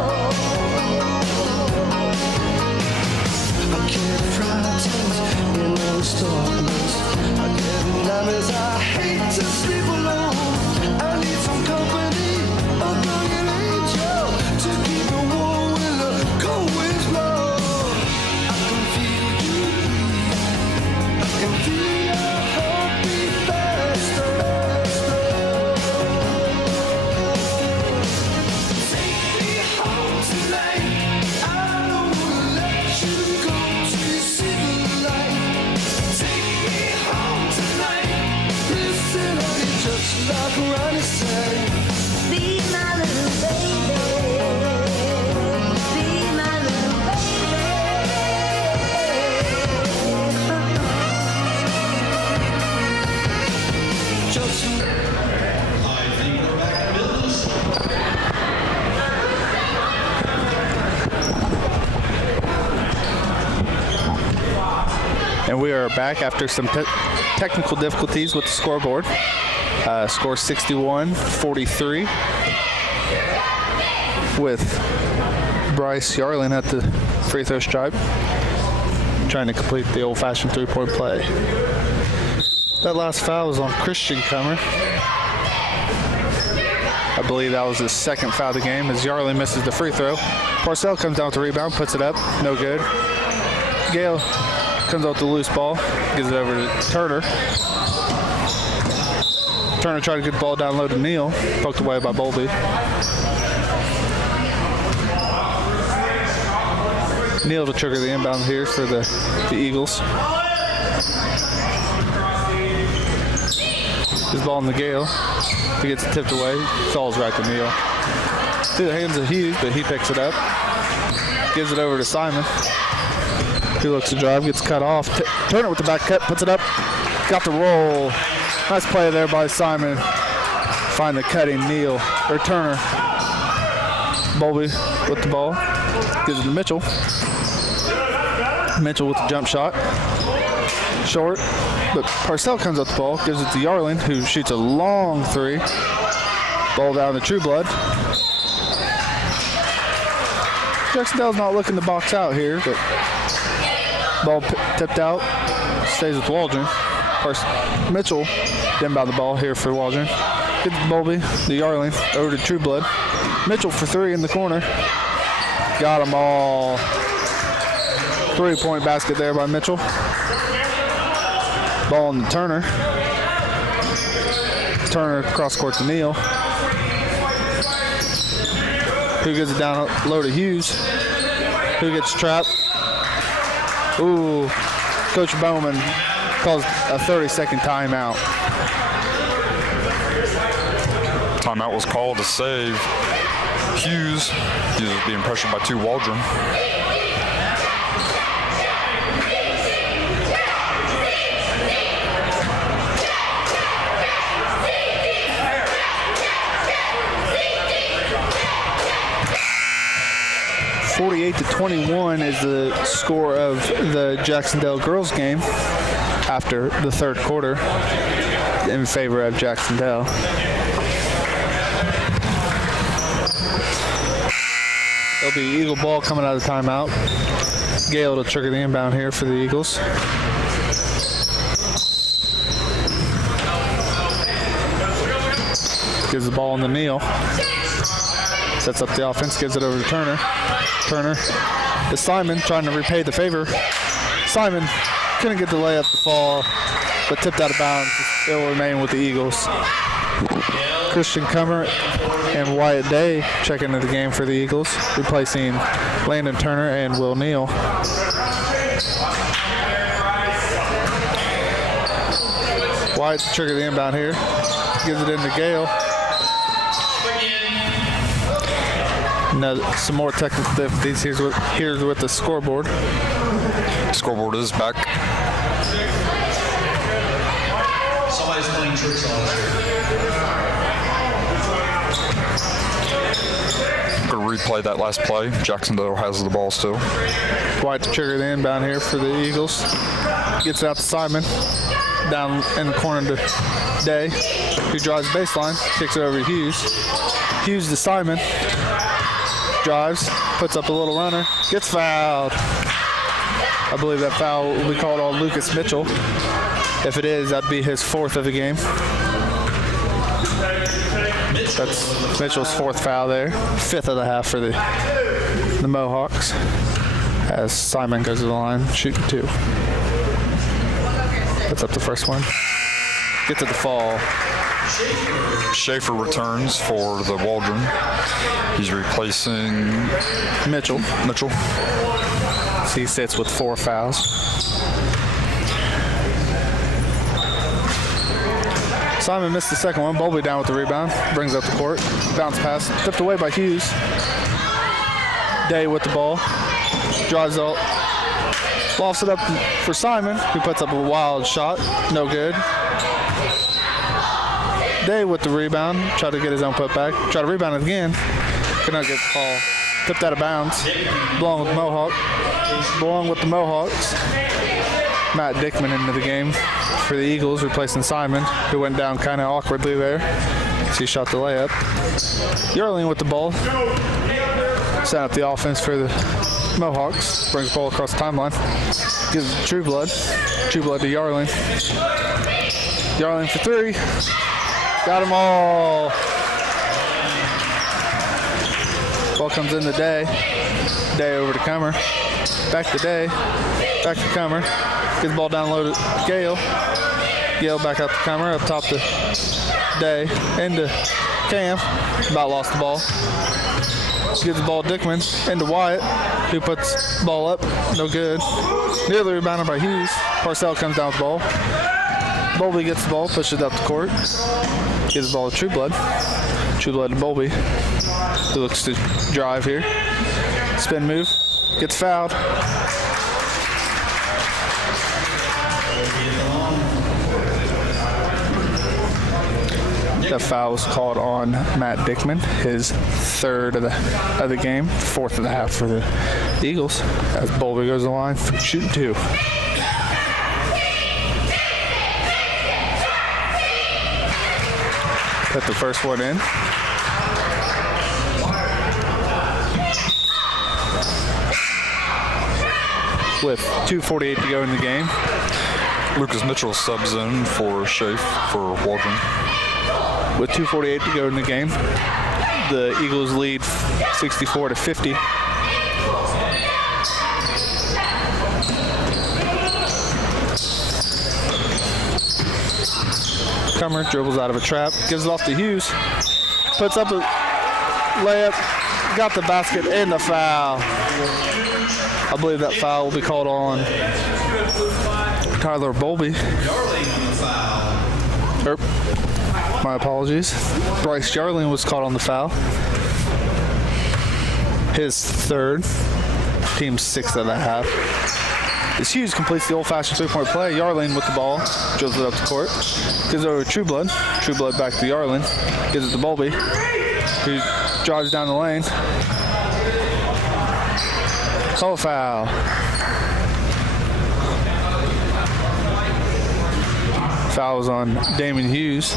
I can't frightened in those darkness. I get nervous. I hate to sleep alone. I need some company. A guardian angel to keep me warm when the cold winds blow. I can feel you breathe. I can feel your heartbeat faster. Take me home tonight. I don't wanna let you go till you see the light. Take me home tonight. Listen, honey, just like Ronnie said. Be my little baby. Be my little baby. Just I think we're back in business. And we are back after some technical difficulties with the scoreboard. Score 61-43 with Bryce Yarlin at the free throw stripe, trying to complete the old-fashioned three-point play. That last foul was on Christian Comer. I believe that was his second foul of the game as Yarlin misses the free throw. Parcell comes down with the rebound, puts it up, no good. Gale comes out with the loose ball, gives it over to Turner. Turner tried to get the ball down low to Neal, poked away by Bowlby. Neal to trigger the inbound here for the Eagles. His ball in the Gale. He gets it tipped away, falls right to Neal. Through the hands of Hughes, but he picks it up. Gives it over to Simon. He looks to drive, gets cut off. Turner with the back cut, puts it up. Got the roll. Nice play there by Simon. Find the cutting Neal, or Turner. Bowlby with the ball. Gives it to Mitchell. Mitchell with the jump shot. Short. But Parcell comes up the ball, gives it to Yarlin, who shoots a long three. Ball down to True Blood. Jac-Cen-Del's not looking to box out here, but ball tipped out. Stays with Waldron. Mitchell inbound the ball here for Waldron. Gets Bowlby, the Yarlin, over to True Blood. Mitchell for three in the corner. Got them all. 3-point basket there by Mitchell. Ball in the Turner. Turner cross court to Neal. Who gets it down low to Hughes. Who gets trapped. Ooh, Coach Bowman calls a 30-second timeout. Timeout was called to save Hughes. Hughes was being pressured by two Waldron. .28-21 is the score of the Jac-Cen-Del girls game after the third quarter in favor of Jac-Cen-Del. There'll be Eagle ball coming out of the timeout. Gale to trigger the inbound here for the Eagles. Gives the ball on the Neal. Sets up the offense, gives it over to Turner. Turner to Simon, trying to repay the favor. Simon couldn't get the layup to fall, but tipped out of bounds. It will remain with the Eagles. Christian Comer and Wyatt Day check into the game for the Eagles, replacing Landon Turner and Will Neal. Wyatt to trigger the inbound here. Gives it into Gale. Some more technical difficulties. Here's with the scoreboard. Scoreboard is back. Somebody's playing tricks on us here. I'm going to replay that last play. Jac-Cen-Del has the ball still. White to trigger the inbound here for the Eagles. Gets it out to Simon. Down in the corner to Day, who drives baseline, kicks it over to Hughes. Hughes to Simon. Drives, puts up a little runner, gets fouled. I believe that foul will be called on Lucas Mitchell. If it is, that'd be his 4th of the game. That's Mitchell's 4th foul there. 5th of the half for the Mohawks. As Simon goes to the line, shooting 2. Puts up the first one. Gets it to fall. Schaefer returns for the Waldron. He's replacing Mitchell. So he sits with 4 fouls. Simon missed the second one. Bowlby down with the rebound. Brings up the court. Bounce pass. Tipped away by Hughes. Day with the ball. Drives out. Lofts it up for Simon, who puts up a wild shot. No good. Day with the rebound. Try to get his own putback. Try to rebound it again. Could not get the ball. Tipped out of bounds. Belong with the Mohawks. Matt Dickman into the game for the Eagles, replacing Simon, who went down kind of awkwardly there. So he shot the layup. Yarling with the ball. Set up the offense for the Mohawks. Brings the ball across the timeline. Gives it to Trueblood. Trueblood to Yarling. Yarling for 3. Got them all. Ball comes in the Day. Day over to Comer. Back to Day. Back to Comer. Gets the ball down low to Gale. Gale back up to Comer. Up top to Day. Into Cam. About lost the ball. Gives the ball to Dickman. Into Wyatt, who puts the ball up. No good. Nearly rebounded by Hughes. Parcell comes down with the ball. Bowlby gets the ball, pushes it up the court. Gives the ball to Trueblood. Trueblood to Bowlby, who looks to drive here. Spin move. Gets fouled. That foul was called on Matt Dickman, his 3rd of the game, 4th of the half for the Eagles, as Bowlby goes to the line for shooting 2. Put the first one in. With 2:48 to go in the game. Lucas Mitchell subs in for Schaefer for Waldron. With 2:48 to go in the game, the Eagles lead 64-50. Comer dribbles out of a trap, gives it off to Hughes, puts up a layup, got the basket and the foul. I believe that foul will be called on Tyler Bowlby. My apologies. Bryce Yarling was caught on the foul. His 3rd, team's 6th of the half. As Hughes completes the old-fashioned 3-point play, Yarling with the ball, dribbles it up the court, gives it over to Trueblood. Trueblood back to Yarling, gives it to Bowlby, who drives down the lane. Call foul. Foul was on Damon Hughes.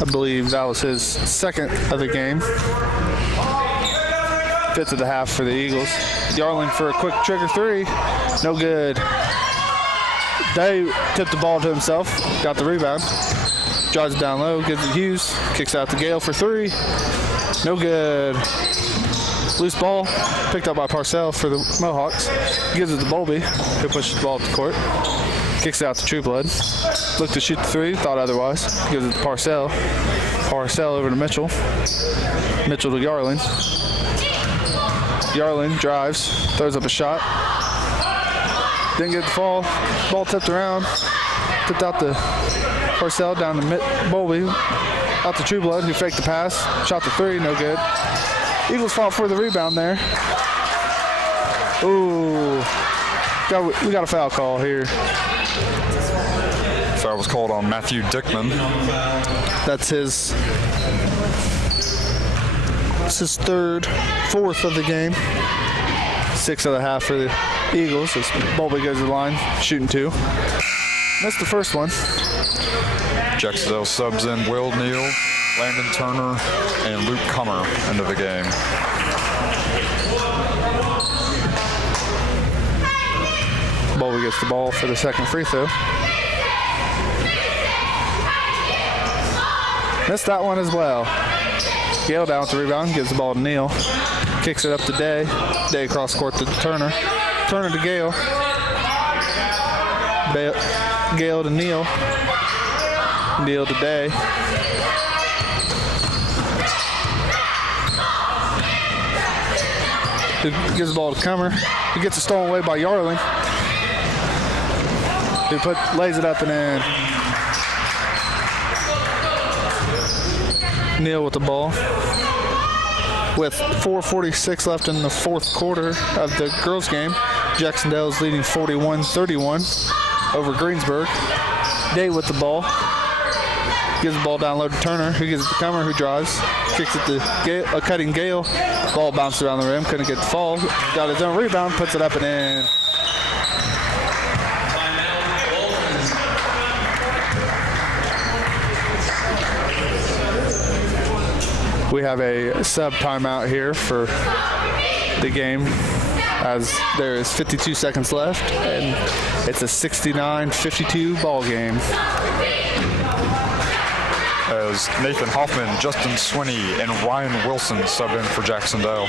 I believe that was his 2nd of the game. 5th of the half for the Eagles. Yarling for a quick trigger 3. No good. Day tipped the ball to himself. Got the rebound. Drives it down low. Gives it to Hughes. Kicks out to Gale for 3. No good. Loose ball. Picked up by Parcell for the Mohawks. Gives it to Bowlby, who pushes the ball up the court. Kicks it out to Trueblood. Looked to shoot the 3. Thought otherwise. Gives it to Parcell. Parcell over to Mitchell. Mitchell to Yarling. Yarling drives, throws up a shot. Didn't get the fall. Ball tipped around. Tipped out to Parcell down to Bowlby. out to Trueblood, who faked the pass. Shot the three, no good. Eagles fought for the rebound there. Ooh. We got a foul call here. Foul was called on Matthew Dickman. That's his fourth of the game. 6 of the half for the Eagles as Bowlby goes to the line, shooting 2. Missed the first one. Jac-Cen-Del subs in Will Neal, Landon Turner, and Luke Comer into the game. Bowlby gets the ball for the second free throw. Missed that one as well. Gale down with the rebound, gives the ball to Neal. Kicks it up to Day. Day across court to Turner. Turner to Gale. Gale to Neal. Neal to Day. Who gives the ball to Comer. He gets it stolen away by Yarling. Who lays it up and in. Neal with the ball. With 4:46 left in the fourth quarter of the girls' game, Jac-Cen-Del is leading 41-31 over Greensburg. Day with the ball. Gives the ball down low to Turner, who gives it to Comer, who drives. Kicks it to cutting Gale. Ball bounced around the rim, couldn't get the fall. Got his own rebound, puts it up and in. We have a sub timeout here for the game as there is 52 seconds left and it's a 69-52 ball game. As Nathan Hoffman, Justin Swinney, and Ryan Wilson sub in for Jac-Cen-Del.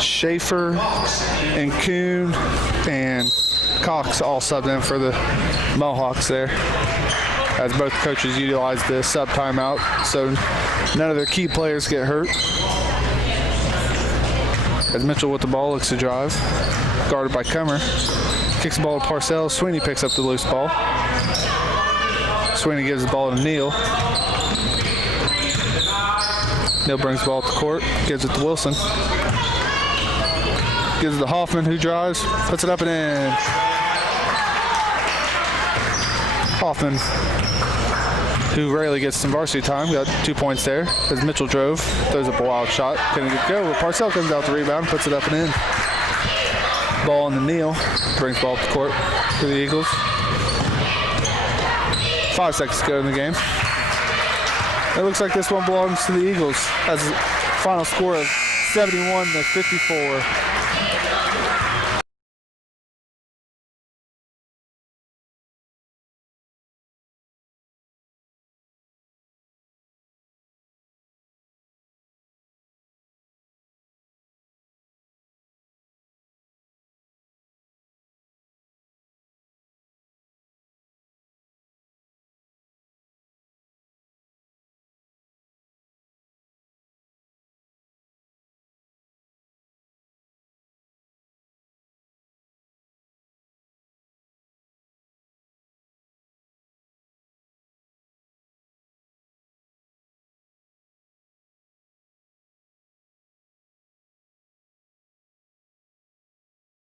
Schaefer and Kuhn and Cox all subbed in for the Mohawks there, as both coaches utilize the sub timeout, so none of their key players get hurt. As Mitchell with the ball looks to drive, guarded by Comer, kicks the ball to Parcells. Sweeney picks up the loose ball. Sweeney gives the ball to Neal. Neal brings the ball up the court, gives it to Wilson. Gives it to Hoffman, who drives, puts it up and in. Hoffman, who rarely gets some varsity time, got 2 points there. As Mitchell drove, throws up a wild shot, couldn't get go. Parcell comes out the rebound, puts it up and in. Ball on the Neal, brings the ball up the court for the Eagles. 5 seconds to go in the game. It looks like this one belongs to the Eagles as a final score of 71-54.